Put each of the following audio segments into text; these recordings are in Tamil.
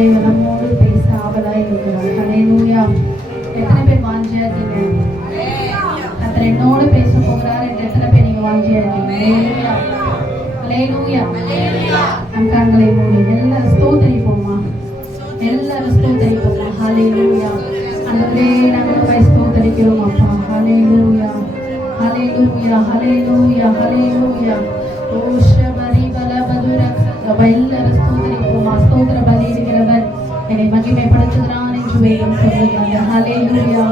தேவன் நம்மோடு பேச ஆவலாய் இருக்கிறார். ஹல்லேலூயா. எத்தனை பேர் வாஞ்சியா இருக்கீங்க? கர்த்தர் என்னோடு பேச போகிறார் என்று எத்தனை பேர் நீங்க வாஞ்சியா இருக்கீங்க? ஹல்லேலூயா. ஹல்லேலூயா. நம் கண்களை மூடி எல்லாரும் ஸ்தோத்திரிப்போமா, எல்லாரும் ஸ்தோத்திரிப்போமா. ஹல்லேலூயா. ஆண்டவரே நாங்கள் உம்மை ஸ்தோத்திரிக்கிறோம் அப்பா. ஹல்லேலூயா. ஹல்லேலூயா. ஹல்லேலூயா. ஹல்லேலூயா. ஓ ஷபரி பலபதுர எல்லாரும் ஸ்தோத்திரிப்போமா. ஸ்தோத்திர பலியிடுகிறவர் என்னை மகிமைப்படுத்துகிறான் என்று வேதம் சொல்லுகிறது. ஹல்லேலூயா.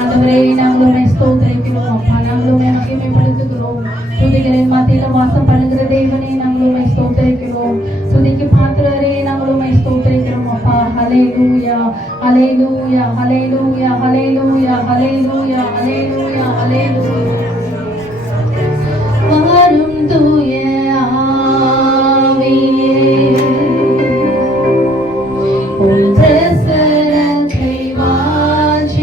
ஆண்டவரே நாங்கள் உம்மை ஸ்தோத்திரிக்கிறோம் அப்பா. நாங்கள் உம்மை மகிமைப்படுத்துகிறோம். துதிகளின் மத்தியில வாசம் பண்ணுகிற தேவனே நாங்கள் உம்மை ஸ்தோத்திரிக்கிறோம். துதிக்கு பாத்திரரே நாங்கள் உம்மை ஸ்தோத்திரிக்கிறோம் அப்பா. ஹல்லேலூயா. ஹல்லேலூயா. ஹல்லேலூயா. ஹல்லேலூயா. ஹல்லேலூயா. ஹல்லேலூயா. ஹல்லேலூயா. வரும் தூய ஆவியே உம் பிரசன்னத்தை வாஞ்சிக்கிறோம்.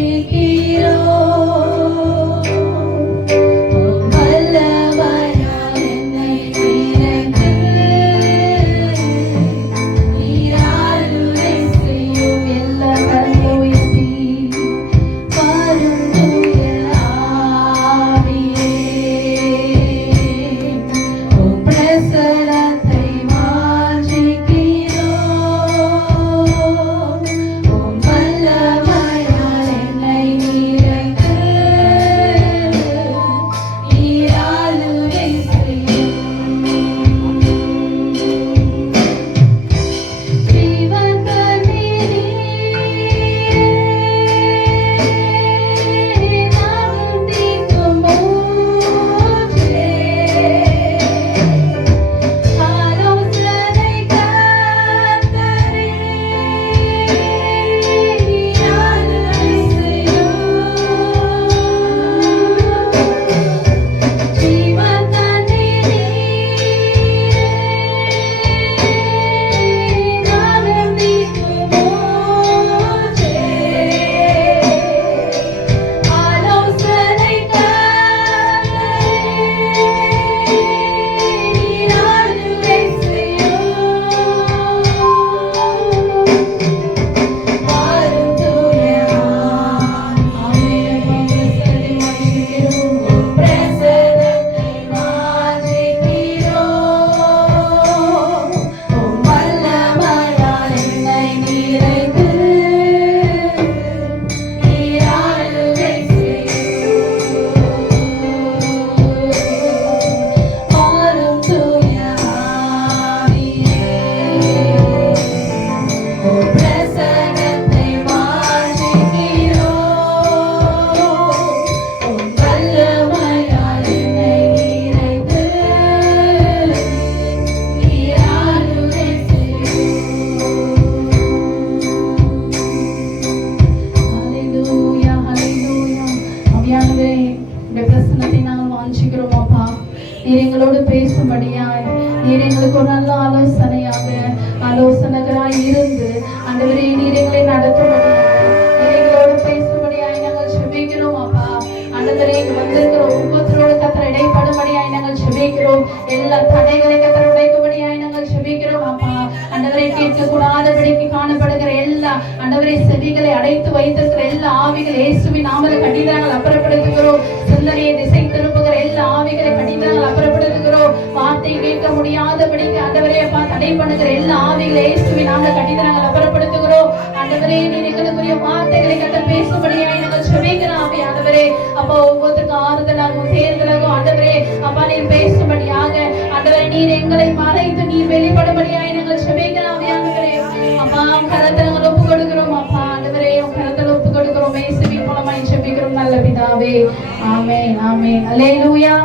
உம் வல்லமையால் என்னை நிறைத்து நீர் ஆளுகை செய்யும். எல்லா கரங்களை உயர்த்தி வரும் தூய ஆவியே உம் பிரசன்னத்தை வாஞ்சிக்கிறோம். உம் வல்லமையால் என்னை நிறைத்து நீர் ஆளுகை செய்யும். ஜீவன் தண்ணீரே நானும் தீர்க்கும் மூச்சே ஆலோசனை கர்த்தரே நீர் ஆளுகை செய்யும். ஜீவன் தண்ணீரே நானும் தீர்க்கும் மூச்சே ஆலோசனை கர்த்தரே நீர் ஆளுகை செய்யும். வரும் தூய ஆவியே பிரசன்னத்தை வாஞ்சிக்கிறோம். உம் வல்லமையால் என்னை நிறைத்து நீர் ஆளுகை செய்யும். வரும் தூய ஆவியே உம் பிரசன்னத்தை வாஞ்சிக்கிறோம். உம் வல்லமையால் என்னை நிறைத்து நீர் ஆளுகை செய்யும். ஹல்லேலூயா. ஹல்லேலூயா. ஆவியானவரே உம்முடைய பிரசன்னத்தை நாங்கள் வாஞ்சிக்கிறோம் அப்பா. நீர் எங்களோடு பேசும்படியாய், நீர் எங்களுக்கு ஒரு நல்ல ஆலோசனகராய் இருந்து ஆண்டவரே நீர் எங்களை நடத்தும்படியாய், நீர் எங்களோடு பேசும்படியாய் நாங்கள் ஜெபிக்கிறோம் அப்பா. ஆண்டவரே இங்கு வந்திருக்கிற ஒவ்வொருத்தரோடு கர்த்தர் இடைப்படும்படியாய் நாங்கள் ஜெபிக்கிறோம். எல்லா தடைகளை கர்த்தர் உடைக்கும்படியாய் நாங்கள் ஜெபிக்கிறோம் அப்பா. ஆண்டவரே கேட்கக்கூடாதபடிக்கு காணப்படுகிற எல்லா ஆண்டவரே செவிகளை அடைத்து வைத்திருக்கிற எல்லா ஆவிகள் இயேசுவின் நாமத்தில் கடிந்து நாங்கள் அப்புறப்படுத்துகிறோம். சிந்தனையை திசை திருப்புகிற எல்லா ஆவிகளை கடிந்து நாங்கள் அப்புறப்படுத்துகிறோம். வார்த்தை கேட்க முடியாதபடிக்கு ஆண்டவரே அப்பா தடை பண்ணுகிற எல்லா ஆவிகளை இயேசுவின் நாமத்தில் கடிந்து நாங்கள் அப்புறப்படுத்துகிறோம். ஆண்டவரே நீர் எங்களுக்குரிய வார்த்தைகளை கர்த்தர் பேசும்படியாய் நாங்கள் ஜெபிக்கிறோம் ஆண்டவரே. அப்பா ஒவ்வொருத்தருக்கும் ஆறுதலாகவும் தேர்தலாகவும் ஆண்டவரே அப்பா நீர் பேசும்படியாக ஆண்டவரே நீர் எங்களை மறைத்து நீர் வெளிப்படும்படியாய் நாங்கள் ஜெபிக்கிறோம் ஆண்டவரே. அப்பா கரத்தில் நாங்கள் ஒப்பு கொடுக்கிறோம் அப்பா. ஆண்டவரே உம் கரத்தில் ஒப்பு கொடுக்கிறோம். இயேசுவின் மூலமாய் ஜெபிக்கிறோம் நல்ல பிதாவே. ஆமென். ஆமென். ஹல்லேலூயா.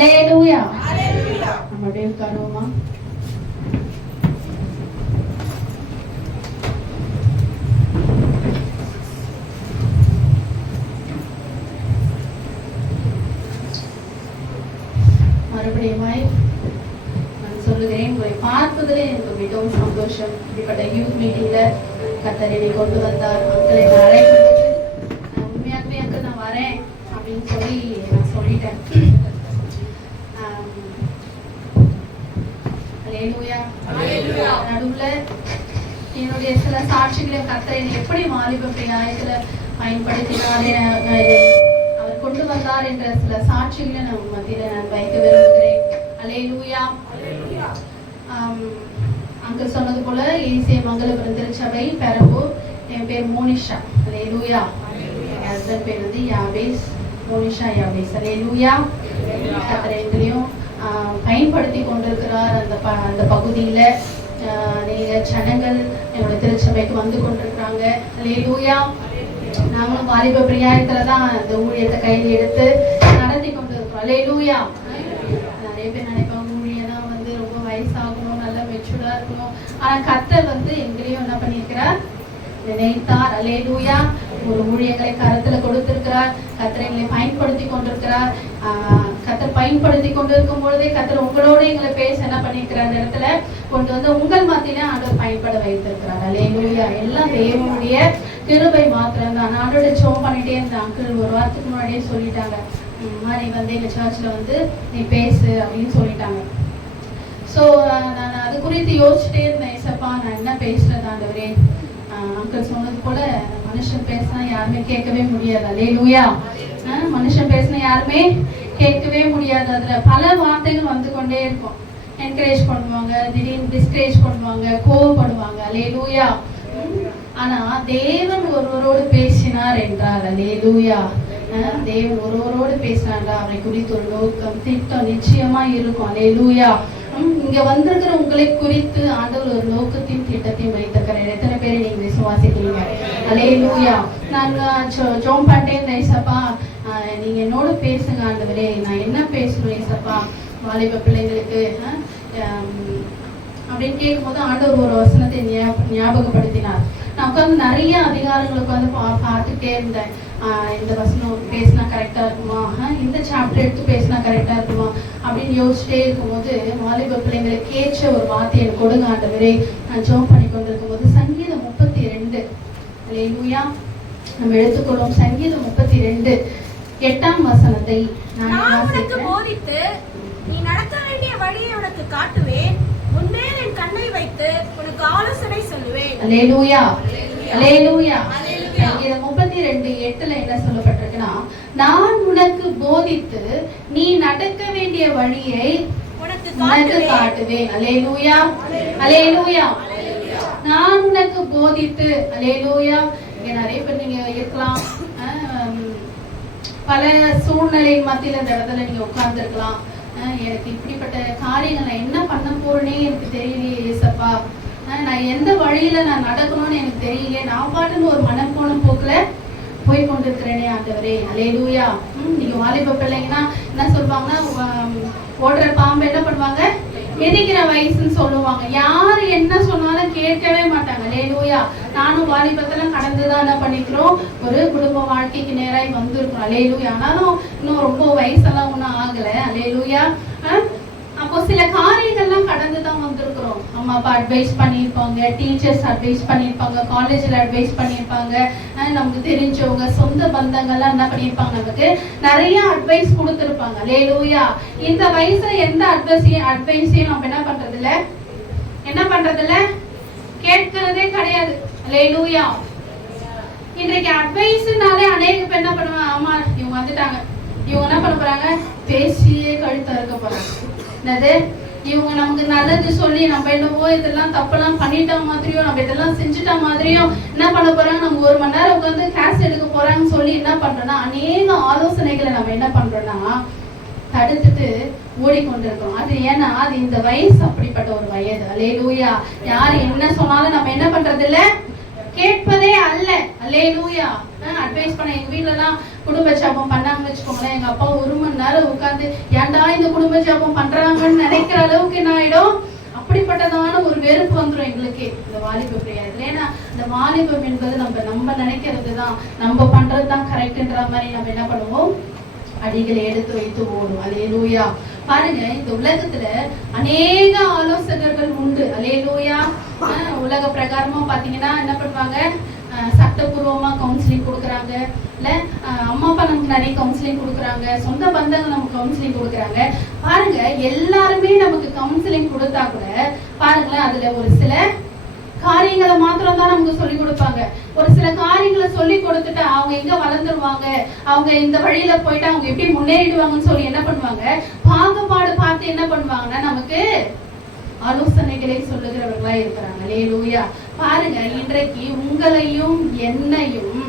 ஹல்லேலூயா. நம்ம அப்படியே உட்காருவோமா? மறுபடியும் நான் சொல்லுகிறேன், உங்களை பார்ப்பதிலே எனக்கு மிகவும் சந்தோஷம். இப்படிப்பட்ட யூத் மீட்டிங்ல கர்த்தர் என்னை கொண்டு வந்தார். மக்களை அழைப்பதற்கு நான் உண்மையாகவே அங்கு நான் வரேன் அப்படின்னு சொல்லி நான் சொல்லிட்டேன். நடுவுல என்னுடைய சில சாட்சிகளை கர்த்தர் என்னை எப்படி வாலிப பிராயத்துல பயன்படுத்தினார், அவர் கொண்டு வந்தார் என்ற சில சாட்சிகளை நம்ம மத்தியில நான் வைக்க விரும்புகிறேன். அல்லேலூயா. அங்கிள் சொன்னது போல ஏசிய மங்களபுரம் திருச்சபை பெரம்பூர். என் பேர் மோனிஷா. அல்லேலூயா. என் ஹஸ்பண்ட் பேர் வந்து யாவேஸ், மோனிஷா யாவேஸ். அல்லேலூயா. கர்த்தர் எங்களையும் பயன்படுத்தி கொண்டிருக்கிறார். அந்த பகுதியில நிறைய ஜனங்கள் என்னோட திருச்சபைக்கு வந்து கொண்டிருக்கிறாங்க. அல்லேலூயா. நாங்களும் வாலிப பிரியாயத்துலதான் அந்த ஊழியத்தை கையில் எடுத்து நடத்தி கொண்டு இருக்கிறோம். அல்லேலூயா. நிறைய பேர் நினைப்பாங்க ஊழியனா வந்து ரொம்ப வயசாகணும், நல்லா மெச்சூர்டா இருக்கணும். ஆனா கர்த்தர் வந்து எங்களையும் என்ன பண்ணியிருக்கிறார், நினைத்தார். அல்லேலூயா. ஒரு ஊழியர்களை கருத்துல கொடுத்திருக்கிறார். கர்த்தர் எங்களை பயன்படுத்தி கொண்டிருக்கிறார். கர்த்தர் பயன்படுத்தி கொண்டிருக்கும் பொழுதே கர்த்தர் உங்களோட எங்களை பேச என்ன பண்ணியிருக்கிறார், அந்த இடத்துல கொண்டு வந்து உங்கள் மத்தியில ஆண்டவர் பயன்பட வைத்திருக்கிறார். அல்லேலூயா. எல்லாம் தேவனுடைய கிருபை மாத்திரம் தான். நானோட ஜெபம் பண்ணிட்டே இருந்த அங்கிள் ஒரு வாரத்துக்கு முன்னாடியே சொல்லிட்டாங்க, நீ வந்து எங்க சர்ச்சில் வந்து நீ பேசு அப்படின்னு சொல்லிட்டாங்க. ஸோ நான் அது குறித்து யோசிச்சுட்டே இருந்தேன். ஏசப்பா நான் என்ன பேசுறது ஆண்டவரே. அங்கிள் சொன்னது போல மனுஷன் பேசினா யாருமே கேட்கவே முடியாது. அல்லேலூயா. மனுஷன் பேசினா யாருமே கேட்கவே முடியாது. அதுல பல வார்த்தைகள் வந்து கொண்டே இருக்கும். என்கரேஜ் பண்ணுவாங்க, திடீர்னு டிஸ்கரேஜ் பண்ணுவாங்க, கோவப்படுவாங்க. அல்லேலூயா. ஆனா தேவன் ஒருவரோடு பேசினார் என்றார். அல்லேலூயா. தேவன் ஒருவரோடு பேசினார், அவரை குறித்து ஒரு நோக்கம் திட்டம் நிச்சயமா இருக்கும். அல்லேலூயா. இங்க வந்திருக்கிற உங்களை குறித்து ஆண்டவர் ஒரு நோக்கத்தையும் திட்டத்தையும் வைத்திருக்கிறேன். எத்தனை பேரை நீங்க விசுவாசிக்கிறீங்க? அல்லேலூயா. நான் ஜெபம் பண்ணிட்டேன், ஏசப்பா நீங்க என்னோட பேசுங்க ஆண்டவரே. நான் என்ன பேசுவேன் ஏசப்பா வாலிப பிள்ளைங்களுக்கு அப்படின்னு கேட்கும் போது ஆண்டவர் ஒரு வசனத்தை ஞாபகப்படுத்தினார். நான் உட்காந்து நிறைய அதிகாரங்களுக்கு வந்து பார்த்துட்டே இருந்தேன். இந்த வசனம் பேசினா கரெக்டா இருக்குமா, இந்த சாப்டர் எடுத்து பேசினா கரெக்டா இருக்குமா அப்படின்னு யோசிச்சுட்டே இருக்கும்போது வாலிப பிள்ளைங்களுக்கு ஏற்ற ஒரு வார்த்தையை எனக்கு கொடுங்க ஆண்டவரே. நான் ஜெபம் பண்ணி கொண்டிருக்கும் போது சங்கீதம் 32 அல்லேலூயா நம்ம எடுத்துக்கொள்வோம். சங்கீதம் 32 8ஆம் வசனத்தை நான் உனக்கு போதித்து நீ நடக்க வேண்டிய வழியை உனக்கு காட்டுவேன், முன்மேல் என் கண்ணை வைத்து உனக்கு ஆலோசனை சொல்லுவேன். அல்லேலூயா. அல்லேலூயா. சங்கீதம் 32:8 என்ன சொல்லப்பட்டிருக்குன்னா, நான் உனக்கு போதித்து நீ நடக்க வேண்டிய வழியை உனக்கு காட்டுவேன். அல்லேலூயா. அல்லேலூயா. நான் உனக்கு போதித்து. அல்லேலூயா. இங்க நிறைய பேர் நீங்க இருக்கலாம், பல சூழ்நிலை மத்தியில இந்த இடத்துல நீங்க உட்கார்ந்து இருக்கலாம். எனக்கு இப்படிப்பட்ட காரியங்கள் நான் என்ன பண்ண போறேனே எனக்கு தெரியலையே ஏசப்பா, நான் எந்த வழியில நான் நடக்கணும்னு எனக்கு தெரியலையே, நான் பாட்டுன்னு ஒரு மனம் போன போக்குல போய் கொண்டிருக்கிறேனே ஆண்டவரே. அல்லேலூயா. நீங்க வாலிப பிள்ளைங்கன்னா என்ன சொல்லுவாங்கன்னா, ஓடுற பாம்பு என்ன பண்ணுவாங்க, எதிக்கிற வயசுன்னு சொல்லுவாங்க. யாரு என்ன சொன்னாலும் கேட்கவே மாட்டாங்க. அல்லேலூயா. நானும் வாலிபத்துல கடந்துதான் என்ன பண்ணிக்கிறோம், ஒரு குடும்ப வாழ்க்கைக்கு நேராய் வந்திருக்கிறோம். அல்லேலூயா. ஆனாலும் இன்னும் ரொம்ப வயசெல்லாம் ஒன்றும் ஆகல. அல்லேலூயா. அப்போ சில காரியங்கள்லாம் கடந்துதான் வந்திருக்கிறோம். அம்மா அப்பா அட்வைஸ் பண்ணியிருப்பாங்க, டீச்சர்ஸ் அட்வைஸ் பண்ணியிருப்பாங்க, காலேஜில் அட்வைஸ் பண்ணியிருப்பாங்க, நமக்கு தெரிஞ்சவங்க சொந்த பந்தங்கள்லாம் என்ன பண்ணியிருப்பாங்க, நமக்கு நிறைய அட்வைஸ் கொடுத்துருப்பாங்க. அல்லேலூயா. இந்த வயசுல எந்த அட்வைஸையும் நம்ம என்ன பண்றதில்ல கேட்கறதே கிடையாது. அல்லேலூயா. இன்றைக்கு அட்வைஸ்னாலே அநேக பேர் என்ன பண்ணுவாங்க, ஆமா இவங்க வந்துட்டாங்க, இவங்க என்ன பண்ண போறாங்க, பேசியே கழுத்த இருக்க போறாங்க. என்னது, இவங்க நமக்கு நல்லது சொல்லி நம்ம என்னவோ இதெல்லாம் தப்பெல்லாம் பண்ணிட்டா மாதிரியும், நம்ம இதெல்லாம் செஞ்சுட்டா மாதிரியும் என்ன பண்ண போறாங்க, நம்ம 1 மணி நேரம் உட்காந்து கிளாஸ் எடுக்க போறாங்கன்னு சொல்லி என்ன பண்றோம்னா, அநேக ஆலோசனைகளை நம்ம என்ன பண்றோம்னா தடுத்துட்டு ஓடிக்கொண்டிருக்கிறோம். அது ஏன்னா அது இந்த வயசு அப்படிப்பட்ட ஒரு வயது. அல்லேலூயா. யார் என்ன சொன்னாலும் நம்ம என்ன பண்றது இல்ல, கேட்பதே அல்ல. அல்லேலூயா. அட்வைஸ் பண்ண எங்க வீட்டுல எல்லாம் குடும்ப ஜபம் பண்ணாங்கன்னு வச்சுக்கோங்களேன், எங்க அப்பா 1 மணி நேரம் உட்காந்து ஏன்டா இந்த குடும்ப ஜபம் பண்றாங்கன்னு நினைக்கிற அளவுக்கு என்ன ஆயிடும், அப்படிப்பட்டதான ஒரு வெறுப்பு வந்துடும் எங்களுக்கு இந்த வாலிப பிரியாதுல. ஏன்னா இந்த வாலிபம் என்பது நம்ம நினைக்கிறது தான், நம்ம பண்றதுதான் கரெக்ட்ன்ற மாதிரி நம்ம என்ன பண்ணுவோம், அடிகளை எடுத்து வைத்து ஓடும். அல்லேலூயா. பாருங்க, இந்த உலகத்துல அநேக ஆலோசகர்கள் உண்டு. அல்லேலூயா. உலக பிரகாரமா பாத்தீங்கன்னா என்ன பண்ணுவாங்க, சட்டப்பூர்வமா கவுன்சிலிங் கொடுக்குறாங்க, இல்ல அம்மா அப்பா நமக்கு நிறைய கவுன்சிலிங் கொடுக்குறாங்க, சொந்த பந்தங்கள் நமக்கு கவுன்சிலிங் கொடுக்குறாங்க. பாருங்க, எல்லாருமே நமக்கு கவுன்சிலிங் கொடுத்தா கூட பாருங்களேன், அதுல ஒரு சில காரியங்களை மாத்திரம் தான் நமக்கு சொல்லி கொடுப்பாங்க. ஒரு சில காரியங்களை சொல்லி கொடுத்துட்டு அவங்க எங்க வளர்ந்துருவாங்க, அவங்க இந்த வழியில போயிட்டு அவங்க எப்படி முன்னேறிடுவாங்கன்னு சொல்லி என்ன பண்ணுவாங்க, பாகுபாடு பார்த்து என்ன பண்ணுவாங்கன்னா நமக்கு ஆலோசனைகளை சொல்லுகிறவர்களா இருக்கிறாங்க. அல்லேலூயா. பாருங்க, இன்றைக்கு உங்களையும் என்னையும்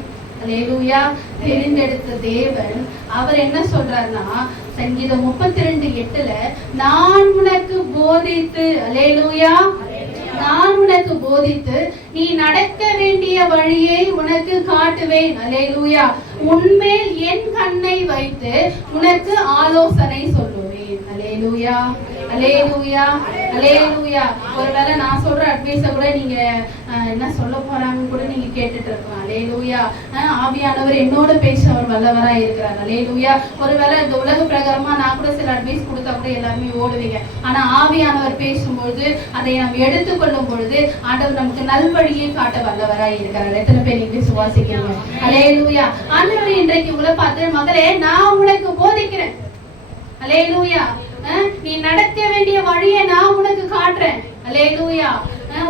அல்லேலூயா தெரிந்தெடுத்த தேவன் அவர் என்ன சொல்றாருன்னா, சங்கீதம் 32:8 நான் உனக்கு போதித்து, அல்லேலூயா, நான் உனக்கு போதித்து நீ நடக்க வேண்டிய வழியை உனக்கு காட்டுவேன். அல்லேலூயா. உன்மேல் என் கண்ணை வைத்து உனக்கு ஆலோசனை சொல்லுவேன். அல்லேலூயா, அல்லேலூயா, அல்லேலூயா. ஒருவேளை நான் சொல்ற அட்வைஸ கூட நீங்க என்ன சொல்ல போறாங்கன்னு கூட நீங்க கேட்டுட்டு இருக்கலாம். அல்லேலூயா. ஆவியானவர் என்னோட பேச அவர் வல்லவரா இருக்கிறார். அல்லேலூயா. ஒருவேளை இந்த உலக பிரகாரமா நான் கூட சில அட்வைஸ் கொடுத்தா கூட எல்லாருமே ஓடுவீங்க. ஆனா ஆவியானவர் பேசும்பொழுது அதை நாம் எடுத்துக்கொள்ளும் பொழுது ஆண்டவர் நமக்கு நல்வழியை காட்ட வல்லவரா இருக்கிறார். எத்தனை பேர் நீங்க விசுவாசிக்கிறீங்க? அல்லேலூயா. ஆண்டவர் இன்றைக்கு உங்களை பார்த்து, மகளே நான் உனக்கு போதிக்கிறேன். அல்லேலூயா. நீ நடக்க வேண்டிய வழியை நான் உனக்கு காட்டுறேன். அல்லேலூயா.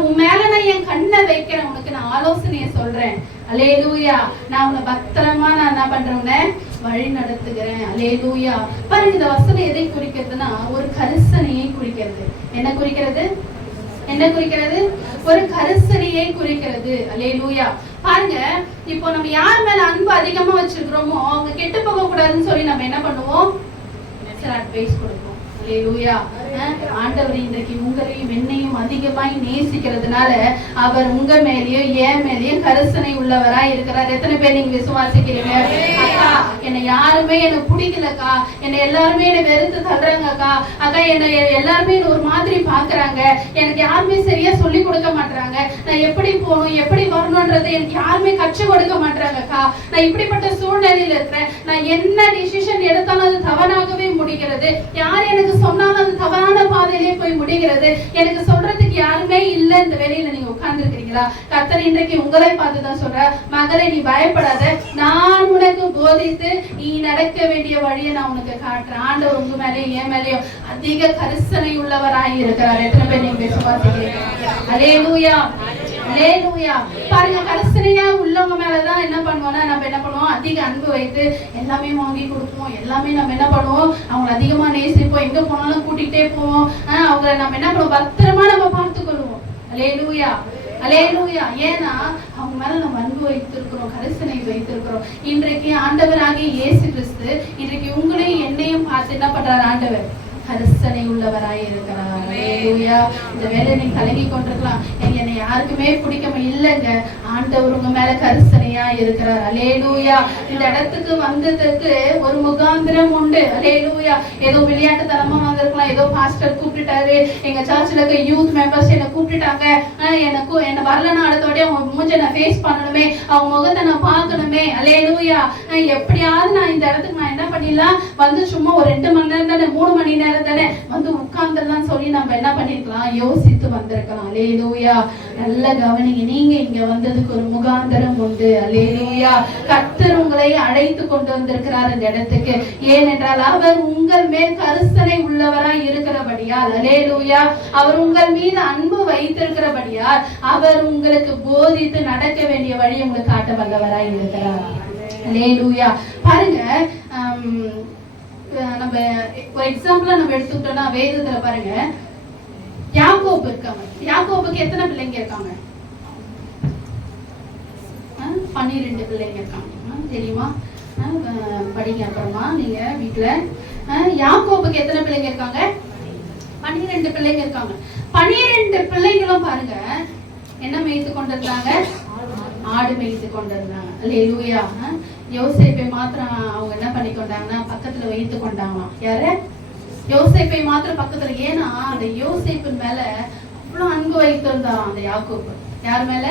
உன் மேல நான் என் கண்ணை வைக்கிறேன், உனக்கு நான் ஆலோசனையை சொல்றேன். அல்லேலூயா. நான் உன்னை பத்திரமா நான் என்ன பண்றேன், வழி நடத்துகிறேன். அல்லேலூயா. பாருங்க, இந்த வசனம் எதை குறிக்கிறதுனா ஒரு கரிசனையை குறிக்கிறது. என்ன குறிக்கிறது? என்ன குறிக்கிறது? ஒரு கரிசனையை குறிக்கிறது. அல்லேலூயா. பாருங்க, இப்போ நம்ம யார் மேல அன்பு அதிகமா வச்சிருக்கிறோமோ அவங்க கெட்டு போக கூடாதுன்னு சொல்லி நம்ம என்ன பண்ணுவோம், சில அட்வைஸ் கொடுப்போம். அல்லேலூயா. ஆண்டவர் இன்றைக்கு உங்களையும் என்னையும் அதிகமாய் நேசிக்கிறதுனால அவர் உங்க மேலேயும் என் மேலேயும் கரிசனை உள்ளவராய் இருக்கிறார். எத்தனை பேர் நீங்க விசுவாசிக்கிறீங்க? அக்கா, என்னை யாருமே எனக்கு பிடிக்கலக்கா, என்னை எல்லாருமே என்னை வெறுத்து தள்ளுறாங்க அக்கா, அக்கா என்னை எல்லாருமே ஒரு மாதிரி பாக்குறாங்க, எனக்கு யாருமே சரியா சொல்லி கொடுக்க மாட்டாங்க, நான் எப்படி போகணும் எப்படி வரணும்ன்றதை எனக்கு யாருமே கற்றுக் கொடுக்க மாட்டாங்க அக்கா, நான் இப்படிப்பட்ட சூழ்நிலையில இருக்கிறேன், நான் என்ன டிசிஷன் எடுத்தாலும் அது தவறாகவே முடிகிறது, யார் எனக்கு சொன்னாலும் அது தவறான பாதையிலே போய் முடிகிறது, எனக்கு சொல்றதுக்கு யாருமே இல்ல. இந்த வேலையில நீங்க உட்கார்ந்து இருக்கிறீங்களா? கர்த்தர் இன்றைக்கு உங்களை பார்த்துதான் சொல்ற, மகளே நீ பயப்படாத, நான் உனக்கு போதித்து நீ நடக்க வேண்டிய வழியை நான் உனக்கு காட்டுறேன். ஆண்டவர் உங்க மேலேயும் என் மேலேயும் அதிக கரிசனை உள்ளவராய் இருக்கிறார். எத்தனை பேர் நீங்க விசுவாசிக்கிறீங்க? அல்லேலூயா, அல்லேலூயா. பாருங்க, கரிசனையா உள்ளவங்க மேலதான் என்ன பண்ணுவோம்னா நம்ம என்ன பண்ணுவோம், அதிக அன்பு வைத்து எல்லாமே வாங்கி கொடுப்போம், எல்லாமே நம்ம என்ன பண்ணுவோம், அவங்களை அதிகமா நேசிப்போம், எங்க போனாலும் கூட்டிகிட்டே போவோம், அவங்களை நம்ம என்ன பண்ணுவோம், பத்திரமா நம்ம பார்த்து கொள்வோம். அல்லேலூயா, அல்லேலூயா. ஏன்னா அவங்க மேல நம்ம அன்பு வைத்திருக்கிறோம், கரிசனை வைத்திருக்கிறோம். இன்றைக்கு ஆண்டவராகிய இயேசு கிறிஸ்து இன்றைக்கு உங்களையும் என்னையும் பார்த்து என்ன பண்றாரு, ஆண்டவர் கரிசனை உள்ளவராய் இருக்கிறார். அல்லேலூயா. இந்த வேலை நீங்க கலங்கி கொண்டிருக்கலாம், என்னை யாருக்குமே பிடிக்காம இல்லைங்க, ஆண்டவர் உங்க மேல கரிசனையா இருக்கிறார். அல்லேலூயா. இந்த இடத்துக்கு வந்ததுக்கு ஒரு முகாந்திரம் உண்டு. அல்லேலூயா. ஏதோ விளையாட்டுத்தனமா வந்திருக்கலாம், ஏதோ பாஸ்டர் கூப்பிட்டுட்டாரு, எங்க சர்ச்சில் இருக்க யூத் மெம்பர்ஸ் என்ன கூப்பிட்டுட்டாங்க, என்ன வரலன்னா அடுத்தோடய அவங்க மூஞ்ச நான் ஃபேஸ் பண்ணணுமே, அவங்க முகத்தை நான் பார்க்கணுமே. அல்லேலூயா. எப்படியாவது நான் இந்த இடத்துக்கு நான் என்ன பண்ணிடலாம், வந்து சும்மா ஒரு 2 மணி நேரம் தானே, 3 மணி நேரம் தானே வந்து உட்கார்ந்துலாம் சொல்லி நம்ம என்ன பண்ணிருக்கலாம், யோசித்து வந்திருக்கலாம். அல்லேலூயா. நல்ல கவனிங்க, நீங்க இங்க வந்ததுக்கு ஒரு முகாந்திரம் உண்டு. அல்லேலூயா. கர்த்தர் உங்களை அழைத்து கொண்டு வந்திருக்கிறார் இந்த இடத்துக்கு. ஏனென்றால் அவர் உங்கள் மேல் கரிசனை உள்ளவராய் இருக்கிறபடியால், அல்லேலூயா, அவர் உங்கள் மீது அன்பு வைத்திருக்கிறபடியால் அவர் உங்களுக்கு போதித்து நடக்க வேண்டிய வழி உங்களுக்கு காட்ட வல்லவராய் இருக்கிறார். அல்லேலூயா. பாருங்க, நம்ம ஒரு எக்ஸாம்பிளா நம்ம எடுத்துக்கிட்டோம்னா வேதத்துல பாருங்க, யாக்கோபு இருக்காங்க. யாக்கோபுக்கு எத்தனை பிள்ளைங்க இருக்காங்க? 12 பிள்ளைங்க இருக்காங்க. தெரியுமா? படிங்க அப்புறமா நீங்க வீட்டுல. யாக்கோபுக்கு எத்தனை பிள்ளைங்க இருக்காங்க? 12 பிள்ளைங்க இருக்காங்க. 12 பிள்ளைங்களும் பாருங்க என்ன மேய்த்து கொண்டிருந்தாங்க, ஆடு மேய்த்து கொண்டிருந்தாங்க. அல்லேலூயா. யோசேப்பை மாத்திரம் அவங்க என்ன பண்ணி கொண்டாங்கன்னா பக்கத்துல வைத்து கொண்டாங்களாம். யாரு? யோசேப்பை மாத்திரம் பக்கத்துல. ஏன்னா அந்த யோசேப்பின் மேல அவ்வளவு அன்பு வைத்திருந்தாராம் அந்த யாக்கோபு. யார் மேல?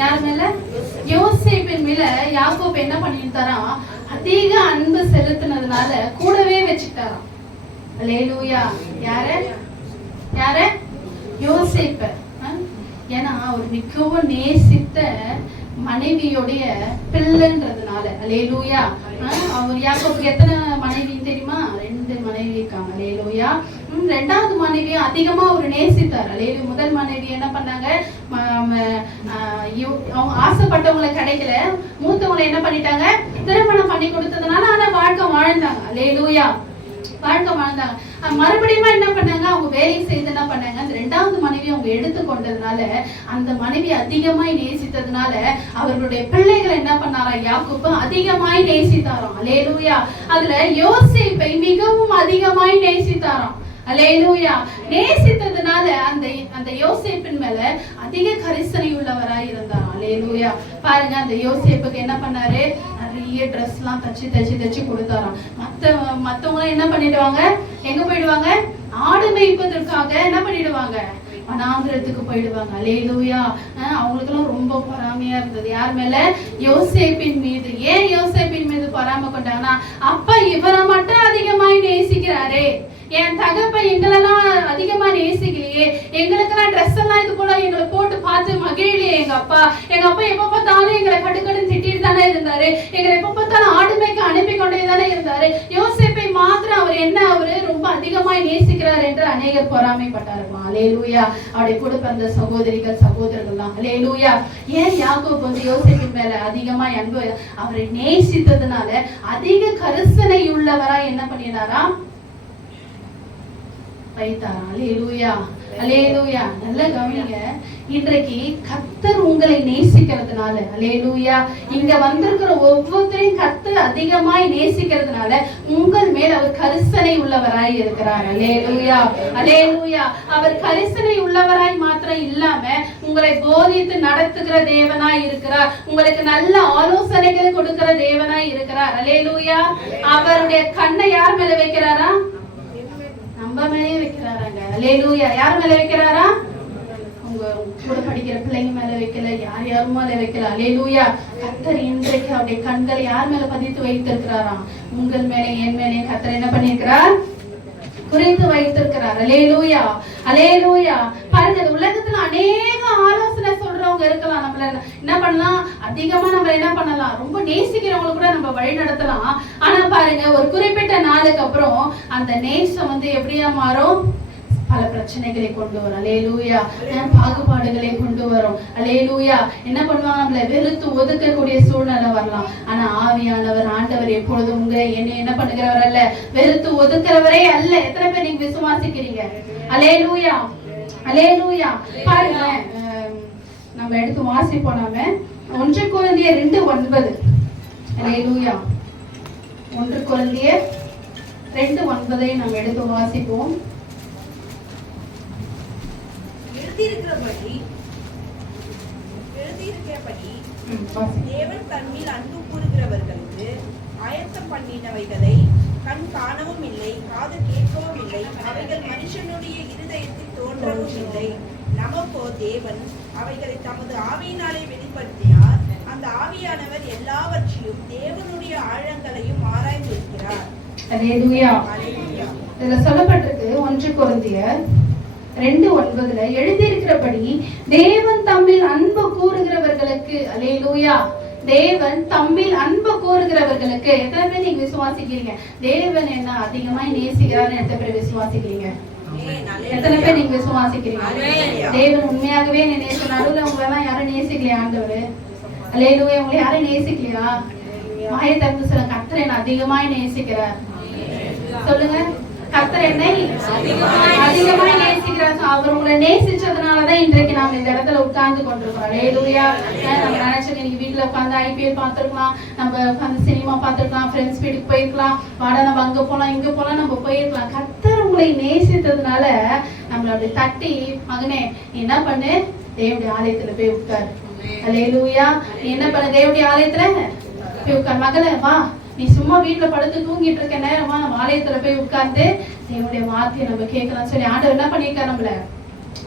யார் மேல? யோசேப்பின் மேல யாக்கோபு என்ன பண்ணிட்டாராம், அதிக அன்பு செலுத்தினதுனால கூடவே வச்சுட்டாராம். அல்லேலூயா. யாரு? யாரு? யோசேப்பு. ஏன்னா அவர் மிகவும் நேசித்த மனைவியோடைய பிள்ளைன்றதுனால. அல்லேலூயா. அவர் யாக்கோபுக்கு எத்தனை மனைவி தெரியுமா? 2 மனைவி இருக்காங்க. அல்லேலூயா. 2வது மனைவியை அதிகமா அவர் நேசித்தார். அல்லேலூயா. முதல் மனைவி என்ன பண்ணாங்க? அவங்க ஆசைப்பட்டவங்களை கிடைக்கல, மூத்தவங்களை என்ன பண்ணிட்டாங்க? திருமணம் பண்ணி கொடுத்ததுனால ஆனா வாழ்க்கை வாழ்ந்தாங்க. அல்லேலூயா. வாழ்க்கை வாழ்ந்தாங்க. மறுபடியும் என்ன பண்ணாங்க? அவங்க வேலை செய்து என்ன பண்ணாங்க? அந்த 2வது மனைவி அவங்க எடுத்துக்கொண்டதுனால, அந்த மனைவி அதிகமாய் நேசித்ததுனால அவர்களுடைய பிள்ளைகளை என்ன பண்ணாரா? யாக்கோபு அதிகமாய் நேசித்தாராம். அல்லேலூயா. அதுல யோசேப்பை மிகவும் அதிகமாய் நேசித்தாராம். அல்லேலூயா. நேசித்ததுனால அந்த யோசேப்பின் மேல அதிக கரிசனை உள்ளவராய் இருந்தாராம். அல்லேலூயா. பாருங்க, அந்த யோசேப்புக்கு என்ன பண்ணாரு? நிறைய ட்ரெஸ் எல்லாம் தச்சு கொடுத்தாராம். மத்தவங்க என்ன பண்ணிடுவாங்க? எங்க போயிடுவாங்க? ஆடு மேய்ப்பதற்காக என்ன பண்ணிடுவாங்க? வனாந்திரத்துக்கு போயிடுவாங்க. அல்லேலூயா. அவங்களுக்கு எல்லாம் ரொம்ப பொறாமையா இருந்தது. யார் மேல? யோசேப்பின் மீது. ஏன் யோசேப்பின் மீது பொறாமை கொண்டாங்கன்னா, அப்பா இவரை மட்டும் அதிகமாய் நேசிக்கிறாரே, என் தகப்பன் எங்களெல்லாம் அதிகமா நேசிக்கலையே, எங்களுக்கெல்லாம் ட்ரெஸ் எல்லாம் இது போல எங்களை போட்டு பார்த்து மகிழலையே எங்க அப்பா எப்ப பார்த்தாலும் எங்களை கடுக்கடுன்னு திட்டிட்டு தானே இருந்தாரு, எங்களை எப்ப பார்த்தாலும் ஆடு மேய்க்க அனுப்பி கொண்டே தானே இருந்தாரு. யோசேப்பை மாத்திரம் அவரு ரொம்ப அதிகமாய் நேசிக்கிறார் என்று அநேகர் பொறாமைப்பட்டாருமா. அல்லேலூயா. அவருடைய கூட பிறந்த சகோதரிகள் சகோதரர்கள்லாம். அல்லேலூயா. ஏன் யாக்கோபு யோசேப்பின் மேல அதிகமாய் அன்பு அவரை நேசித்ததுனால அதிக கரிசனை உள்ளவராய் என்ன பண்ணினாரா? வைத்தாராம். அல்லேலூயா. அல்லேலூயா. நல்ல கவனிங்க. இன்றைக்கு கர்த்தர் உங்களை நேசிக்கிறதுனால, அல்லேலூயா, இங்க வந்திருக்கிற ஒவ்வொருத்தரையும் கர்த்தர் அதிகமாய் நேசிக்கிறதுனால உங்கள் மேல் அவர் கரிசனை உள்ளவராய் இருக்கிறார். அல்லேலூயா. அல்லேலூயா. அவர் கரிசனை உள்ளவராய் மாத்திரம் இல்லாம உங்களை போதித்து நடத்துகிற தேவனாய் இருக்கிறார். உங்களுக்கு நல்ல ஆலோசனைகளை கொடுக்கிற தேவனாய் இருக்கிறார். அல்லேலூயா. அவருடைய கண்ணை யார் மேல வைக்கிறாரா? நம்ம மேலே வைக்கிறாராங்க. அல்லேலூயா. யார் மேல வைக்கிறாரா? உங்க கூட படிக்கிற பிள்ளைங்க மேல வைக்கல, யார் மேல வைக்கல. அல்லேலூயா. கர்த்தர் இன்றைக்கு அவருடைய கண்களை யார் மேல பதித்து வைத்திருக்கிறாராம்? உங்கள் மேல, என் மேலே கர்த்தர் என்ன பண்ணிருக்கிறார்? குறித்து வைத்திருக்கிறார். அல்லேலூயா. அல்லேலூயா. பாருங்க, உலகத்துல அநேக ஆலோசனை சொல்றவங்க இருக்கலாம். நம்மள என்ன பண்ணலாம்? அதிகமா நம்ம என்ன பண்ணலாம்? ரொம்ப நேசிக்கிறவங்களை கூட நம்ம வழி நடத்தலாம். ஆனா பாருங்க, ஒரு குறிப்பிட்ட நாளுக்கு அப்புறம் அந்த நேசம் எப்படியா மாறும்? பல பிரச்சனைகளை கொண்டு வரும். அல்லேலூயா. பாகுபாடுகளை கொண்டு வரும். அல்லேலூயா. என்ன பண்ணுவாங்க? நம்மள வெறுத்து ஒதுக்கக்கூடிய சூழ்நிலை வரலாம். ஆனா ஆவியானவர், ஆண்டவர் எப்பொழுதும் உங்களை என்ன பண்ணுகிறவர் அல்ல, வெறுத்து ஒதுக்குறவரே அல்ல. எத்தனை பேர் நீங்க விசுவாசிக்கிறீங்க? அல்லேலூயா. அல்லேலூயா. பாருங்க, நம்ம எடுத்து வாசிப்போம். நாம 1 கொரிந்தியர் 2:9. அல்லேலூயா. 1 கொரிந்தியர் 2:9 நம்ம எடுத்து வாசிப்போம். எழுதியிருக்கிறபடி தேவன் தன்னில் அன்பு கூறுகிறவர்களுக்கு ஆயத்தம் பண்ணினவைகளை கண் காணவும் இல்லை, காது கேட்கவும் இல்லை, அவைகள் மனுஷனுடைய இருதயத்தில் தோன்றவும் இல்லை. நமக்கோ தேவன் அவைகளை தமது ஆவியினாலே வெளிப்படுத்தினார். அந்த ஆவியானவர் எல்லாவற்றையும் தேவனுடைய ஆழங்களையும் ஆராய்ந்திருக்கிறார். அல்லேலூயா. இதுல சொல்லப்பட்டிருக்கு 1 கொரிந்தியர் 2:9 எழுதியிருக்கிறபடி தேவன் தம்மில் அன்பு கூறுகிறவர்களுக்கு. அல்லேலூயா. தேவன் தம்மில் அன்பு கூறுகிறவர்களுக்கு. எத்தனை பேர் நீங்க விசுவாசிக்கிறீங்க? தேவன் என்ன அதிகமாய் நேசிக்கிறார்னு எத்தனை பேர் விசுவாசிக்கிறீங்க? எத்தனை பேர் நீங்க விசுவாசிக்கிறீங்க? தேவன் உண்மையாகவே நேச. நடுவுல உங்களை எல்லாம் யாரும் நேசிக்கலையா? ஆண்டவர். அல்லேலூயா. உங்களை யாரும் நேசிக்கலையா? வாயை திறந்து சொல்லுங்க, கர்த்தர் என்ன அதிகமாய் நேசிக்கிறார். சொல்லுங்க, கர்த்தர் என்னை அதிகமாய் நேசிக்கிறார். அவர் உங்களை நேசிச்சதுனாலதான் இன்றைக்கு நாம இந்த இடத்துல உட்கார்ந்து கொண்டிருக்கிறோம். அல்லேலூயா. நம்ம நினைச்சது இன்னைக்கு வீட்டுல உட்காந்து IPL பார்த்திருக்கலாம், நம்ம உட்காந்து சினிமா பார்த்திருக்கலாம், ஃப்ரெண்ட்ஸ் வீட்டுக்கு போயிருக்கலாம், வாடா நம்ம அங்க போலாம் இங்க போலாம் நம்ம போயிருக்கலாம். கர்த்தர் உங்களை நேசித்ததுனால நம்மள அப்படி தட்டி, மகனே என்ன பண்ணு, தேவனுடைய ஆலயத்துல போய் உட்கார். அல்லேலூயா. என்ன பண்ண? தேவனுடைய ஆலயத்துல போய் உட்கார். மகளே வா, நீ சும்மா வீட்டுல படுத்து தூங்கிட்டு இருக்க நேரமா நம்ம ஆலயத்துல போய் உட்கார்ந்து தேவனுடைய வார்த்தையை நம்ம கேட்கலாம் சொல்லி ஆண்டவர் என்ன பண்ணிருக்காரு? நம்மள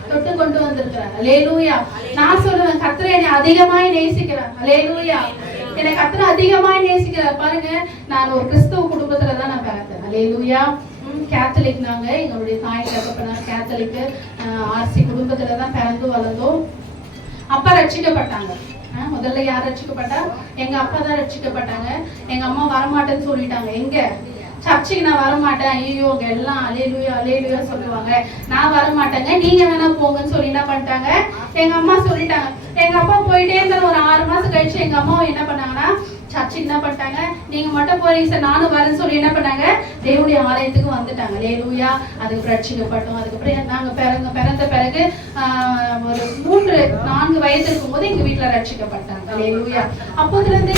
தொட்டு கொண்டு வந்திருக்கிறார். அல்லேலூயா. நான் சொல்லுவேன், கர்த்தர் என்னை அதிகமாய் நேசிக்கிறார். அல்லேலூயா. என்னை கர்த்தர் அதிகமாய் நேசிக்கிறார். பாருங்க, நான் ஒரு கிறிஸ்தவ குடும்பத்துலதான் நான் பிறந்தேன். அல்லேலூயா. கேத்தலிக். நாங்க எங்களுடைய தாய் தகப்பனார் கேத்தலிக் RC குடும்பத்துலதான் பிறந்து வளர்ந்தோம். அப்பா ரட்சிக்கப்பட்டாங்க. முதல்ல யார் ரட்சிக்கப்பட்டா? எங்க அப்பா தான் ரட்சிக்கப்பட்டாங்க. எங்க அம்மா வரமாட்டேன்னு சொல்லிட்டாங்க. எங்க சர்ச்சுக்கு நான் வரமாட்டேன், ஐயோ அங்க எல்லாம் அலேலுயா அலேலுயா சொல்லுவாங்க, நான் வரமாட்டேங்க, நீங்க வேணா போங்கன்னு சொல்லி என்ன பண்ணிட்டாங்க, எங்க அம்மா சொல்லிட்டாங்க. எங்க அப்பா போயிட்டே இருந்தா ஒரு 6 மாசம் கழிச்சு எங்க அம்மாவை என்ன பண்ணாங்கன்னா சர்ச்சுக்கு என்ன பண்ணிட்டாங்க, நீங்க மட்டும் போறீங்க சார் நானும் வரேன்னு சொல்லி என்ன பண்ணாங்க, தேவனுடைய ஆலயத்துக்கு வந்துட்டாங்க. அலேலுயா. அதுக்கு ரட்சிக்கப்பட்டோம். அதுக்கப்புறம் நாங்க பிறந்த பிறகு ஒரு 3-4 வயது இருக்கும் போது எங்க வீட்டுல ரட்சிக்கப்பட்டாங்க. அலேலுயா. அப்போதுல இருந்தே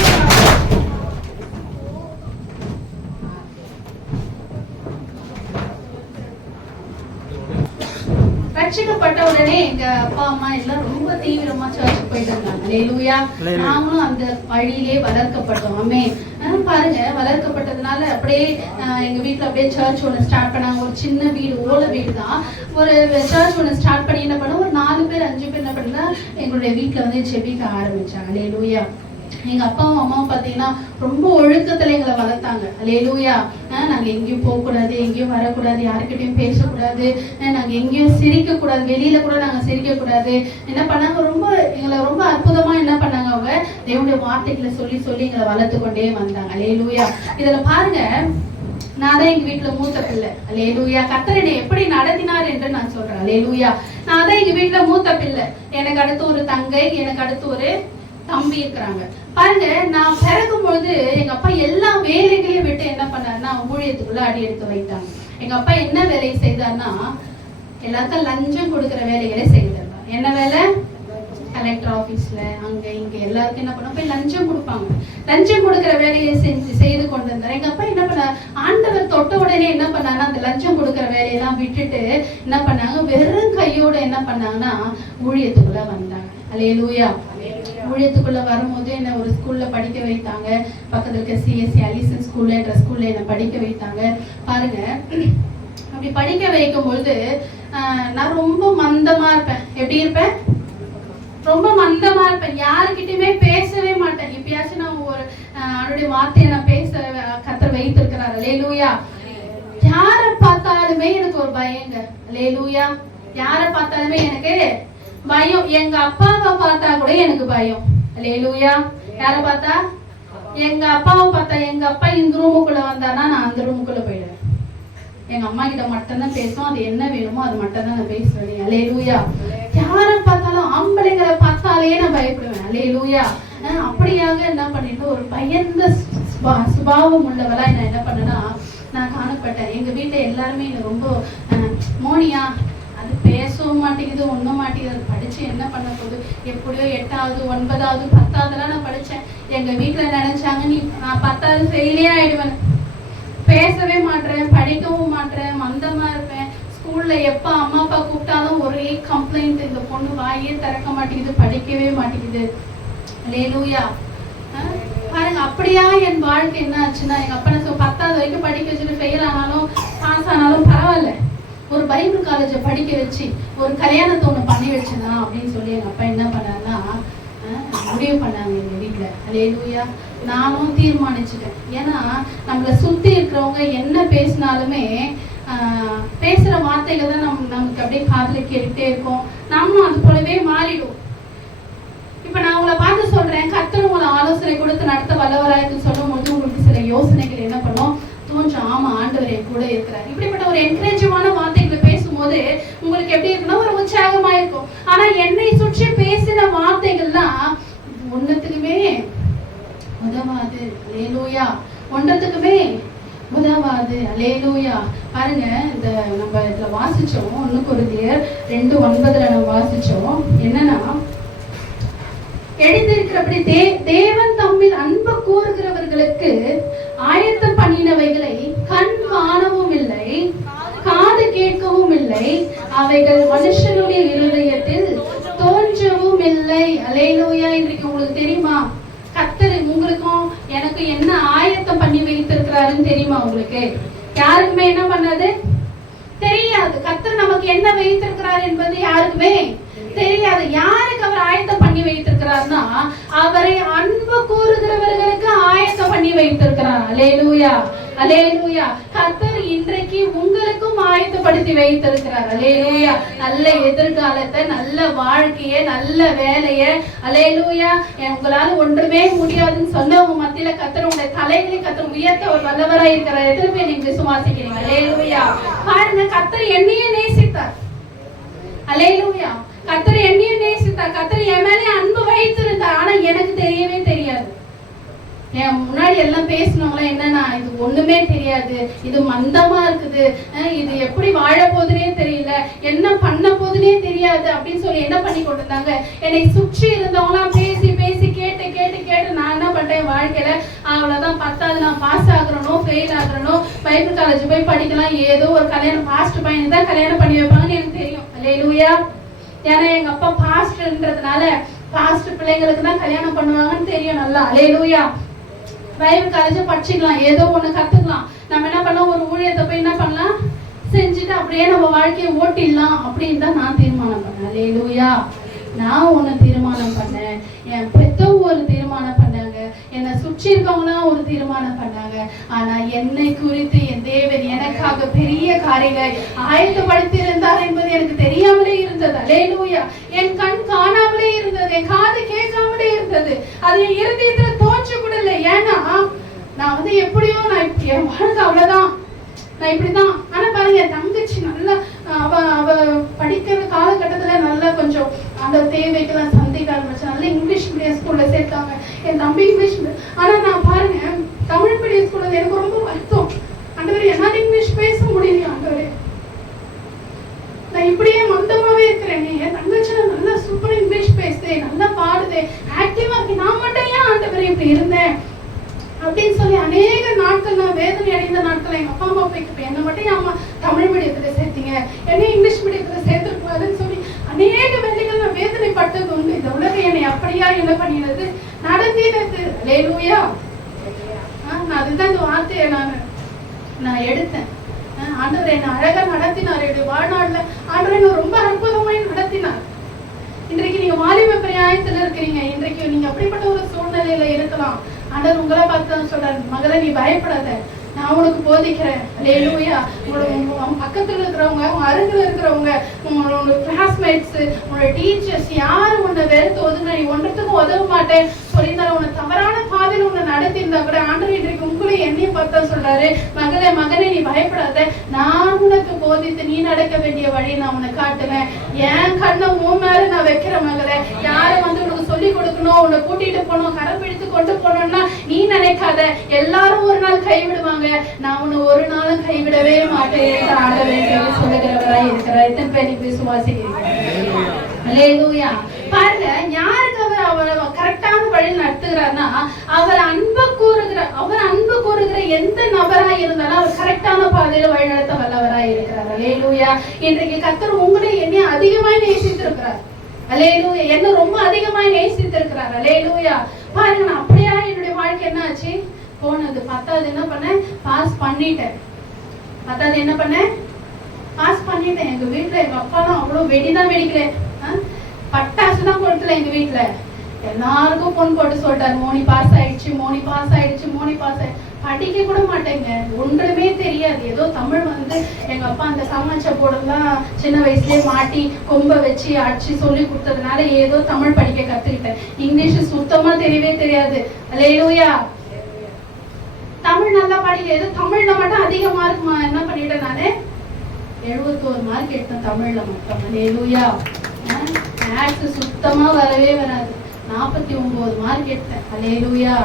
ரட்சிக்கப்பட்ட உடனே எங்க அப்பா அம்மா எல்லாம் ரொம்ப தீவிரமா சர்ச்சுக்கு போயிட்டு இருந்தாங்க. அல்லேலூயா. நாங்களும் அந்த வழியிலே வளர்க்கப்பட்டோம். ஆமென். பாருங்க, வளர்க்கப்பட்டதுனால அப்படியே எங்க வீட்டுல அப்படியே சர்ச் ஒண்ணு ஸ்டார்ட் பண்ணாங்க. ஒரு சின்ன வீடு, ஓலை வீடு தான். ஒரு சர்ச் ஒண்ணு ஸ்டார்ட் பண்ணி என்ன பண்ணோம், ஒரு 4 பேர் 5 பேர் என்ன பண்ணா எங்களுடைய வீட்டுல வந்து செபிக்க ஆரம்பிச்சாங்க. அல்லேலூயா. எங்க அப்பாவும் அம்மாவும் பாத்தீங்கன்னா ரொம்ப ஒழுக்கத்துல எங்களை வளர்த்தாங்க. அல்லேலூயா. நாங்க எங்கேயும் போக கூடாது, எங்கேயும் வரக்கூடாது, யாருக்கிட்டையும் பேசக்கூடாது, நாங்க எங்கேயும் சிரிக்க கூடாது, வெளியில கூட நாங்க சிரிக்க கூடாது. என்ன பண்ணாங்க, ரொம்ப எங்களை ரொம்ப அற்புதமா என்ன பண்ணாங்க, அவங்க தேவனுடைய வார்த்தைகளை சொல்லி சொல்லி எங்களை வளர்த்து கொண்டே வந்தாங்க. அல்லேலூயா. இதுல பாருங்க, நான் தான் எங்க வீட்டுல மூத்த பிள்ளை. அல்லேலூயா. கர்த்தர் என்னை எப்படி நடத்தினார் என்று நான் சொல்றேன். அல்லேலூயா. நான் தான் எங்க வீட்டுல மூத்த பிள்ளை. எனக்கு அடுத்து ஒரு தங்கை, எனக்கு அடுத்து ஒரு தம்பி இருக்கிறாங்க. பாருங்க, நான் பிறக்கும் பொழுது எங்க அப்பா எல்லா வேலைகளையும் விட்டு என்ன பண்ணாருன்னா ஊழியத்துக்குள்ள அடி எடுத்து வைத்தாங்க. எங்க அப்பா என்ன வேலையை செய்தார்னா, எல்லாருக்கும் லஞ்சம் கொடுக்கிற வேலைகளை செய்தார். என்ன வேலை? கலெக்டர் ஆபீஸ்ல அங்க இங்க எல்லாருக்கும் என்ன பண்ண போய் லஞ்சம் கொடுப்பாங்க. லஞ்சம் கொடுக்கிற வேலையை செய்து கொண்டு இருந்தார். எங்க அப்பா என்ன பண்ண, ஆண்டவர் தொட்ட உடனே என்ன பண்ணாங்கன்னா அந்த லஞ்சம் கொடுக்கிற வேலையெல்லாம் விட்டுட்டு என்ன பண்ணாங்க, வெறும் கையோட என்ன பண்ணாங்கன்னா ஊழியத்துக்குள்ள வந்தாங்க. அல்லேலூயா. ஊழியத்துக்குள்ள வரும்போது என்ன ஒரு ஸ்கூல்ல படிக்க வைத்தாங்க. பக்கத்துல இருக்க சிஎஸ்சி அலிசன் ஸ்கூல்ன்ற ஸ்கூல்ல என்ன படிக்க வைத்தாங்க. பாருங்க, அப்படி படிக்க வைக்கும் பொழுது நான் ரொம்ப மந்தமா இருப்பேன். எப்படி இருப்பேன்? ரொம்ப மந்தமா இருப்பேன். யாருக்கிட்டயுமே பேசவே மாட்டேன். எப்பயாச்சும் நான் ஒரு அவருடைய வார்த்தையை நான் பேச கர்த்தர் வைத்திருக்கிறார். அல்லேலூயா. யாரை பார்த்தாலுமே எனக்கு ஒரு பயங்க. அல்லேலூயா. யாரை பார்த்தாலுமே எனக்கு பயம். எங்க அப்பாவை பார்த்தா கூட எனக்கு பயம். அல்லேலூயா. யாரை பார்த்தா? எங்க அப்பாவை பார்த்தா, எங்க அப்பா இந்த ரூமுக்குள்ள வந்தானா நான் அந்த ரூமுக்குள்ள போயிடுவேன். எங்க அம்மா கிட்ட மட்டும்தான் பேசும், அது என்ன வேணுமோ அது மட்டும் தான் நான் பேசுவேன். அல்லேலூயா. யாரை பார்த்தாலும் ஆம்பளைங்களை பார்த்தாலே நான் பயப்படுவேன். அல்லேலூயா. அப்படியாக என்ன பண்ணிட்டு ஒரு பயந்த சுபாவம் உள்ளவளா நான் என்ன பண்ணேன்னா நான் காணப்பட்டேன். எங்க வீட்டுல எல்லாருமே என்ன ரொம்ப மோனியா அது பேசவும் மாட்டேங்குது, ஒன்றும் மாட்டேங்குது, படிச்சு என்ன பண்ண போகுது, எப்படியோ 8வது 9வது 10வதுலாம் நான் படிச்சேன். எங்க வீட்டுல நினைச்சாங்க நான் 10வது ஃபெயிலே ஆயிடுவேன், பேசவே மாட்டேன், படிக்கவும் மாட்டேன், மந்தமா இருப்பேன். ஸ்கூல்ல எப்ப அம்மா அப்பா கூப்பிட்டாலும் ஒரே கம்ப்ளைண்ட், இந்த பொண்ணு வாயே திறக்க மாட்டேங்குது, படிக்கவே மாட்டேங்குது. அல்லேலூயா. பாருங்க, அப்படியா என் வாழ்க்கை என்ன ஆச்சுன்னா, எங்க அப்பா 10வது வரைக்கும் படிக்க வச்சுட்டு ஃபெயில் ஆனாலும் பாஸ் ஆனாலும் பரவாயில்ல, ஒரு பைபிள் காலேஜை படிக்க வச்சு ஒரு கல்யாணத்தை ஒண்ணு பண்ணி வச்சுனா அப்படின்னு சொல்லி எங்க அப்பா என்ன பண்ணாருன்னா முடிவு பண்ணாங்க எங்க வீட்டுல. அல்லேலூயா. நானும் தீர்மானிச்சுட்டேன். ஏன்னா நம்மளை சுத்தி இருக்கிறவங்க என்ன பேசினாலுமே பேசுற வார்த்தைகள் தான் நமக்கு அப்படியே காதுல கேட்டுட்டே இருக்கும். நம்மளும் அது போலவே மாறிடும். இப்ப நான் உங்களை பார்த்து சொல்றேன், கர்த்தர் உங்களை ஆலோசனை கொடுத்து நடத்த வல்லவராயிருக்கு சொல்லும் போது உங்களுக்கு சில யோசனைகள் என்ன பண்ணும் தோன்றும். ஆமா, ஆண்டவர் என் கூட இருக்கிறார். இப்படிப்பட்ட ஒரு என்கரேஜிவான வார்த்தைகளை பேசும்போது உங்களுக்கு எப்படி இருக்குன்னா ஒரு உற்சாகமா இருக்கும். ஆனா என்னை சுற்றி பேசின வார்த்தைகள்லாம் ஒன்னத்துக்குமே உதவாது. அல்லேலூயா. ஒன்றத்துக்குமே உதவாது. அல்லேலூயா. பாருங்க, இந்த நம்ம இதுல வாசிச்சோம் 1 கொரிந்தியர் 2:9 நம்ம வாசிச்சோம். என்னன்னா எழுந்திருக்கிறபடி தேவன் தம்மில் அன்பு கூறுகிறவர்களுக்கு ஆயத்தம் பண்ணினவைகளை கண் காணவும் இல்லை, காது கேட்கவும் இல்லை, அவைகள் மனுஷனுடைய இருதயத்தில் தோன்றவும் இல்லை. அல்லேலூயா. இன்றைக்கு உங்களுக்கு தெரியுமா கர்த்தர் உங்களுக்கும் எனக்கு என்ன ஆயத்தம் பண்ணி வைத்திருக்கிறாருன்னு தெரியுமா? உங்களுக்கு யாருக்குமே என்ன பண்ணது தெரியாது. கர்த்தர் நமக்கு என்ன வைத்திருக்கிறார் என்பது யாருக்குமே தெரியாது. யாருக்கு அவர் ஆயத்தம் பண்ணி வைத்திருக்கிறார்னா அவரை அன்பு கூறுகிறவர்களுக்கு ஆயத்தம் பண்ணி வைத்திருக்கிறார். அல்லேலூயா. அல்லேலூயா. கர்த்தர் இன்றைக்கு உங்களுக்கும் ஆயத்தப்படுத்தி வைத்திருக்கிறார். அல்லேலூயா. நல்ல எதிர்காலத்தை, நல்ல வாழ்க்கையை, நல்ல வேலையை, அல்லேலூயா. உங்களால ஒன்றுமே முடியாதுன்னு சொன்னவங்க மத்தியில கர்த்தர் உங்களுடைய தலைகளை கர்த்தர் உயர்த்த ஒரு வல்லவராய் இருக்கிறார். எத்தனை பேர் நீங்க விசுவாசிக்கிறீங்க? அல்லேலூயா. பாருங்க, கர்த்தர் என்னையே நேசித்தார். அல்லேலூயா. கர்த்தர் என்னையே நேசித்தார். கர்த்தர் என் மேலே அன்பு வைத்திருந்தார். ஆனா எனக்கு தெரியவே தெரியாது. என் முன்னாடி எல்லாம் பேசினவங்களாம் என்னன்னா, இது ஒண்ணுமே தெரியாது, இது மந்தமா இருக்குது, இது எப்படி வாழ போதுனே தெரியல, என்ன பண்ண போதுனே தெரியாது அப்படின்னு சொல்லி என்ன பண்ணி கொண்டிருந்தாங்க. என்னை சுற்றி இருந்தவங்களாம் பேசி பேசி கேட்டு கேட்டு கேட்டு நான் என்ன பண்றேன், வாழ்க்கையில அவ்வளவுதான், 10வது நான் பாஸ் ஆகுறனோ ஃபெயில் ஆகுறனோ, பைபிள் காலேஜ் போய் படிக்கலாம், ஏதோ ஒரு கல்யாணம், பாஸ்ட் பையன் தான் கல்யாணம் பண்ணி வைப்பாங்கன்னு எனக்கு தெரியும். அல்லேலூயா. ஏன்னா எங்க அப்பா பாஸ்ட்ன்றதுனால பாஸ்ட் பிள்ளைங்களுக்கு தான் கல்யாணம் பண்ணுவாங்கன்னு தெரியும் நல்லா. அல்லேலூயா. பைபிள் காலேஜ் படிச்சுக்கலாம், ஏதோ ஒண்ணு கத்துக்கலாம், நம்ம என்ன பண்ணலாம், ஒரு ஊழியத்தை போய் என்ன பண்ணலாம் செஞ்சுட்டு அப்படியே நம்ம வாழ்க்கையை ஓட்டிடலாம் அப்படின்னு தான் நான் தீர்மானம் பண்ணேன். அல்லேலூயா. நான் ஒண்ணு தீர்மானம் பண்ணேன், என் பெத்தவங்க ஒரு தீர்மானம் பண்ணாங்க, என்னை சுற்றி இருக்கவங்களாம் ஒரு தீர்மானம் பண்ணாங்க. ஆனா என்னை குறித்து என் தேவன் எனக்காக பெரிய காரியங்களை ஆயத்தப்படுத்தி இருந்தார் என்பது எனக்கு தெரியாமலே இருந்தது. அல்லேலூயா. என் கண் காணாமலே இருந்தது, என் காது கேட்காமலே இருந்தது, அது என் இருதயத்துல தோற்று கூட இல்லை. ஏன்னா நான் வந்து எப்படியோ நான் என் வாழ்க்கை அவ்வளவுதான், நான் இப்படிதான். ஆனா பாருங்க, என் தங்கச்சி நல்லா அவ படிக்கிற காலகட்டத்துல நல்லா கொஞ்சம் அந்த தேவைக்கெல்லாம் சந்திக்க ஆரம்பிச்சு, நல்லா இங்கிலீஷ் மீடியம் ஸ்கூல்ல சேர்த்தாங்க. என் தம்பி இங்கிலீஷ் மீடியம். ஆனா நான் பாருங்க, தமிழ் மீடியம் ஸ்கூல்ல எனக்கு ரொம்ப வருத்தம். ஆண்டவரே, என்னால இங்கிலீஷ் பேச முடியலையா ஆண்டவரே, நான் இப்படியே மந்தமாவே இருக்கிறேன். என் தங்கச்சி நல்லா சூப்பரா இங்கிலீஷ் பேசுதே, நல்லா பாடுதே, ஆக்டிவா இருக்கு, நான் மட்டும் ஏன் ஆண்டவரே இப்படி இருந்தேன் அப்படின்னு சொல்லி அநேக நாட்கள் நான் வேதனை அடைந்த நாட்கள். எங்க அப்பா அம்மா போய் என்ன மட்டும் அம்மா தமிழ் மீடியத்துல சேர்த்தீங்க, என்ன இங்கிலீஷ் மீடியத்துல சேர்த்துருக்கூடாதுன்னு சொல்லி அநேக வேலைகள் நான் வேதனைப்பட்டது உண்டு. இந்த உலகம் என்னை அப்படியா என்ன பண்ணினது, நடத்தினது. அல்லேலூயா. நான் அதுதான் இந்த வார்த்தையை நான் எடுத்தேன். ஆண்டவர் என்னை அழகா நடத்தினார். என்னுடைய வாழ்நாள்ல ஆண்டவர் என்ன ரொம்ப அற்புதமாய் நடத்தினார். இன்றைக்கு நீங்க வாலிப பிராயத்துல இருக்கிறீங்க, இன்றைக்கு நீங்க அப்படிப்பட்ட ஒரு சூழ்நிலையில இருக்கலாம். ஆண்டவர் உங்களை பார்த்து சொல்றாரு, மகளே நீ பயப்படாத, நான் உனக்கு போதிக்கிறேன். அல்லேலூயா. உங்க பக்கத்துல இருக்கிறவங்க, உங்க அருகில் இருக்கிறவங்க, உங்களோட கிளாஸ்மேட்ஸ், உங்களோட டீச்சர்ஸ் யாரு உன்னை வெறுத்து ஒதுங்க, நீ ஒன்றத்துக்கும் உதவ மாட்டேன் சொல்லியிருந்தாலும் உன்னை தவறான பாதையில உன்னை நடத்தியிருந்தா கூட ஆண்டவர் இன்றைக்கு உங்களையும் என்னையும் பார்த்தா சொல்றாரு, மகளே மகனே நீ பயப்படாத, நான் உனக்கு போதித்து நீ நடக்க வேண்டிய வழியை நான் உனக்கு காட்டுவேன். என் கண்ணை உன் மேல நான் வைக்கிற மகளே. யாரும் வந்து உனக்கு சொல்லி கொடுக்கணும், உன்னை கூட்டிட்டு போகணும், கரை பிடித்து கொண்டு போனோம்னா நீ நினைக்காத, எல்லாரும் ஒரு நாள் கைவிடுவாங்க, நான் உன்னை ஒரு நாளும் கைவிடவே மாட்டேன் என்று ஆண்டவர் சொல்லுகிறவராய் இருக்கிறார். எத்தனை பேர் விசுவாசிக்கிறீங்க? அல்லேலூயா. பாருங்க, யாருக்கு அவர் கரெக்டான வழியில் நடத்துகிறார்னா, அவர் அன்பு கூறுகிற எந்த நபராய் இருந்தாலும் அவர் கரெக்டான பாதையில வழி நடத்த வல்லவராய் இருக்கிறார். அல்லேலூயா. இன்றைக்கு கர்த்தர் உங்களை என்னை அதிகமாய் நேசித்திருக்கிறார். அல்லேலூயா. என்ன ரொம்ப அதிகமாய் நேசித்திருக்கிறார். அல்லேலூயா. பாருங்க, நான் அப்படியா என்னுடைய வாழ்க்கை என்ன ஆச்சு, போனது 10வது என்ன பண்ணேன், பாஸ் பண்ணிட்டேன். 10வது என்ன பண்ணேன், பாஸ் பண்ணிட்டேன். எங்க வீட்டுல எங்க அப்பாலாம் அவ்வளவு வெடிதான் வெடிக்கிறேன், பட்டாசு தான் கொடுத்துல. எங்க வீட்டுல எல்லாருக்கும் பொண்ணு போட்டு சொல்லிட்டாரு, மோனி பாஸ் ஆயிடுச்சு, மோனி பாஸ் ஆயிடுச்சு, மோனி பாஸ் ஆயிடுச்சு. படிக்க கூட மாட்டேங்க, ஒன்றுமே தெரியாது. ஏதோ தமிழ் வந்து எங்க அப்பா அந்த சமாச்ச போடலாம் சின்ன வயசுலயே மாட்டி கொம்ப வச்சு அடிச்சு சொல்லி கொடுத்ததுனால ஏதோ தமிழ் படிக்க கத்துக்கிட்டேன். இங்கிலீஷ் சுத்தமா தெரியவே தெரியாது. அல்லேலூயா. தமிழ் நல்லா படிக்க, ஏதோ தமிழ்ல மட்டும் அதிக மார்க் என்ன பண்ணிட்டேன், நானு 71 மார்க் எடுத்தேன் தமிழ்ல மட்டும். அல்லேலூயா. மேத்ஸ் சுத்தமா வரவே வராது, 49 மார்க் எடுத்தேன். அல்லேலூயா.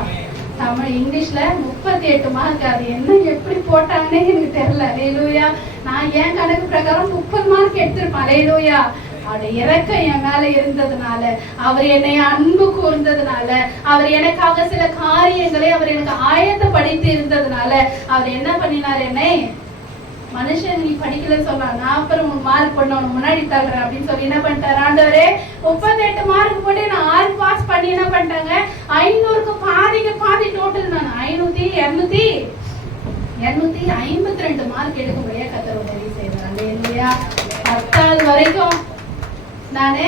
தமிழ் இங்கிலீஷ்ல 38 மார்க். அது என்ன எப்படி போட்டாங்கன்னே எனக்கு தெரியல. அல்லேலூயா. நான் என் கணக்கு பிரகாரம் 30 மார்க் எடுத்திருப்பேன். அல்லேலூயா. அவருடைய இறக்கம் என் மேல இருந்ததுனால, அவர் என்னை அன்பு கூர்ந்ததுனால, அவர் எனக்காக சில காரியங்களை அவர் எனக்கு ஆயத்தப்படுத்தி இருந்ததுனால அவர் என்ன பண்ணினார், என்னை மனுஷன் நீ படிக்கல சொன்னா, நான் அப்புறம் மார்க் பண்ணணும் முன்னாடி தள்ளுறேன் அப்படின்னு சொல்லி என்ன பண்ணிட்டாரு ஆண்டவரே, 38 மார்க் போட்டு நான் 6 பாஸ் பண்ணி என்ன பண்ணிட்டாங்க, 500க்கு பாதி டோட்டல். நான் 252 மார்க் எடுக்கும்படியா கர்த்தர் உதவி செய்வார். இல்லையா? 10வது வரைக்கும் நானு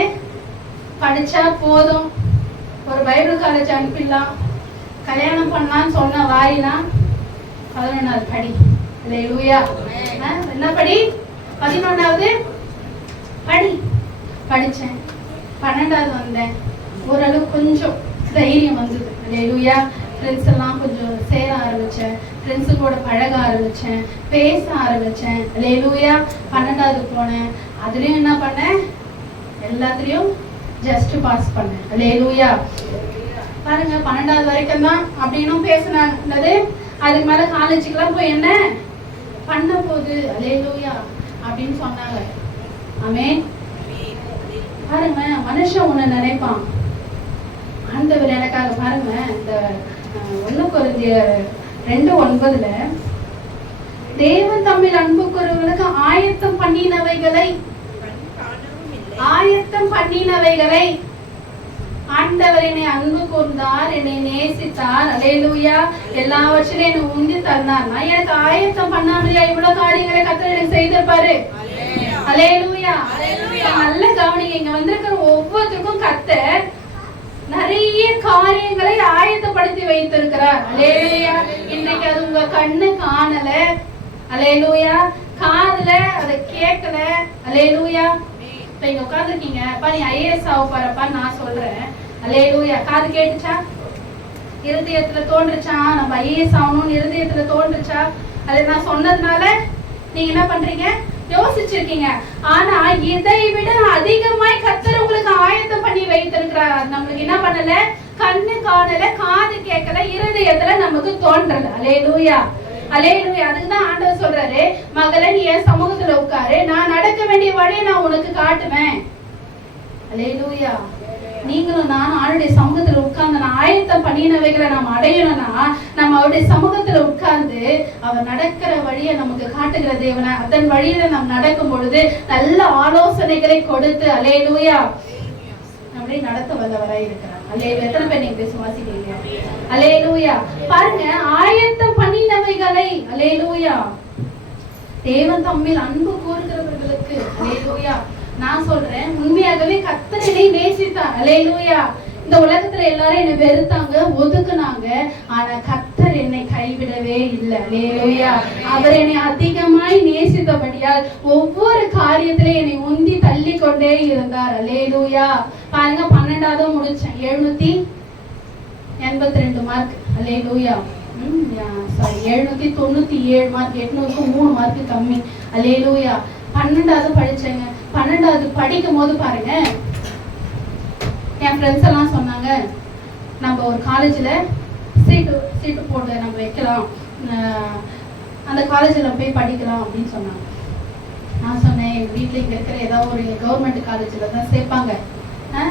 படிச்சா போதும், ஒரு பைபிள் காலேஜ் அனுப்பிடலாம், கல்யாணம் பண்ணலான்னு சொன்ன வாயினா 11வது படி. அல்லேலூயா. என்ன படி? 11வது படி. படிச்சேன். 12வது வந்தேன். ஓரளவு கொஞ்சம் தைரியம் வந்தது. அல்லேலூயா. ஃப்ரெண்ட்ஸ் எல்லாம் கொஞ்சம் சேர ஆரம்பிச்சேன். ஃப்ரெண்ட்ஸு கூட பழக ஆரம்பிச்சேன், பேச ஆரம்பிச்சேன். அல்லேலூயா. 12வது போனேன். அதுலயும் என்ன பண்ணேன்? எல்லாத்துலயும் ஜஸ்ட் பாஸ் பண்ணேன். அல்லேலூயா. பாருங்க, 12வது வரைக்கும் தான் அப்படின்னும் பேசினது. அதுக்கு மேல காலேஜுக்கெல்லாம் போய் என்ன பண்ண போகுது? அல்லேலூயா அப்படின்னு சொன்னாங்க. ஆமென். பாருங்க, மனுஷன் உன்னை நினைப்பான், ஆண்டவர் எனக்காக பாருங்க இந்த 1 கொரிந்தியர் 2:9 தேவன் தம்மில் அன்பு கூறுவர்களுக்கு ஆயத்தம் பண்ணினவைகளை ஆண்டவர் என்னை அன்பு கூர்ந்தார், என்னை நேசித்தார். அல்லேலூயா. எல்லாவற்றிலும் என்னை உந்தி தந்தார்னா எனக்கு ஆயத்தம் பண்ணாமலையா இவ்வளவு காரியங்களை கர்த்தர் எனக்கு செய்திருப்பாரு. அல்லேலூயா. நல்ல கவனிங்க, இங்க வந்திருக்கிற ஒவ்வொருத்தருக்கும் கர்த்தர் நிறைய காரியங்களை ஆயத்தப்படுத்தி வைத்திருக்கிறார். அல்லேலூயா. இன்னைக்கு அது உங்க கண்ணு காணல, அல்லேலூயா, காதுல அதை கேட்கல. அல்லேலூயா. இப்ப இங்க உட்கார்ந்துருக்கீங்க, அப்பா நீ IAS ஆக போறப்பா நான் சொல்றேன். அல்லேலூயா. காது கேட்டுச்சா? இருதயத்துல தோன்றுச்சா நம்ம IAS ஆகணும்னு? இருதயத்துல தோன்றுச்சா? அது நான் சொன்னதுனால நீங்க என்ன பண்றீங்க? யோசிச்சிருக்கீங்க. ஆனா இதை விட அதிகமாய் கர்த்தர் உங்களுக்கு ஆயத்தம் பண்ணி வைத்திருக்கிறார். நம்மளுக்கு என்ன பண்ணல? கண்ணு காணல, காது கேட்கல, இருதயத்துல நமக்கு தோன்றல. அல்லேலூயா. அல்லேலூயா. அதுக்குதான் ஆண்டவர் சொல்றாரு, மகளே நீ என் சமூகத்துல உட்காரு, நான் நடக்க வேண்டிய வழியை நான் உனக்கு காட்டுவேன். அல்லேலூயா. நீங்களும் நான் அவருடைய சமூகத்துல உட்கார்ந்து ஆயத்தம் பண்ணினவைகளை நாம் அடையணும்னா நம்ம அவருடைய சமூகத்துல உட்கார்ந்து அவர் நடக்கிற வழியை நமக்கு காட்டுகிற தேவனை, அதன் வழியில நாம் நடக்கும் பொழுது நல்ல ஆலோசனைகளை கொடுத்து அல்லேலூயா நம்மளே நடத்த வல்லவராய் இருக்கிறார். அல்லேலூயா. எத்தனை பேர் நீங்க விசுவாசிக்கிறீங்க? அல்லேலூயா. பாருங்க, ஆயத்தம் பண்ணினவைகளை அல்லேலூயா தேவன் தம்மில் அன்பு கூறுகிறவர்களுக்கு அல்லேலூயா. நான் சொல்றேன், உண்மையாகவே கர்த்தர் என்னை நேசித்தார். அல்லேலூயா. இந்த உலகத்துல எல்லாரும் என்னை வெறுத்தாங்க, ஒதுக்குனாங்க, ஆனா கர்த்தர் என்னை கைவிடவே இல்லை. அல்லேலூயா. அவர் என்னை அதிகமாய் நேசித்தபடியால் ஒவ்வொரு காரியத்திலே என்னை உந்தி தள்ளி கொண்டே இருந்தார். அல்லேலூயா. பாருங்க, 12வது முடிச்சேன், 782 மார்க். அல்லேலூயா. 797 மார்க், 800க்கு 3 மார்க் கம்மி. அல்லேலூயா. 12வது படிச்சேங்க. 12வது படிக்கும் போது பாருங்க, என் ஃப்ரெண்ட்ஸ் எல்லாம் சொன்னாங்க, நம்ம ஒரு காலேஜ்ல சீட்டு போட்டு நம்ம வைக்கலாம், அந்த காலேஜில் போய் படிக்கலாம் அப்படின்னு சொன்னாங்க. நான் சொன்னேன், எங்கள் வீட்டில் இங்கே இருக்கிற ஏதாவது ஒரு கவர்மெண்ட் காலேஜில் தான் சேர்ப்பாங்க,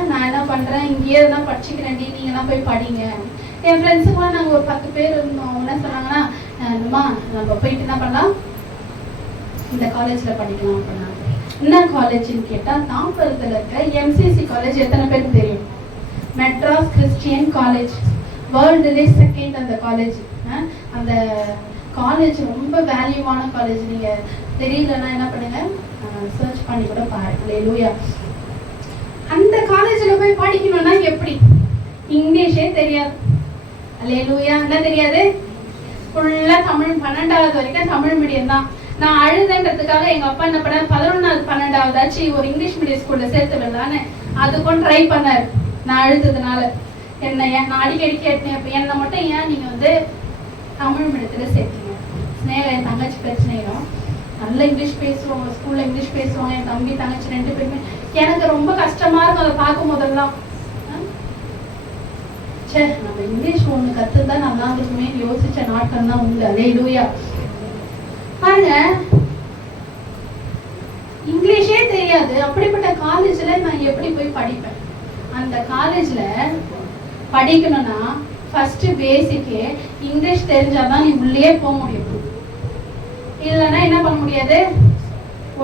நான் என்ன பண்ணுறேன், இங்கேயே தான் படிச்சுக்கிறேன்டி, நீங்கள்லாம் போய் படிங்க. என் ஃப்ரெண்ட்ஸுக்குலாம் நாங்கள் ஒரு 10 பேர் இருந்தோம். என்ன சொன்னாங்கன்னா, அம்மா நம்ம போயிட்டு என்ன பண்ணலாம், இந்த காலேஜில் படிக்கலாம் அப்படின்னாங்க. என்ன காலேஜ்னு கேட்டால், தாம்பரத்தில் இருக்க MCC காலேஜ். எத்தனை பேருக்கு தெரியும்? Madras Christian college. வேர்ல்டுலே 2nd அந்த காலேஜ். அந்த காலேஜ் ரொம்ப வேல்யூவான காலேஜ். நீங்கள் தெரியலன்னா என்ன பண்ணுங்க, சர்ச் பண்ணி கூட பாருங்க. அல்லேலூயா. அந்த காலேஜில் போய் படிக்கணும்னா எப்படி? இங்கிலீஷே தெரியாது. அல்லேலூயா. என்ன தெரியாது? ஃபுல்லாக தமிழ். 12வது வரைக்கும் தமிழ் மீடியம் தான். நான் அழுதுன்றதுக்காக எங்க அப்பா என்ன பண்ண, 11வது 12வது ஒரு இங்கிலீஷ் மீடியம் ஸ்கூல்ல சேர்த்து விடலான்னு அதுக்கும் ட்ரை பண்ணாரு. நான் அழுத்ததுனால என்ன நான் அடிக்கடி கேட்டேன், என்னை மட்டும் ஏன் நீங்க வந்து தமிழ் மீடியத்துல சேர்த்தீங்க? ஸ்னேகா, என் தங்கச்சி பிரச்சனையும் நல்ல இங்கிலீஷ் பேசுவாங்க, ஸ்கூல்ல இங்கிலீஷ் பேசுவாங்க. என் தம்பி தங்கச்சி 2 பேருமே. எனக்கு ரொம்ப கஷ்டமா இருக்கும் அதை பார்க்கும் போதெல்லாம். சே, நம்ம இங்கிலீஷ் ஒண்ணு கத்துந்தா நல்லா இருக்குமே யோசிச்ச நாட்கள் தான் உண்டு. அல்லேலூயா. பாருங்க, இங்கிலீஷே தெரியாது. அப்படிப்பட்ட காலேஜ்ல நான் எப்படி போய் படிப்பேன்? அந்த காலேஜ்ல படிக்கணும்னா ஃபர்ஸ்ட் பேசிக்கே இங்கிலீஷ் தெரிஞ்சாதான் நீ உள்ளே போக முடியும். இல்லைன்னா என்ன பண்ண முடியாது,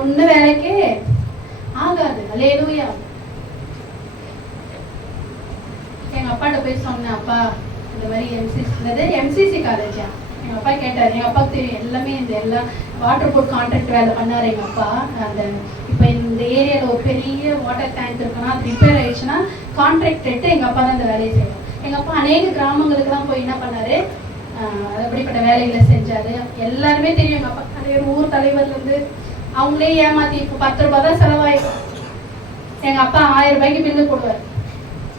ஒண்ணு வேலைக்கே ஆகாது. அல்லேலூயா. எங்க அப்பாட்ட போய் சொன்னேன், அப்பா இந்த மாதிரி MCC காலேஜா? எங்க அப்பா கேட்டாரு. எங்க அப்பாவுக்கு தெரியும் எல்லாமே, இந்த எல்லாம் வாட்டர் போர்ட் கான்ட்ராக்ட் வேலை பண்ணாரு எங்க அப்பா. அந்த இப்ப இந்த ஏரியால ஒரு பெரிய வாட்டர் டேங்க் இருக்குன்னா அது ரிப்பேர் ஆயிடுச்சுன்னா கான்ட்ராக்ட் எடுத்து எங்க அப்பா தான் இந்த வேலையை செய்யணும். எங்க அப்பா அநேக கிராமங்களுக்கு எல்லாம் போய் என்ன பண்ணாரு, அப்படிப்பட்ட வேலைகளை செஞ்சாரு. எல்லாருமே தெரியும் எங்க அப்பா தலைவர், ஊர் தலைவர்ல இருந்து அவங்களே ஏமாத்தி இப்போ 10 ரூபாய் தான் செலவாயிருக்கும். எங்க அப்பா 1000 ரூபாய்க்கு பில்லு போடுவார்.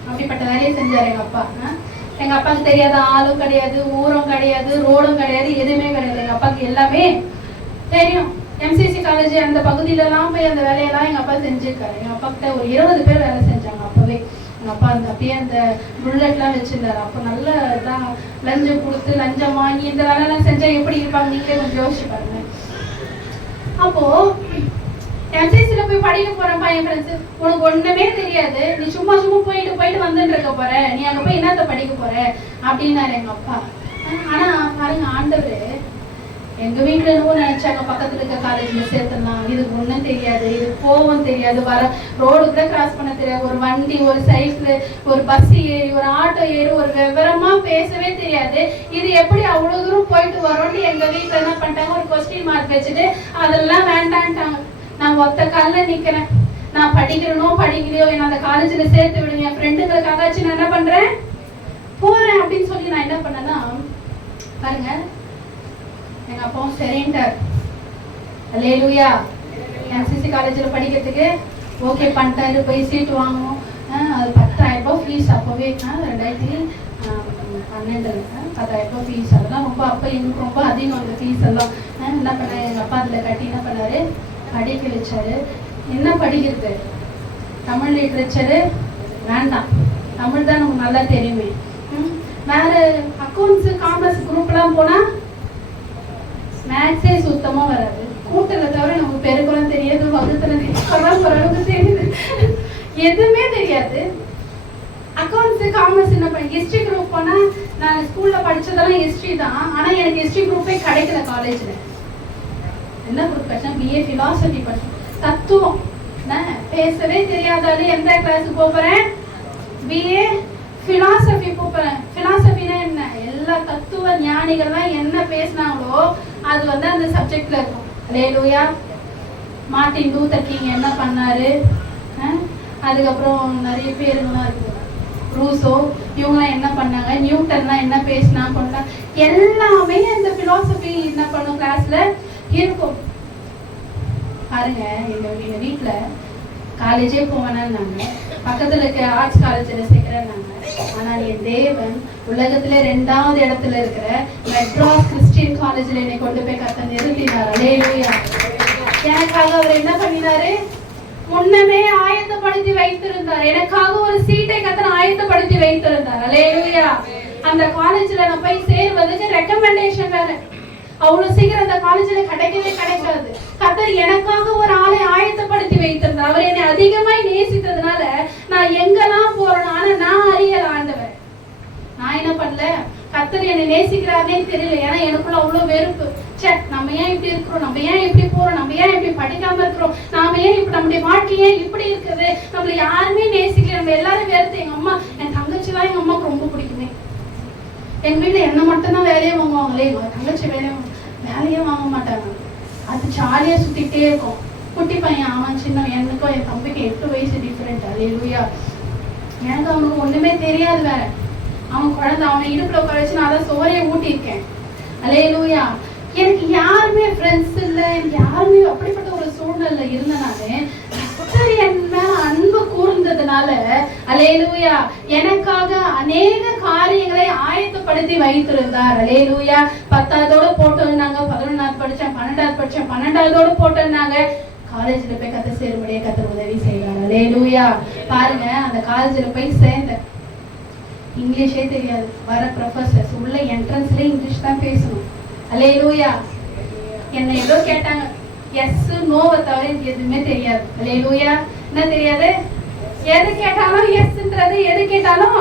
அப்படிப்பட்ட வேலையை செஞ்சாரு எங்க அப்பா. எங்க அப்பாவுக்கு தெரியாத ஆளும் கிடையாது, ஊரும் கிடையாது, ரோடும் கிடையாது, எதுவுமே கிடையாது. எங்க அப்பாவுக்கு எல்லாமே தெரியும். MCC காலேஜ் அந்த பகுதியிலலாம் போய் அந்த வேலையெல்லாம் எங்க அப்பா செஞ்சிருக்காரு. எங்க அப்பா கிட்ட ஒரு 20 பேர் வேலை செஞ்சாங்க அப்பவே. எங்க அப்பா அப்படியே அந்த புல்லட்லாம் வச்சிருந்தாரு. அப்போ நல்ல இதான் லஞ்சம் கொடுத்து லஞ்சம் வாங்கி இந்த வேலையெல்லாம் செஞ்சா எப்படி இருப்பாங்க நீங்களே கொஞ்சம் யோசிச்சு பாருங்க. அப்போ MCCல போய் படிக்க போறப்பா என் ஃப்ரெண்ட்ஸ், உனக்கு ஒண்ணுமே தெரியாது, நீ சும்மா போயிட்டு வந்துட்டு இருக்க போற, நீ அங்க போய் என்னத்த படிக்க போற அப்படின்னாரு எங்க அப்பா. ஆனா பாருங்க, ஆண்டவர் எங்க வீட்டுல என்னவோ நினைச்சாங்க பக்கத்துல இருக்க காலேஜ்ல சேர்த்துடலாம், இதுக்கு ஒண்ணும் தெரியாது, இது போவும் தெரியாது, வர ரோடு கூட கிராஸ் பண்ண தெரியாது, ஒரு வண்டி, ஒரு சைக்கிள், ஒரு பஸ் ஏறி, ஒரு ஆட்டோ ஏறி, ஒரு விவரமா பேசவே தெரியாது, இது எப்படி அவ்வளவு தூரம் போயிட்டு வரோம்னு எங்க வீட்டுல என்ன பண்ணிட்டாங்க, ஒரு கொஸ்டின் மார்க் வச்சுட்டு அதெல்லாம் வேண்டான்ட்டாங்க. நான் ஒத்த கால நிக்கிறேன், நான் படிக்கிறனோ படிக்கலையோ என்ன அந்த காலேஜ்ல சேர்த்து விடுங்க, என் ஃப்ரெண்டுங்களுக்காகச்சு நான் என்ன பண்றேன் போறேன் அப்படின்னு சொல்லி நான் என்ன பண்ணேன்னா, பாருங்க எங்க அப்பாவும் சரின்ட்டார். அல்லேலூயா. MCC காலேஜ்ல படிக்கிறதுக்கு ஓகே பண்ணிட்டாரு. போய் சீட்டு வாங்கணும். அது 10,000 ரூபாய் ஃபீஸ் அப்பவே. 2012 10,000 ரூபாய் ஃபீஸ். அதெல்லாம் ரொம்ப அப்போ எனக்கு ரொம்ப அதிகம் அந்த ஃபீஸ் எல்லாம். என்ன பண்ண எங்க அப்பா அதில் கட்டி என்ன பண்ணாரு, படிக்க வச்சாரு. என்ன படிக்கிறது, தமிழ் லிட்ரேச்சரு வேண்டாம், தமிழ் தான் நமக்கு நல்லா தெரியுமே. வேற அக்கௌண்ட்ஸ் காமர்ஸ் குரூப்லாம் போனா மேக்ஸே சுத்தமா வராது. கூட்டல தவிர நமக்கு பெருக்குறம் தெரியாது, வகுத்துல ஓரளவுக்கு தெரியுது, எதுவுமே தெரியாது. அக்கௌண்ட்ஸ் காமர்ஸ் என்ன பண்ண, ஹிஸ்டரி குரூப் போனா நான் ஸ்கூல்ல படிச்சதெல்லாம் ஹிஸ்டரி தான். ஆனா எனக்கு ஹிஸ்டரி குரூப்பே கிடைக்கல காலேஜ்ல. என்ன குரூப் படிச்சேன், BA philosophy படிச்சேன். தத்துவம் பேசவே தெரியாதாலே எந்த கிளாஸுக்கு போறேன், BA philosophy போறேன். philosophyனா என்ன, எல்லா தத்துவ ஞானிகள்லாம் என்ன பேசினாங்களோ அது வந்து அந்த சப்ஜெக்ட்ல இருக்கும். அல்லேலூயா. மார்ட்டின் லூதர் கிங் என்ன பண்ணாரு, அதுக்கப்புறம் நிறைய பேருங்களாம் இருக்கு, ரூசோ, இவங்களாம் என்ன பண்ணாங்க, நியூட்டன்லாம் என்ன பேசினா கொண்டா, எல்லாமே அந்த philosophy என்ன பண்ணும் கிளாஸ்ல இருக்கும். பாருங்க எங்க வீட்டுல காலேஜே போவேனாங்க, பக்கத்துல இருக்க ஆர்ட்ஸ் காலேஜ்ல சேர்க்கிறேன்னாங்க. ஆனால் என் தேவன் உலகத்துல 2வது இடத்துல இருக்கிற மெட்ராஸ் கிறிஸ்டியன் காலேஜ்ல என்னை கொண்டு போய் கர்த்தர் நிறுத்தினார். அல்லேலூயா. எனக்காக அவர் என்ன பண்ணினாரு, முன்னமே ஆயத்தப்படுத்தி வைத்திருந்தார். எனக்காக ஒரு சீட்டை கர்த்தர் ஆயத்தப்படுத்தி வைத்திருந்தார். அல்லேலூயா. அந்த காலேஜ்ல நான் போய் சேர்வதற்கு ரெக்கமெண்டேஷன் வேற. அவ்வளவு சீக்கிரம் அந்த காலேஜ்ல கிடைக்கவே கிடைக்காது. கர்த்தர் எனக்காக ஒரு ஆளை ஆயத்தப்படுத்தி வைத்திருந்தார். அவர் என்னை அதிகமாய் நேசித்ததுனால நான் எங்கெல்லாம் போறேன். ஆனா நான் அறியல ஆண்டவர். நான் என்ன பண்ணல, கர்த்தர் என்னை நேசிக்கிறாருன்னே தெரியல. ஏன்னா எனக்குள்ள அவ்வளவு வெறுப்பு. சே, நம்ம ஏன் இப்படி இருக்கிறோம், நம்ம ஏன் இப்படி போறோம், நம்ம ஏன் இப்படி படிக்காம இருக்கிறோம், நாம ஏன் இப்ப நம்முடைய வாழ்க்கையே இப்படி இருக்குது, நம்மள யாருமே நேசிக்கல, நம்ம எல்லாரும் வெறுத்து. எங்க அம்மா, என் தங்கச்சி தான் எங்க அம்மாவுக்கு ரொம்ப பிடிக்குமே. எங்க வீட்டுல என்ன மட்டும்தான் வேலையே வாங்குவாங்களே, தங்கச்சி வேலையே வாங்க மாட்டாங்க. அது ஜாலியா சுத்திட்டே இருக்கும். குட்டி பையன் அவன் சின்ன, எனக்கும் என் தம்பிக்கு 8 வயசு டிஃபரெண்ட். அல்லேலூயா. எனக்கு அவனுக்கு ஒண்ணுமே தெரியாது வேற. அவன் குழந்தை, அவனை இடுப்புல உட்கார வச்சு நான் தான் சோறையை ஊட்டியிருக்கேன். அல்லேலூயா. எனக்கு யாருமே ஃப்ரெண்ட்ஸ் இல்லை, எனக்கு யாருமே அப்படிப்பட்ட ஒரு சூழ்நிலை இருந்தனாலே என் மேல அன்பு கூர்ந்ததுனால அல்லேலூயா எனக்காக அநேக காரியங்களை ஆயத்தப்படுத்தி வைத்திருந்தார். அல்லேலூயா. 10ஆவதோட போட்டோம்னாங்க, 11ஆவது படிச்சேன், 12ஆவது படிச்சேன், 12ஆவதோட போட்டோம்னாங்க. காலேஜ்ல போய் கத்த சேரும்படியே கத்த உதவி செய்வார். அல்லேலூயா. பாருங்க, அந்த காலேஜ்ல போய் சேர்ந்தேன். இங்கிலீஷே தெரியாது. வர ப்ரொஃபசர்ஸ் உள்ள என்ட்ரன்ஸ்ல இங்கிலீஷ் தான் பேசணும். அல்லேலூயா. என்ன ஏதோ கேட்டாங்க, எஸ் நோவை தவிர எனக்கு எதுவுமே தெரியாது. அல்லேலூயா. என்ன தெரியாது, எது கேட்டாலும் எஸ்ன்றது, எது கேட்டாலும்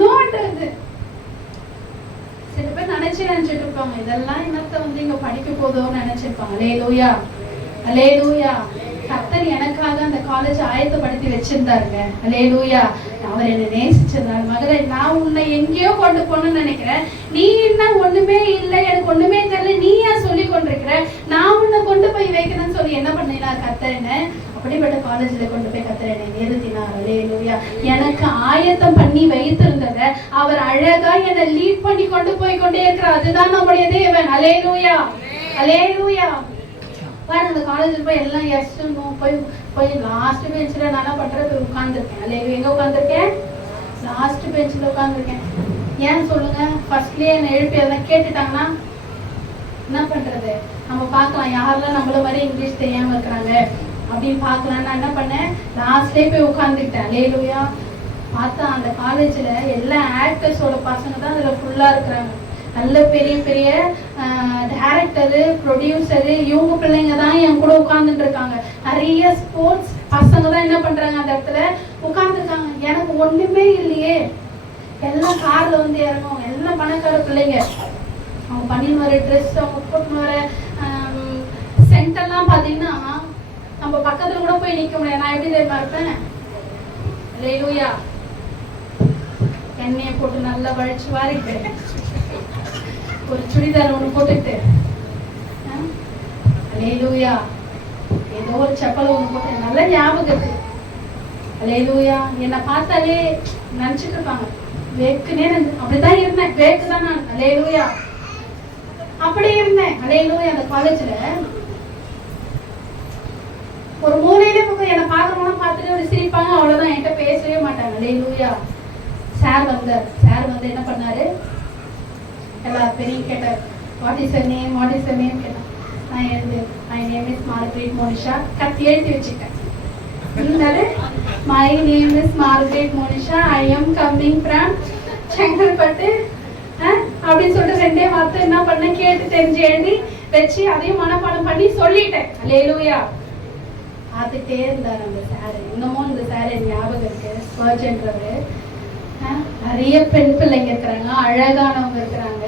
நோன்றது. சில பேர் நினைச்சிட்டு இருப்பாங்க, இதெல்லாம் என்னத்த வந்து இங்க படிக்க போதோன்னு நினைச்சிருப்பாங்க. அல்லேலூயா. அல்லேலூயா. கர்த்தர் எனக்காக அந்த காலேஜ் ஆயத்தப்படுத்தி வச்சிருந்தாருங்க. அல்லேலூயா. அவர் என்னை நேசிச்சிருந்தார். மகளே, நான் உன்னை எங்கேயோ கொண்டு போகணும்னு நினைக்கிறேன், நீ என்ன ஒண்ணுமே இல்லை, எனக்கு ஒண்ணுமே தெரியல, நீ ஏன் சொல்லி கொண்டிருக்கிற, நான் உன்னை கொண்டு போய் வைக்கிறேன்னு சொல்லி என்ன பண்ணினார் கர்த்தர் என்ன அப்படிப்பட்ட காலேஜ்ல கொண்டு போய் கர்த்தர் என்னை நிறுத்தினார். அல்லேலூயா. எனக்கு ஆயத்தம் பண்ணி வைத்திருந்தத அவர் அழகா என்னை லீட் பண்ணி கொண்டு போய் கொண்டே இருக்கிறார். அதுதான் நம்முடைய தேவன். அல்லேலூயா, அல்லேலூயா. பாரு, அந்த காலேஜ்ல போய் எல்லாம் எஸ் நோ போய் போய் லாஸ்ட் பெஞ்ச்ல நான் என்ன பண்றது உட்கார்ந்துருக்கேன். அல்லேலூயா. எங்க உட்கார்ந்துருக்கேன்? லாஸ்ட் பெஞ்ச்ல உட்கார்ந்துருக்கேன். ஏன் சொல்லுங்க? ஃபர்ஸ்ட்லயே என்னை எழுப்பி அதெல்லாம் கேட்டுட்டாங்கன்னா என்ன பண்றது? நம்ம பார்க்கலாம் யாரெல்லாம் நம்மள மாதிரி இங்கிலீஷ் தெரியாம இருக்கிறாங்க அப்படின்னு பார்க்கலாம். நான் என்ன பண்ணேன்? லாஸ்ட்லயே போய் உட்கார்ந்துக்கிட்டேன். அல்லேலூயா. பார்த்தா அந்த காலேஜ்ல எல்லா ஆக்டர்ஸோட பசங்க தான் அதுல ஃபுல்லா இருக்கிறாங்க. நல்ல பெரிய பெரிய டைரக்டரு, ப்ரொடியூசரு, இவங்க பிள்ளைங்க தான் என் கூட உட்கார்ந்துட்டு இருக்காங்க. நிறைய ஸ்போர்ட்ஸ் பசங்க தான் என்ன பண்றாங்க அந்த இடத்துல உட்கார்ந்துருக்காங்க. எனக்கு ஒண்ணுமே இல்லையே. எல்லாம் கார்ல வந்து இறங்கும், எல்லாம் பணக்கார பிள்ளைங்க. அவங்க பண்ணின்னு வர ட்ரெஸ், அவங்க போட்டுன்னு வர சென்டெல்லாம் பார்த்தீங்கன்னா நம்ம பக்கத்துல கூட போய் நிற்க முடியாது. நான் எப்படி தெரியுமா இருப்பேன்? அல்லேலூயா. எண்ணெயை போட்டு நல்லா வழிச்சு வாரிட்டு ஒரு சுடிதார் ஒன்று போட்டுக்கிட்டு அல்லேலூயா ஏதோ ஒரு செப்பல் ஒன்று போட்டு நல்ல ஞாபகம் இருக்கு. அல்லேலூயா. என்னை பார்த்தாலே நினைச்சிட்டு இருப்பாங்க வேக்குனே. அப்படிதான் இருந்தேன், வேக்கு தான் நான். அல்லேலூயா. அப்படி இருந்தேன். அல்லேலூயா. அந்த காலேஜ்ல ஒரு மூலையில பக்கம் என்னை பார்க்கணும்னா பார்த்துட்டு ஒரு சிரிப்பாங்க, அவ்வளவுதான். என்கிட்ட பேசவே மாட்டாங்க. அல்லேலூயா. சார் வந்தார். சார் வந்து என்ன பண்ணாரு? எல்லா பெரிய கேட்டார், what is your name, what is your name கேட்டார். நான் எழுது, my name is Margaret Monisha. கத்தி எழுதி வச்சுட்டேன். இருந்தாரு, my name is Margaret Monisha, I am coming from Chengalpattu அப்படின்னு சொல்லிட்டு ரெண்டே வார்த்தை என்ன பண்ண கேட்டு தெரிஞ்சு எழுதி வச்சு அதையும் மனப்பாடம் பண்ணி சொல்லிட்டேன். அல்லேலூயா. பார்த்துட்டே இருந்தார் அந்த சாரு. இன்னமும் இந்த சார் என் ஞாபகம் இருக்கு. ஸ்பர்ஜன்றவர். நிறைய பெண் பிள்ளைங்க இருக்கிறாங்க, அழகானவங்க இருக்கிறாங்க,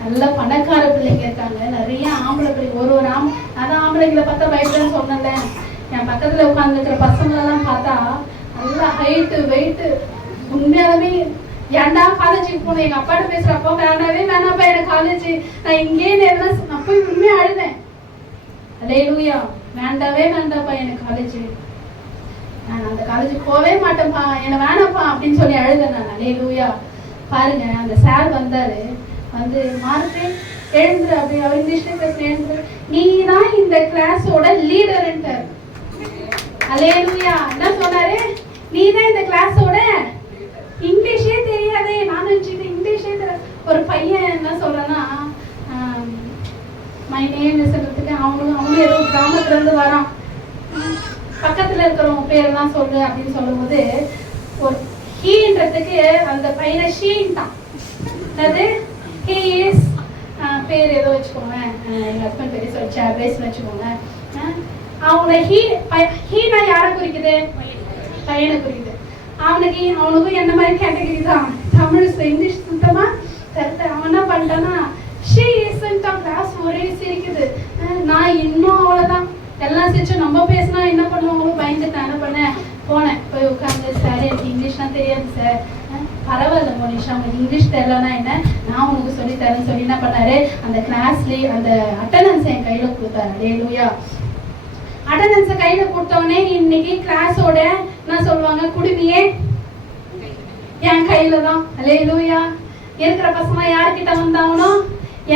நல்ல பணக்கார பிள்ளைங்க இருக்காங்க, நிறைய ஆம்பளை பிள்ளைங்க. ஒரு அதான் ஆம்பளைங்களை பார்த்தா பயப்படன்னு சொன்னல. என் பக்கத்துல உட்காந்துருக்கிற பசங்களெல்லாம் பார்த்தா நல்லா ஹைட்டு வெயிட்டு. உண்மையாலுமே ஏன்டா காலேஜுக்கு போனேன். எங்க அப்பாட்ட பேசுறப்போ வேணாப்பா எனக்கு காலேஜ், நான் இங்கே நேரம் நான் போய் உண்மையா அழுதேன். அல்லேலூயா. வேண்டாப்பா எனக்கு காலேஜ், நான் அந்த காலேஜுக்கு போவே மாட்டேன்ப்பா, என்ன வேணாப்பா அப்படின்னு சொல்லி அழுதேன் நான். அல்லேலூயா. பாருங்க, அந்த சார் வந்தாரு. வந்து மார்கரெட் எழுந்துரு, அப்படி அவர் இங்கிலீஷ்ல பேசுற, எழுந்துரு, நீ தான் இந்த கிளாஸோட லீடர்ன்ட்டு. அல்லேலூயா. என்ன சொன்னாரு? நீ தான் இந்த கிளாஸோட. இங்கிலீஷே தெரியாதே. நான் நினைச்சிட்டு இங்கிலீஷே தெரியாது. ஒரு பையன் என்ன சொல்றேன்னா மை நேம் சொல்றதுக்கு அவனும் ஏதோ கிராமத்துல இருந்து வரான். பக்கத்துல இருக்கிறவங்க பேரெல்லாம் சொல்லு அப்படின்னு சொல்லும் போது ஒரு ஹீன்றதுக்கு அந்த பையனை ஷீன்ட்டான். அதாவது ஹீ இஸ் பேர் ஏதோ வச்சுக்கோங்க, எங்க ஹஸ்பண்ட் பேர் சொல்லி பேஸ்ன்னு வச்சுக்கோங்க. அவனை ஹீனா யாரை குறிக்குது? பையனை குறிக்குது. அவனுக்கும் என்ன மாதிரி கேட்டகரி தான். தமிழ் இங்கிலீஷ் சுத்தமா கருத்து. அவன் என்ன பண்ணிட்டான்னா ஷீ இஸ்ன்ட்டா. கிளாஸ் ஒரே சிரிக்குது. நான் இன்னும் அவ்வளவுதான் எல்லாம் சிரிச்சு நம்ம பேசினா என்ன பண்ணுவாங்களும் பயந்துட்டேன். என்ன பண்ணேன்? போனேன், போய் உட்காந்து, சார் எனக்கு இங்கிலீஷ்லாம் தெரியாது சார். பரவாயில்ல மோனிஷா, உங்களுக்கு இங்கிலீஷ் தெரியலன்னா என்ன, நான் உனக்கு சொல்லி தரேன்னு சொல்லி என்ன பண்ணாரு? அந்த கிளாஸ்லயே அந்த அட்டண்டன்ஸ் என் கையில கொடுத்தாரு. அல்லேலூயா. அட்டண்டன்ஸை கையில கொடுத்தோடனே இன்னைக்கு கிளாஸோட என்ன சொல்லுவாங்க, குடுமையே என் கையில தான். அல்லேலூயா. இருக்கிற பசங்க யார்கிட்ட வந்தாங்கனோ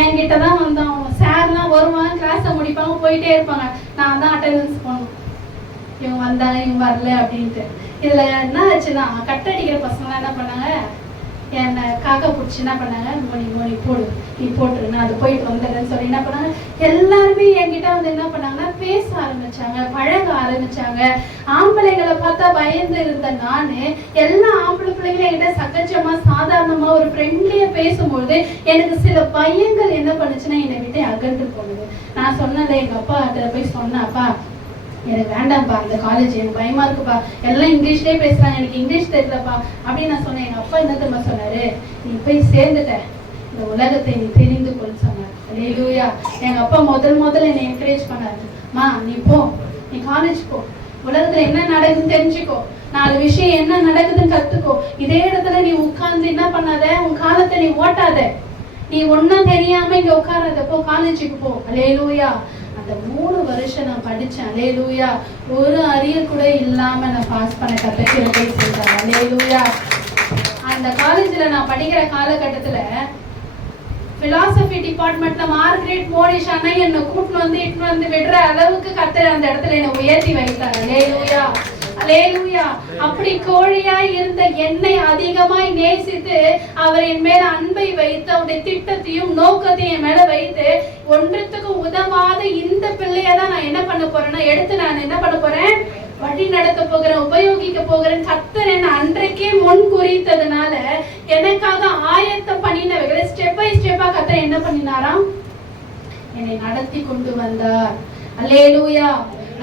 என்கிட்ட தான் வந்தாங்க. சார்லாம் வருவாங்க, கிளாஸை முடிப்பாங்க, போயிட்டே இருப்பாங்க. நான் தான் அட்டண்டன்ஸ் போகணும். இவங்க வந்தாங்க, இவங்க வரல அப்படின்ட்டு. இதுல என்ன ஆச்சுன்னா, கட்டடிக்கிற பசங்களாம் என்ன பண்ணாங்க, என்னை காக்கா பிடிச்சி என்ன பண்ணாங்க, மோனி போடு, நீ போட்டுரு, நான் அது போயிட்டு வந்துடுறேன்னு சொல்லி என்ன பண்ணாங்க, எல்லாருமே என்கிட்ட வந்து என்ன பண்ணாங்கன்னா பேச ஆரம்பிச்சாங்க, பழக ஆரம்பிச்சாங்க. ஆம்பளைங்களை பார்த்தா பயந்து இருந்த நானு எல்லா ஆம்பளை பிள்ளைங்களும் என்கிட்ட சகஜமா சாதாரணமா ஒரு ஃப்ரெண்ட்லியா பேசும்போது எனக்கு சில பையங்கள் என்ன பண்ணுச்சுன்னா என்னை விட்டு அகன்று போனது. நான் சொன்னேன்ல, எங்க அப்பா கிட்ட போய் சொன்னேன், அப்பா எனக்கு வேண்டாம்ப்பா அந்த காலேஜ், எனக்கு பயமா இருக்குப்பா, எல்லாம் இங்கிலீஷ்லேயே பேசுறாங்க, எனக்கு இங்கிலீஷ் தெரியலப்பா அப்படின்னு நான் சொன்னேன். எங்க அப்பா என்ன தெரியுமா சொன்னாரு, நீ போய் சேர்ந்துட்ட, இந்த உலகத்தை நீ தெரிந்து கொள் சொன்னார். அல்லேலூயா. எங்க அப்பா முதல்ல என்னை என்கரேஜ் பண்ணாரு. மா நீ போ, நீ காலேஜ் போ, உலகத்துல என்ன நடக்குதுன்னு தெரிஞ்சுக்கோ, 4 விஷயம் என்ன நடக்குதுன்னு கத்துக்கோ. இதே இடத்துல நீ உட்கார்ந்து என்ன பண்ணாத, உன் காலத்தை நீ ஓட்டாத, நீ ஒன்னும் தெரியாம இங்க உட்காராத, போ காலேஜுக்கு போ. அல்லேலூயா. அந்த அந்த 3 வருஷம் நான் படிச்சேன். அல்லேலூயா. ஒரு அரியர் கூட இல்லாம நான் பாஸ் பண்ண கத்துக்கிறதை சொல்றேன். அல்லேலூயா. அந்த காலேஜ்ல நான் படிக்கிற காலகட்டத்துல பிலாசபி டிபார்ட்மெண்ட்ல மார்கரெட் மோரிஷ் அண்ணா என்ன இட்டு வந்து விடுற அளவுக்கு கர்த்தர் அந்த இடத்துல என்னை உயர்த்தி வைத்தார். அல்லேலூயா. அல்லேலூயா. அப்படி கோழையா இருந்த என்னை அதிகமாய் நேசித்து அவர் என் மேல அன்பை வைத்து அவருடைய திட்டத்தையும் நோக்கத்தையும் என் மேல வைத்து ஒன்றத்துக்கும் உதவாத இந்த பிள்ளையதான் நான் என்ன பண்ண போறேன்னா எடுத்து நான் என்ன பண்ண போறேன், வழி நடத்த போகிறேன், உபயோகிக்க போகிறேன். கர்த்தர் என்ன அன்றைக்கே முன் குறித்ததுனால எனக்காக ஆயத்தம் பண்ணினவர்களை ஸ்டெப் பை ஸ்டெப்பா கர்த்தர் என்ன பண்ணினாராம், என்னை நடத்தி கொண்டு வந்தார். அல்லேலூயா.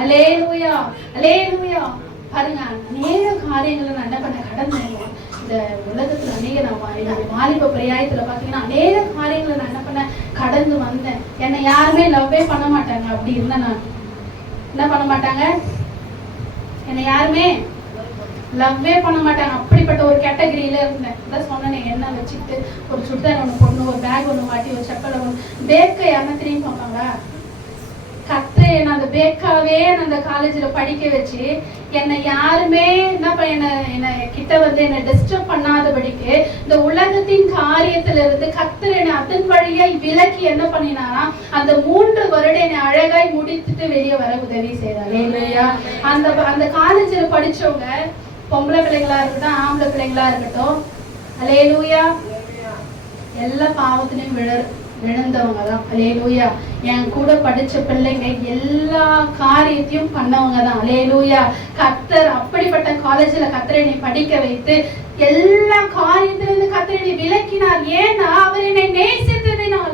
அல்லேலூயா. அல்லேலூயா. பாருங்க, அநேக காரியங்களை நான் என்ன பண்ண கடந்தேன். இந்த உலகத்துல அநேக நான் வாலிப பிரயாயத்துல பாத்தீங்கன்னா அநேக காரியங்களை நான் என்ன பண்ண கடந்து வந்தேன். என்னை யாருமே லவ்வே பண்ண மாட்டாங்க. அப்படி இருந்தா நான் என்ன பண்ண மாட்டாங்க, என்னை யாருமே லவ்வே பண்ண மாட்டாங்க. அப்படிப்பட்ட ஒரு கேட்டகரியில இருந்தேன். அதான் சொன்னேன், என்ன வச்சுக்கிட்டு ஒரு சுடிதார் ஒண்ணு பொண்ணு, ஒரு பேக் ஒண்ணு மாட்டி, ஒரு செப்பல் ஒண்ணு, பேக்க யாருன்னா திரும்பி பார்ப்பாங்க. கர்த்தர் என்ன அந்த பேக்காவே அந்த காலேஜ்ல படிக்க வச்சு என்னை யாருமே என்ன கிட்ட வந்து என்ன டிஸ்டர்ப் பண்ணாதபடிக்கு இந்த உலகத்தின் காரியத்துல இருந்து கர்த்தர் என்னை அதன் வழியாய் விலக்கி என்ன பண்ணினாரா அந்த 3 வருடம் என்னை அழகாய் முடித்துட்டு வெளியே வர உதவி செய்தார். இல்லையா? அந்த காலேஜ்ல படிச்சவங்க பொம்பளை பிள்ளைங்களா இருக்கட்டும், ஆம்பளை பிள்ளைங்களா இருக்கட்டும், அல்லேலூயா, எல்லா பாவத்திலையும் விழுந்தவங்க தான். அல்லேலூயா. என் கூட படிச்ச பிள்ளைங்க எல்லா காரியத்தையும் பண்ணவங்க தான். அல்லேலூயா. கர்த்தர் அப்படிப்பட்ட காலேஜ்ல கர்த்தர் என்னை படிக்க வைத்து எல்லா காரியத்திலிருந்து கர்த்தர் என்னை விலக்கினார். ஏன்னா அவர் என்னை நேசித்ததினால,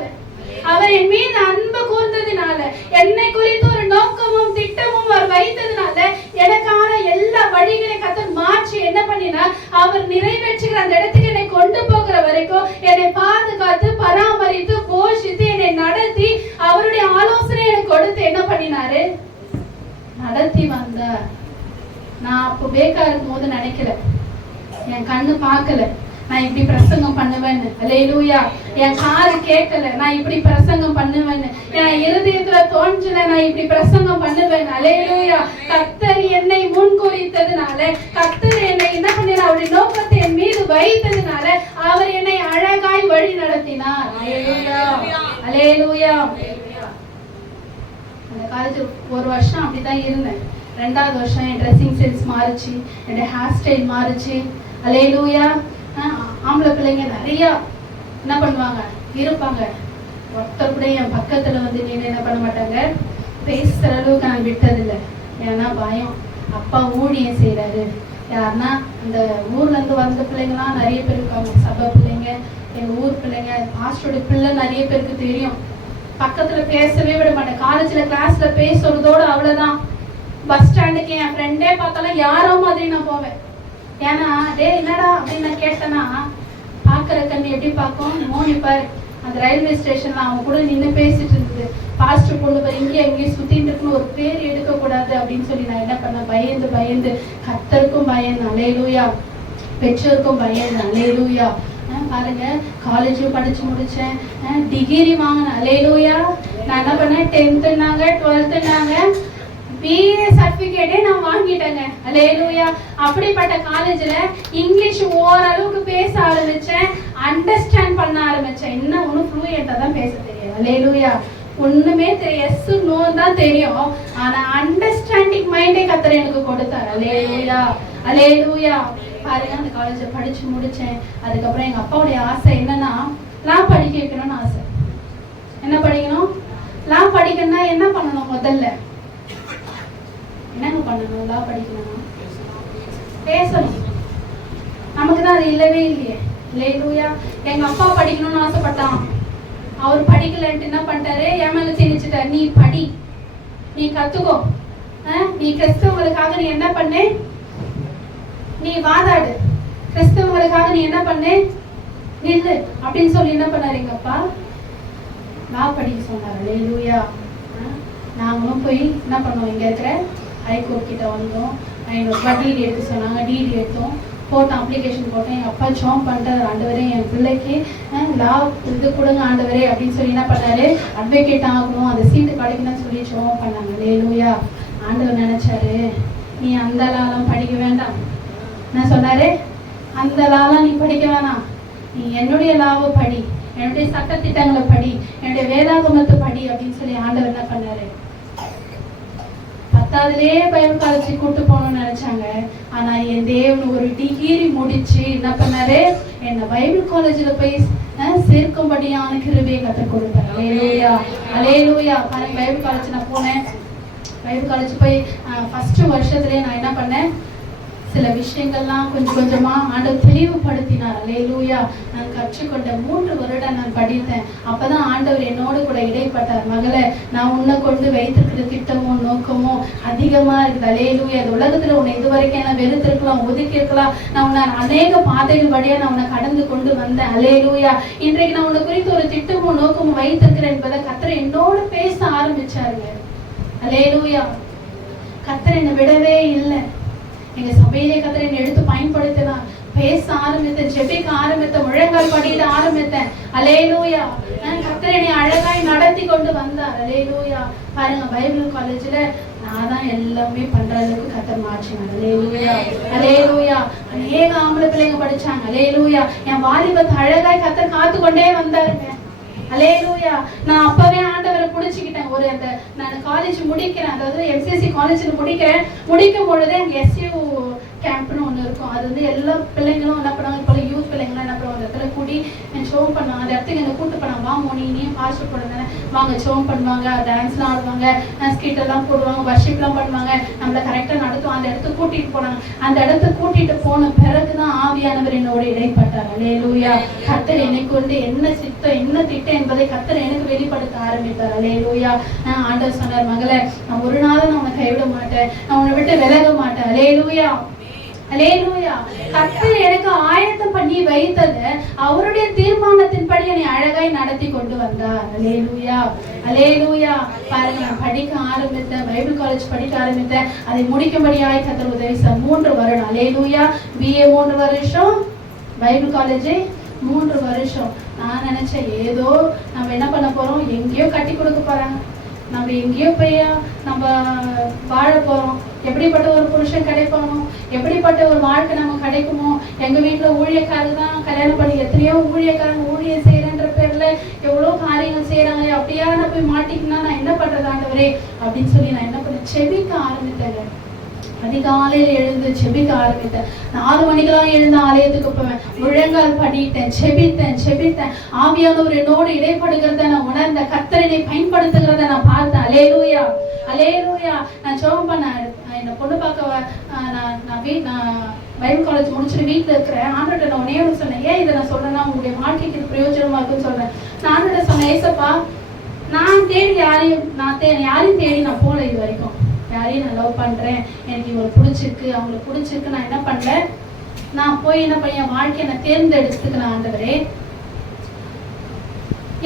அவர் என் மீது அன்பு கூர்ந்ததினால, என்னை குறித்து ஒரு நோக்கமும் திட்டமும் அவர் வைத்ததினால எனக்கான எல்லா வழிகளை கர்த்தர் மாற்றி என்ன பண்ணினார், அவர் நிறைவேற்றுகிற அந்த இடத்துக்கு என்னை கொண்டு போகிற வரைக்கும் என்னை பாதுகாத்து பராமரித்து போஷித்து என்னை நடத்தி அவருடைய ஆலோசனை எனக்கு கொடுத்து என்ன பண்ணினாரு, நடத்தி வந்தார். நான் அப்போ பேக்கா இருக்கும் போது நினைக்கல, என் கண்ணு பார்க்கல நான் இப்படி பிரசங்கம் பண்ணுவேன்னு. அல்லேலூயா. என் காது கேட்கல நான் இப்படி பிரசங்கம் பண்ணுவேன்னு. என் இருதயத்துல தோன்றல நான் இப்படி பிரசங்கம் பண்ணுவேன். அல்லேலூயா. கர்த்தர் என்னை முன்குறித்ததுனால, கர்த்தர் என்னை என்ன பண்ணினார், அவருடைய நோக்கத்தை என் மீது வைத்ததுனால அவர் என்னை அழகாய் வழி நடத்தினார். அல்லேலூயா. அல்லேலூயா. அந்த காலேஜ் ஒரு வருஷம் அப்படிதான் இருந்தேன். 2வது வருஷம் என் ட்ரெஸ்ஸிங் சென்ஸ் மாறுச்சு, என்னோட ஹேர் ஸ்டைல் மாறுச்சு. அல்லேலூயா. ஆம்பளை பிள்ளைங்க நிறைய என்ன பண்ணுவாங்க இருப்பாங்க. ஒருத்தர் கூட என் பக்கத்துல வந்து நீங்க என்ன பண்ண மாட்டாங்க, பேசுற அளவுக்கு நான் விட்டதில்லை. ஏன்னா பயம். அப்பா ஊழியம் செய்யறாரு. யாருன்னா அந்த ஊர்ல இருந்து வந்த பிள்ளைங்கலாம் நிறைய பேர் இருக்காங்க. சபை பிள்ளைங்க, எங்க ஊர் பிள்ளைங்க, பாஸ்டருடைய பிள்ளை நிறைய பேருக்கு தெரியும். பக்கத்துல பேசவே விட மாட்டேன். காலேஜ்ல கிளாஸ்ல பேசுறதோட அவ்வளவுதான். பஸ் ஸ்டாண்டுக்கு என் ஃப்ரெண்டே பார்த்தாலும் யாரோ மாதிரி நான் போவேன். ஏன்னா டே என்னடா அப்படின்னு நான் கேட்டேன்னா பாக்குற கண்ணு எப்படி பார்க்கும், மோனிப்பார். அந்த ரயில்வே ஸ்டேஷன்ல அவங்க கூட நின்று பேசிட்டு இருந்தது. பாஸ்டர் பொண்ணு பாரு இங்கேயும் எங்கேயும் சுத்திட்டு இருக்குன்னு ஒரு பேர் எடுக்க கூடாது அப்படின்னு சொல்லி நான் என்ன பண்ணேன், பயந்து கர்த்தருக்கும் பயந்து. அல்லேலூயா. பெற்றோருக்கும் பயந்து. அல்லேலூயா. பாருங்க, காலேஜும் படிச்சு முடிச்சேன், டிகிரி வாங்கினேன். அல்லேலூயா. நான் என்ன பண்ணேன், 10th 12th BA சர்டிபிகேட்டே நான் வாங்கிட்டேங்க. அல்லேலூயா. அப்படிப்பட்ட காலேஜ்ல இங்கிலீஷ் ஓரளவுக்கு பேச ஆரம்பிச்சேன், அண்டர்ஸ்டாண்ட் பண்ண ஆரம்பிச்சேன். என்ன ஒன்றும் ஃப்ளூயண்டா தான் பேச தெரியும். அல்லேலூயா. ஒண்ணுமே தெரியும், எஸ் நோ தான் தெரியும். ஆனா அண்டர்ஸ்டாண்டிங் மைண்டே கர்த்தர் எனக்கு கொடுத்தாரு. அல்லேலூயா. அல்லேலூயா. பாருங்க, அந்த காலேஜ்ல படிச்சு முடிச்சேன். அதுக்கப்புறம் எங்க அப்பாவுடைய ஆசை என்னன்னா லா படிக்க வைக்கணும்னு ஆசை. என்ன படிக்கணும், லா படிக்கணும்னா என்ன பண்ணணும், முதல்ல என்னங்க பண்ணணும், லா படிக்கணும்னா பேசணும். நமக்கு தான் அது இல்லவே இல்லையே. அல்லேலூயா. எங்க அப்பா படிக்கணும்னு ஆசைப்பட்டான். அவர் படிக்கலன்ட்டு என்ன பண்ணிட்டாரு, என் மேல திணிச்சுட்டாரு. நீ படி, நீ கத்துக்கோ, நீ கிறிஸ்தவங்களுக்காக நீ என்ன பண்ணு, நீ வாதாடு, கிறிஸ்தவங்களுக்காக நீ என்ன பண்ணு, நில்லு அப்படின்னு சொல்லி என்ன பண்ணாரு எங்க அப்பா, லா படிக்க சொன்னார். அல்லேலூயா. நாங்களும் போய் என்ன பண்ணோம், இங்க இருக்கிற ஹைகோர்ட் கிட்ட வந்தோம். 500 ரூபாய் டிடி எடுக்க சொன்னாங்க. டிடி எடுத்தோம். போட்டேன், அப்ளிகேஷன் போட்டேன். எங்கள் அப்பா ஜாப் பண்ணிட்டார். ஆண்டவரே என் பிள்ளைக்கு லா இது கொடுங்க ஆண்டவரே அப்படின்னு சொல்லி என்ன பண்ணாரு, அட்வொகேட் ஆகணும், அந்த சீட்டு கிடைக்கணும்னு சொல்லி ஜாப் பண்ணாங்க. அல்லேலூயா. ஆண்டவர் நினைச்சாரு, நீ அந்த லாலாம் படிக்க வேண்டாம். என்ன சொன்னாரு, அந்த லாலாம் நீ படிக்க வேணாம், நீ என்னுடைய லாவை படி, என்னுடைய சட்டத்திட்டங்களை படி, என்னுடைய வேதாகமத்தை படி அப்படின்னு சொல்லி ஆண்டவர் என்ன பண்ணாரு, 10வதுலயே பைபிள் காலேஜ் கூட்டு போகணும்னு நினைச்சாங்க. ஆனா என் தேவன் ஒரு டிகிரி முடிச்சு என்ன பண்ணாரு, என்ன பைபிள் காலேஜ்ல போய் சேர்க்கும்படியான கிருபையை கற்றுக் கொடுத்தாரு. அல்லேலூயா, அல்லேலூயா. பாருங்க, பைபிள் காலேஜ் நான் போனேன். பைபிள் காலேஜ் போய் ஃபர்ஸ்ட் வருஷத்துலயே நான் என்ன பண்ணேன், சில விஷயங்கள்லாம் கொஞ்சம் கொஞ்சமா ஆண்டவர் தெளிவுபடுத்தினார். அல்லேலூயா. நான் கற்றுக்கொண்ட 3 வருடம் நான் படித்தேன். அப்பதான் ஆண்டவர் என்னோடு கூட இடைப்பட்டார். மகளே, நான் உன்னை கொண்டு வைத்திருக்கிற திட்டமோ நோக்கமோ அதிகமா இருக்குது. அல்லேலூயா. இந்த உலகத்துல உன்னை இதுவரைக்கும் நான் வெறுத்திருக்கலாம், ஒதுக்கி இருக்கலாம். நான் உன்னை அநேக பாதைகள் வழியா நான் உன்னை கடந்து கொண்டு வந்தேன். அல்லேலூயா. இன்றைக்கு நான் உன்னை குறித்து ஒரு திட்டமோ நோக்கமோ வைத்திருக்கிறேன் என்பதை கர்த்தர் என்னோடு பேச ஆரம்பிச்சாருங்க. அல்லேலூயா. கர்த்தர் என்னை விடவே இல்லை. எங்க சபையிலே கர்த்தர் என்னை எடுத்து பயன்படுத்தினார். பேச ஆரம்பித்தேன், ஜெபிக்க ஆரம்பித்தேன், முழங்கால் படியிட ஆரம்பித்தேன். அல்லேலூயா. கர்த்தர் என்னை அழகாய் நடத்தி கொண்டு வந்தார். அல்லேலூயா. பாருங்க, பைபிள் காலேஜ்ல நான் தான் எல்லாமே பண்ற அளவுக்கு கர்த்தர் மாற்றினார். அல்லேலூயா, அல்லேலூயா. அநேக ஆம்பளை பிள்ளைங்க படிச்சாங்க. அல்லேலூயா. என் வாலிபத்தை அழகாய் கர்த்தர் காத்து கொண்டே வந்தாருங்க. அல்லேலூயா. நான் அப்பவே ஆண்டவரை புடிச்சுக்கிட்டேன். ஒரு அந்த நான் காலேஜ் முடிக்கிறேன், அதாவது எம்சிசி காலேஜ்ல முடிக்கும் பொழுதே அங்கே எஸ்யூ கேம்ப்னு ஒன்று இருக்கும். அது வந்து எல்லா பிள்ளைங்களும் என்ன பண்ணுவாங்க, இப்போ யூத் பிள்ளைங்களாம் என்ன பண்ணுவாங்க, அந்த இடத்துல கூடி ஷோம் பண்ணுவாங்க. அந்த இடத்துக்கு என்னை கூட்டு போனாங்க. வா மோனி, நீயும் பாஸ்டர் போடுங்க வாங்க, ஷோம் பண்ணுவாங்க, டான்ஸ்லாம் ஆடுவாங்க, ஸ்கிட் எல்லாம் போடுவாங்க, வர்ஷிப்லாம் பண்ணுவாங்க, நம்மளை கரெக்டாக நடத்தும். அந்த இடத்துக்கு கூட்டிட்டு போனாங்க. அந்த இடத்துக்கு கூட்டிட்டு போன பிறகுதான் ஆவியானவர் என்னோட இடைப்பட்டார். அல்லேலூயா. கர்த்தர் என்னை கொண்டு என்ன சித்தம் என்ன திட்டம் என்பதை கர்த்தர் எனக்கு வெளிப்படுத்த ஆரம்பித்தார். அல்லேலூயா. ஆண்டவர் சொன்னார், மகளே, நான் ஒரு நாளும் நான் உன்னை கைவிட மாட்டேன், நான் உன்னை விட்டு விலக மாட்டேன். அல்லேலூயா, அல்லேலூயா. கர்த்தர் எனக்கு ஆயத்தம் பண்ணி வைத்தது அவருடைய தீர்மானத்தின்படி என்னை அழகாய் நடத்தி கொண்டு வந்தார். அல்லேலூயா, அல்லேலூயா. பாருங்க, நான் படிக்க ஆரம்பித்தேன், பைபிள் காலேஜ் படிக்க ஆரம்பித்தேன். அதை முடிக்கும்படியாய் கர்த்தர் உதவி செய்தார். 3 வருடம். அல்லேலூயா. BA 3 வருஷம், பைபிள் காலேஜ் 3 வருஷம். நான் நினைச்சேன், ஏதோ நம்ம என்ன பண்ண போறோம், எங்கேயோ கட்டி கொடுக்க போறாங்க, நம்ம எங்கேயோ போய் நம்ம வாழ போறோம், எப்படிப்பட்ட ஒரு புருஷன் கிடைப்பானோ, எப்படிப்பட்ட ஒரு வாழ்க்கை நம்ம கிடைக்குமோ. எங்க வீட்டுல ஊழியக்காரர் தான் கல்யாணம் பண்ணி, எத்தனையோ ஊழியக்காரங்க ஊழியம் செய்யறன்ற பேர்ல எவ்வளவு காரியங்கள் செய்யறாங்களே, அப்படியா நான் போய் மாட்டிக்கினா நான் என்ன பண்றது ஆண்டவரே அப்படின்னு சொல்லி நான் என்ன பண்ணேன், செபிக்க ஆரம்பித்தேங்க. அதிகாலையில் எழுந்து செபிக்க ஆரம்பித்தேன். 4 மணிக்கெல்லாம் எழுந்து ஆலயத்துக்கு போவேன், முழங்கால் பண்ணிட்டேன், செபித்தேன். ஆவியானவர் என்னோடு இடைப்படுகிறத நான் உணர்ந்த, கர்த்தரை பயன்படுத்துகிறத நான் பார்த்தேன். அல்லேலூயா, அல்லேலூயா. நான் ஜெபம் பண்ணேன். என்னை பொண்ணு பார்க்க நான் பைபிள் காலேஜ் முடிச்சுட்டு வீட்டில் இருக்கிறேன். ஆண்டவர்கிட்ட நான் ஒன்னே சொன்னேன், ஏன் இதை நான் சொல்றேன்னா உங்களுடைய வாழ்க்கைக்கு பிரயோஜனமா இருக்குன்னு சொல்றேன். நான் ஆண்டவர்கிட்ட சொன்னேன், ஏசப்பா, நான் தேடி யாரையும் தேடி நான் போல, இது வரைக்கும் யாரையும் நான் லவ் பண்றேன், எனக்கு இவங்களுக்கு பிடிச்சிருக்கு, அவங்களுக்கு பிடிச்சிருக்கு, நான் என்ன பண்றேன், நான் போய் என்ன பண்ண என் வாழ்க்கையை நான் தேர்ந்தெடுத்துக்கிறேன். ஆண்டவரே,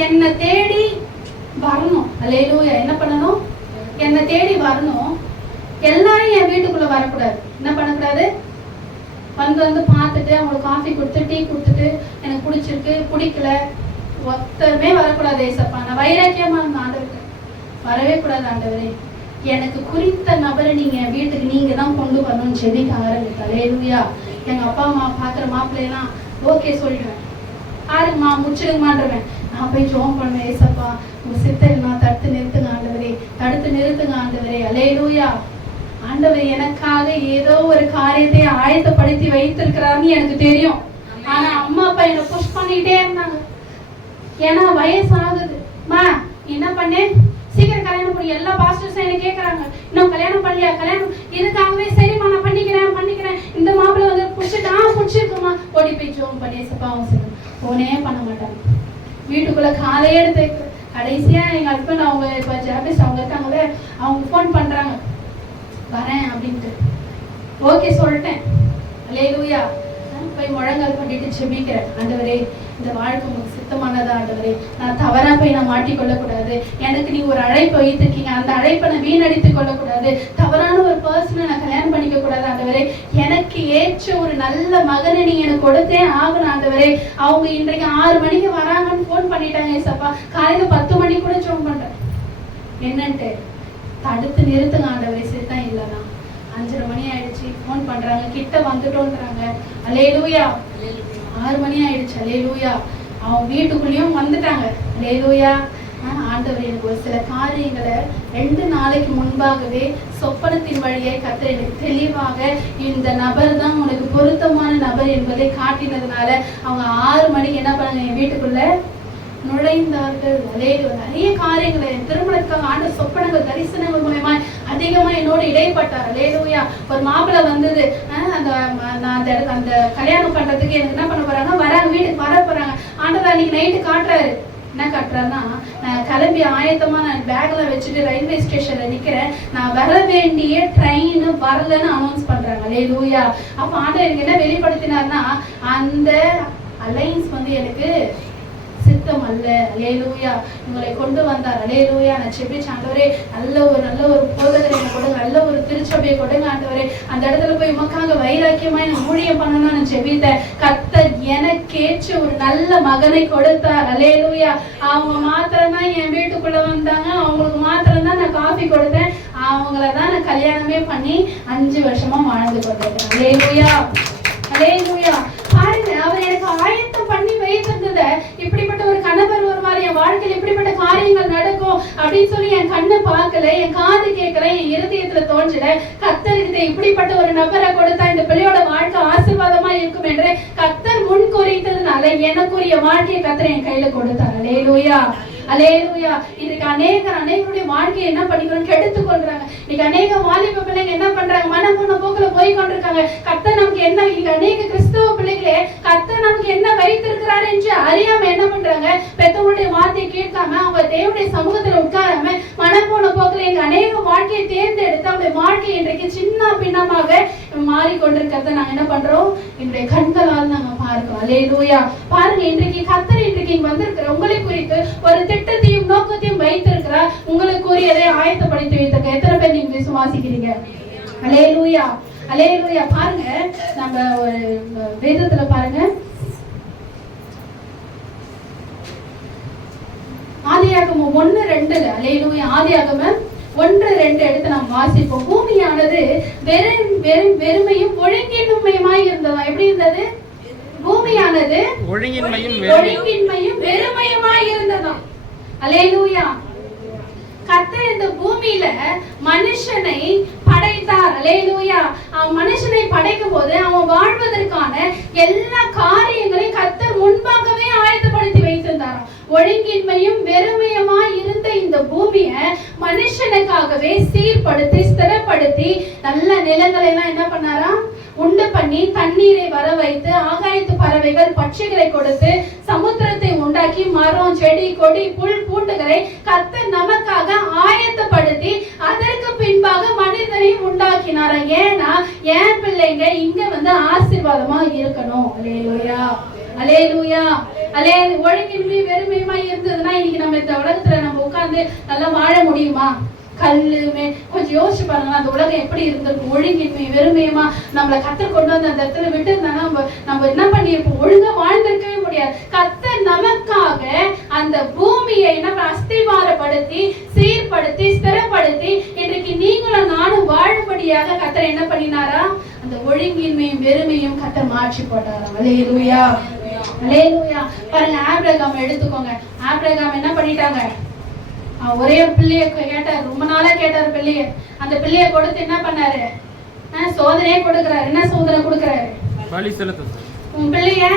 என்னை தேடி வரணும். அல்லேலூயா. என்ன பண்ணணும், என்னை தேடி வரணும். எல்லாரும் என் வீட்டுக்குள்ள வரக்கூடாது. என்ன பண்ணக்கூடாது, வந்து பார்த்துட்டு அவங்களுக்கு காஃபி கொடுத்து டீ கொடுத்துட்டு எனக்கு பிடிச்சிருக்கு பிடிக்கல ஒருத்தருமே வரக்கூடாது. ஏசப்பா, நான் வைராக்கியமா இருந்த ஆண்டவருக்கு வரவே கூடாது. ஆண்டவரே, எனக்கு குறித்த நபரை நீங்க வீட்டுக்கு நீங்க தான் கொண்டு வரணும்னு செபிக்க ஆரம்பித்தேன். அல்லேலூயா. எங்க அப்பா அம்மா பாக்குற மாப்பிள்ளையெல்லாம் ஓகே சொல்லிடுவேன், ஆறுங்கம்மா முடிச்சிடுங்கம்மான்றவேன். நான் போய் ஜெபம் பண்ணுவேன், ஏசப்பா உங்க சித்தரிமா தடுத்து நிறுத்துங்க ஆண்டவரே, தடுத்து நிறுத்துங்க ஆண்டவரே. அல்லேலூயா. ஆண்டவர் எனக்காக ஏதோ ஒரு காரியத்தை ஆயத்தப்படுத்தி வைத்திருக்கிறாருன்னு எனக்கு தெரியும். ஆனா அம்மா அப்பா என்னை புஷ் பண்ணிட்டே இருந்தாங்க. ஏன்னா வயசு ஆகுது, மா என்ன பண்ணு, சீக்கிரம் கல்யாணம் பண்ணி, எல்லா பாஸ்டர்ஸ் என்ன கேட்கறாங்க, இன்னும் கல்யாணம் பண்ணலையா, கல்யாணம் இதுக்காகவே சரிம்மா நான் பண்ணிக்கிறேன். இந்த மாப்பிள்ளை வந்து பிடிச்சிருக்குமா, ஓடி போய் ஜோம் பண்ணி சப்பாவும் சரி போனே பண்ண மாட்டாங்க. வீட்டுக்குள்ள காலையே எடுத்து கடைசியா எங்க ஹஸ்பண்ட் அவங்க இப்போ ஜாபிஸ் அவங்க இருக்காங்களே, அவங்க ஃபோன் பண்றாங்க, வரேன் அப்படின்ட்டு. ஓகே சொல்லிட்டேன். அல்லேலூயா. போய் முழங்கால் பண்ணிட்டு செபிக்கிறேன். ஆண்டவரே, இந்த வாழ்க்கை உங்களுக்கு சித்தமானதா ஆண்டவரே, நான் தவறா போய் நான் மாட்டிக்கொள்ளக்கூடாது. எனக்கு நீ ஒரு அழைப்பு வைத்திருக்கீங்க, அந்த அழைப்பை நான் வீணடித்துக் கொள்ளக்கூடாது. தவறான ஒரு பர்சனை நான் கல்யாணம் பண்ணிக்க கூடாது ஆண்டவரே. எனக்கு ஏற்ற ஒரு நல்ல மகனை நீ எனக்கு கொடுத்தே ஆகணும் ஆண்டவரே. அவங்க இன்றைக்கு 6 மணிக்கு வராங்கன்னு போன் பண்ணிட்டாங்க ஏசப்பா. காலையில 10 மணிக்கு கூட ஜெபம் பண்றேன். என்னன்ட்டு தடுத்து நிறுத்துங்க ஆண்டவரே. சித்தம் இல்லைன்னா 5:30 மணி ஆயிடுச்சு, போன் பண்றாங்க, கிட்ட வந்துட்டோன்றாங்க. அல்லேலூயா. 6 மணி ஆயிடுச்சு. அல்லேலூயா. அவங்க வீட்டுக்குள்ளேயும் வந்துட்டாங்க. அல்லேலூயா. ஆண்டவர் எனக்கு ஒரு சில காரியங்களை 2 நாளைக்கு முன்பாகவே சொப்பனத்தின் வழியை கர்த்தர் எனக்கு தெளிவாக இந்த நபர் தான் உனக்கு பொருத்தமான நபர் என்பதை காட்டினதுனால அவங்க 6 மணிக்கு என்ன பண்ணாங்க, என் வீட்டுக்குள்ள நுழைந்தார்கள். நிறைய காரியங்களை என் திருமணத்துக்காக ஆண்ட சொப்பனங்கள் தரிசனங்கள் மூலமா அதிகமா என்னோட இடைப்பட்டார். அல்லேலூயா. ஒரு மாப்பிள்ளை வந்தது, அந்த கல்யாணம் பண்றதுக்கு எனக்கு என்ன பண்ண போறாங்க, வராங்க, வீட்டுக்கு வர போறாங்க. ஆண்டவர் அன்னைக்கு நைட்டு காட்டுறாரு. என்ன காட்டுறாருன்னா, நான் கிளம்பி ஆயத்தமா நான் பேக்ல வச்சுட்டு ரயில்வே ஸ்டேஷன்ல நிக்கிறேன். நான் வர வேண்டிய ட்ரெயின் வரலன்னு அனௌன்ஸ் பண்றாங்க. அல்லேலூயா. அப்ப ஆண்டவர் எனக்கு என்ன வெளிப்படுத்தினார்னா, அந்த அலைன்ஸ் எனக்கு சித்தம் அல்ல. அல்லேலூயா. உங்களை கொண்டு வந்தார். அல்லேலூயா. நான் செபிச்ச ஆண்டவரே, நல்ல ஒரு போதகரை எனக்கு கொடுங்க, நல்ல ஒரு திருச்சபையை கொடுங்க ஆண்டவரே. அந்த இடத்துல போய் உமக்காக வைராக்கியமா எனக்கு ஊழியம் பண்ணணும்னு நான் செபித்தேன். கர்த்தர் எனக்கேற்ற ஒரு நல்ல மகனை கொடுத்தார். அல்லேலூயா. அவங்க மாத்திரம்தான் என் வீட்டுக்குள்ள வந்தாங்க. அவங்களுக்கு மாத்திரம்தான் நான் காஃபி கொடுத்தேன். அவங்களதான் நான் கல்யாணமே பண்ணி 5 வருஷமா வாழ்ந்து கொண்டிருக்கேன். அல்லேலூயா. அல்லேலூயா. பாருங்க, அவர் எனக்கு ஆயத்தம் பண்ணி வைத்திருந்தத, இப்படிப்பட்ட ஒரு கணவர் வருவார், என் வாழ்க்கையில் இப்படிப்பட்ட காரியங்கள் நடக்கும் அப்படின்னு சொல்லி என் கண்ணை பார்க்கல, என் காது கேட்கல, என் இருதயத்துல தோன்றல. கர்த்தருக்கு இப்படிப்பட்ட ஒரு நபரை கொடுத்தா இந்த பிள்ளையோட வாழ்க்கை ஆசீர்வாதமா இருக்கும் என்று கர்த்தர் முன் குறித்ததுனால எனக்குரிய வாழ்க்கையை கர்த்தர் என் கையில கொடுத்தார். அல்லேலூயா. அல்லேலூயா. இன்னைக்கு அநேகருடைய வாழ்க்கையை என்ன பண்ணிக்கிறோம், கெடுத்துக் கொள்றாங்க. இன்னைக்கு அநேக வாலிப பிள்ளைங்க என்ன பண்றாங்க, மனம் போன போக்குல போய் கொண்டிருக்காங்க. கர்த்தர் நமக்கு என்ன, இன்னைக்கு அநேக கிறிஸ்தவ பிள்ளைகளே கர்த்தர் நமக்கு என்ன வைத்திருக்கிறார் என்று அறியாம என்ன பண்றாங்க, பெத்தவங்களுடைய வார்த்தையை கேட்காம அவங்க தேவனுடைய சமூகத்துல உட்காராம மனம் போன போக்குல எங்க அநேக வாழ்க்கையை தேர்ந்தெடுத்து அவருடைய வாழ்க்கை இன்றைக்கு சின்ன பின்னமாக மாறிக்கொண்டிருக்கிறத நாங்க என்ன பண்றோம், என்னுடைய கண்களால் நாங்க பார்க்கிறோம். அல்லேலூயா. பாருங்க, இன்றைக்கு கர்த்தர் இன்றைக்கு வந்திருக்கிற உங்களை குறித்து ஒரு திட்டத்தையும் நோக்கத்தையும் வைத்திருக்கிறார். உங்களுக்குரியதை ஆயத்தப்படுத்தி வைத்திருக்க எத்தனை பேர் நீங்க விசுவாசிக்கிறீங்க? அல்லேலூயா. அல்லேலூயா. பாருங்க, நம்ம ஒரு வேதத்துல பாருங்க, ஆதியாகமம் 1:2. அல்லேலூயா. ஆதியாகமம் 1:2 எடுத்து நாம் வாசிப்போம். பூமியானது வெறுமையும் ஒழுங்கின்மையுமாய் இருந்ததா? எப்படி இருந்தது? பூமியானது ஒழுங்கின்மையும் வெறுமையுமாய் இருந்ததாம். அல்லேலூயா. கர்த்தர் இந்த பூமியில மனுஷனை படைத்தார். அல்லேலூயா. மனுஷனை படைக்கும் போது அவன் வாழ்வதற்கான எல்லா காரியங்களையும் கர்த்தர் முன்பாகவே ஆயத்தப்படுத்தி வைத்திருந்தார். ஒழுங்கின்மையும் வெறுமையுமாய் இருந்த இந்த பூமியை மனுஷனுக்காகவே சீர்படுத்தி ஸ்திரப்படுத்தி நல்ல நிலங்களை எல்லாம் என்ன பண்ணாராம், உண்டு பண்ணி தண்ணீரை வர வைத்து ஆகாயத்து பறவைகள் பட்சிகளை கொடுத்து சமுத்திரத்தை உண்டாக்கி மரம் செடி கொடி புல் பூண்டுகளை கர்த்தர் நமக்காக ஆயத்தப்படுத்தி அதற்கு பின்பாக மனிதனை உண்டாக்கினார். ஏன்னா என் பிள்ளைங்க இங்க ஆசீர்வாதமா இருக்கணும். அல்லேலூயா. அல்லேலூயா. ஒழுங்கின்மை வெறுமையுமா இருந்ததுன்னா இன்னைக்கு நம்ம இந்த உலகத்துல நம்ம உட்கார்ந்து நல்லா வாழ முடியுமா? கல்லுமே கொஞ்சம் யோசிச்சு பாருங்க, அந்த உலகம் எப்படி இருந்திருக்கும். ஒழுங்கின்மை வெறுமையுமா நம்மளை கர்த்தர் கொண்டு வந்து அந்த இடத்துல விட்டு இருந்தாங்க, நம்ம என்ன பண்ணியிருப்போம், ஒழுங்கா வாழ்ந்திருக்கவே முடியாது. கர்த்தர் நமக்காக அந்த பூமியை என்ன அஸ்திவாரப்படுத்தி சீர்படுத்தி ஸ்திரப்படுத்தி இன்றைக்கு நீங்களும் நானும் வாழும்படியாக கர்த்தர் என்ன பண்ணினாரா, அந்த ஒழுங்கின்மையும் வெறுமையும் கர்த்தர் மாற்றி போட்டாராம். அல்லேலூயா. அல்லேலூயா. பாருங்க, ஆபிரகாம் எடுத்துக்கோங்க. ஆபிரகாம் என்ன பண்ணிட்டாங்க, ஒரே ஒரு பிள்ளைய கேட்டார், ரொம்ப நாளா கேட்டார் பிள்ளைய. அந்த பிள்ளைய கொடுத்து என்ன பண்ணாரு, சோதனையே கொடுக்கிறாரு. என்ன சோதனை கொடுக்கிறாரு, உன் பிள்ளைய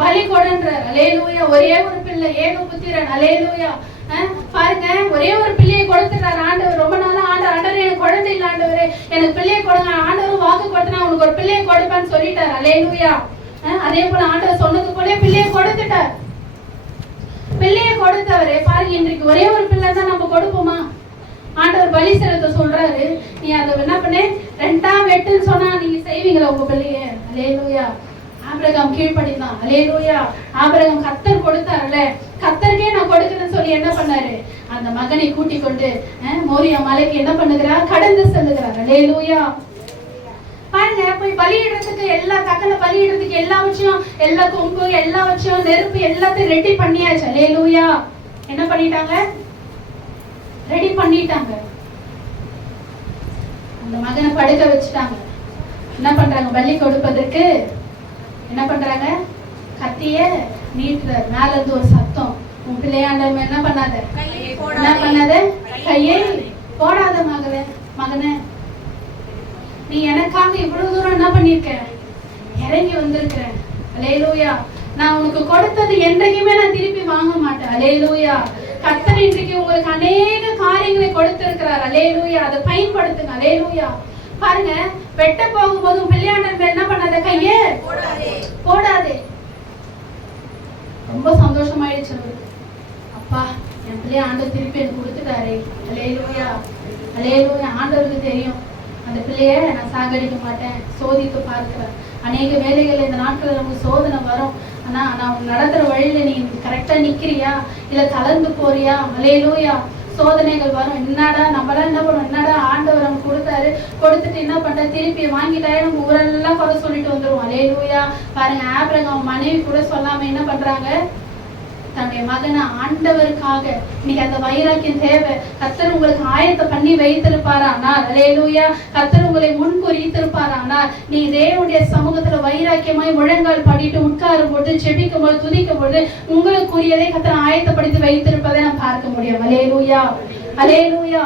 பலி கொடுன்றார். அல்லேலூயா. ஒரே ஒரு பிள்ளை, ஏக புத்திரன். அல்லேலூயா. பாருங்க, ஒரே ஒரு பிள்ளையை கொடுத்துட்டாரு ஆண்டவர். ரொம்ப நாளா ஆண்டவர் எனக்கு குழந்தை இல்ல ஆண்டவரே, எனக்கு பிள்ளையை கொடுங்க. ஆண்டவர் வாக்கு கொடுத்தனா உனக்கு ஒரு பிள்ளையை கொடுப்பேன்னு சொல்லிட்டார். அல்லேலூயா. அதே போல ஆண்டவர் சொன்னது போல பிள்ளையை கொடுத்துட்டார். பிள்ளையை கொடுத்தவரே பாருங்க, இன்றைக்கு ஒரே ஒரு பிள்ளை தான் நம்ம கொடுப்போமா? ஆண்டவர் பலி செலுத்த சொல்றாரு, நீ அதை என்ன பண்ணு, 2ஆம் வெட்டுன்னு சொன்னா நீங்க செய்வீங்களா உங்க பிள்ளைய? அல்லேலூயா. ஆபிரகாம் கீழ்ப்படிந்தான். அல்லேலூயா. ஆபிரகாம் கர்த்தர் கொடுத்தாருல, கர்த்தருக்கே நான் கொடுக்கிறேன்னு சொல்லி என்ன பண்ணாரு, அந்த மகனை கூட்டிக் கொண்டு மோரியா மலைக்கு என்ன பண்ணுகிறார், கடந்து செல்லுகிறார். அல்லேலூயா. பாருங்க, போய் பலியிடுறதுக்கு எல்லா தக்கன பலியிடுறதுக்கு எல்லா வச்சும், எல்லா கொம்பு எல்லா வச்சும், நெருப்பு எல்லாத்தையும் ரெடி பண்ணியாச்சு. அல்லேலூயா. என்ன பண்ணிட்டாங்க, ரெடி பண்ணிட்டாங்க. அந்த மகனை படுக்க வச்சுட்டாங்க. என்ன பண்றாங்க, பலி கொடுப்பதற்கு என்ன பண்றாங்க, கத்திய நீட்டுறார். மேல இருந்து ஒரு சத்தம், உன் பிள்ளையாண்ட என்ன பண்ணாத, என்ன பண்ணாத, கையை போடாத மகனே, நீ எனக்காக இவ்வளவு தூரம் என்ன பண்ணிருக்க, இறங்கி வந்திருக்க. அல்லேலூயா. நான் உனக்கு கொடுத்தது என்றைக்குமே நான் திருப்பி வாங்க மாட்டேன். அல்லேலூயா. கர்த்தர் இன்றைக்கு உங்களுக்கு அநேக காரியங்களை கொடுத்திருக்கிறார். அல்லேலூயா. அதை பயன்படுத்துங்க. அல்லேலூயா. பாருங்க, வெட்ட போகும்போது பிள்ளையாண்டன் என்ன பண்ணாத, கையே போடாதே. ரொம்ப சந்தோஷமாயிடுச்சு. அப்பா, என் பிள்ளைய ஆண்டவர் திருப்பி எனக்கு கொடுத்துட்டாரே. அல்லேலூயா. அல்லேலூயா. ஆண்டவருக்கு தெரியும், அந்த பிள்ளைய நான் சாகடிக்க மாட்டேன், சோதித்து பார்க்கிறேன். அநேக வேலைகள் இந்த நாட்கள் நமக்கு சோதனை வரும். ஆனா நான் நடத்துற வழியில நீ கரெக்டா நிக்கிறியா, இல்ல தளர்ந்து போறியா? அல்லேலூயா. சோதனைகள் வரும். என்னடா நம்மளாம் என்ன பண்ணுவோம், என்னடா ஆண்டவர் நமக்கு கொடுத்தாரு, கொடுத்துட்டு என்ன பண்ற, திருப்பி வாங்கிட்டாயே நம்ம ஊரெல்லாம் குறை சொல்லிட்டு வந்துருவோம். அல்லேலூயா. பாருங்க, ஆபிரகாம் மனைவி கூட சொல்லாம என்ன பண்றாங்க, தன்னுடைய மகனை ஆண்டவருக்காக. இன்னைக்கு அந்த வைராக்கியம் தேவை. கர்த்தர் உங்களுக்கு ஆயத்தை பண்ணி வைத்திருப்பாரானால், அல்லேலூயா, கர்த்தர் உங்களை முன்குறித்திருப்பாரானால், நீ தேவனுடைய சமூகத்துல வைராக்கியமாய் முழங்கால் படிட்டு உட்காரும் பொழுது, செபிக்கும் போது, துதிக்கும் பொழுது உங்களுக்குரியதை கர்த்தர் ஆயத்தப்படுத்தி வைத்திருப்பதை நாம் பார்க்க முடியும். அல்லேலூயா. அல்லேலூயா.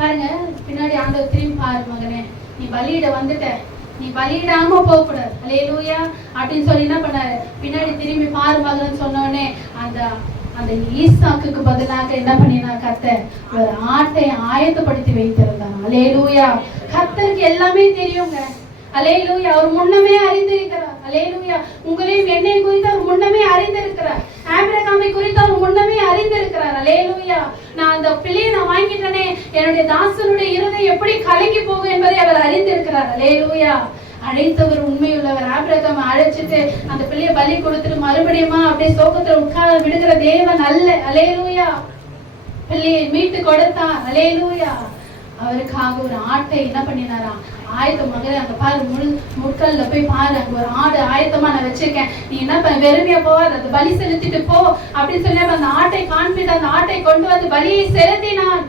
பாருங்க, பின்னாடி ஆண்டவர் திரும்பி பாரு, மகனே, நீ பலியிட வந்துட்ட, நீ பலியிடாம போக கூடாது. அல்லேலூயா. அப்படின்னு சொல்லி என்ன பண்ணாரு, பின்னாடி திரும்பி பாரு மகன் சொன்னோடனே அந்த ஈசாக்குக்கு பதிலாக என்ன பண்ணினா, கர்த்தர் ஒரு ஆட்டை ஆயத்தப்படுத்தி வைத்திருந்தாங்க. அல்லேலூயா. கர்த்தருக்கு எல்லாமே தெரியுங்க. அல்லேலூயா. அவர் முன்னமே அறிந்திருக்கிறார். அல்லேலூயா. உங்களையும் என்னை குறித்து அவர் முன்னமே அறிந்திருக்கிறார். ஆபிரகாமை குறித்து அவர் முன்னமே அறிந்திருக்கிறார். அல்லேலூயா. நான் அந்த பிள்ளையை நான் வாங்கிட்டேனே, என்னுடைய தாசனுடைய இருதயம் எப்படி கலங்கி போகும் என்பதை அவர் அறிந்திருக்கிறார். அல்லேலூயா. அழைத்தவர் உண்மையுள்ளவர். ஆபிரகாம் அழைச்சிட்டு அந்த பிள்ளையை பலி கொடுத்துட்டு மறுபடியுமா அப்படியே சோகத்துல உட்கார விடுகிற தேவன் அல்ல. அல்லேலூயா. பிள்ளையை மீட்டு கொடுத்தார். அல்லேலூயா. அவருக்காக ஒரு ஆட்டை என்ன பண்ணினாராம், ஆயத்தம். மகளே, அங்க பாரு, முட்கல்ல போய் பாரு, அங்க ஒரு ஆடு ஆயத்தமா நான் வச்சிருக்கேன், நீ என்ன பண்ண, வெறுமையா போவாது, அந்த பலி செலுத்திட்டு போ அப்படின்னு சொல்லி அந்த ஆட்டை காண்பித்து அந்த ஆட்டை கொண்டு வந்து பலியை செலுத்தினான்.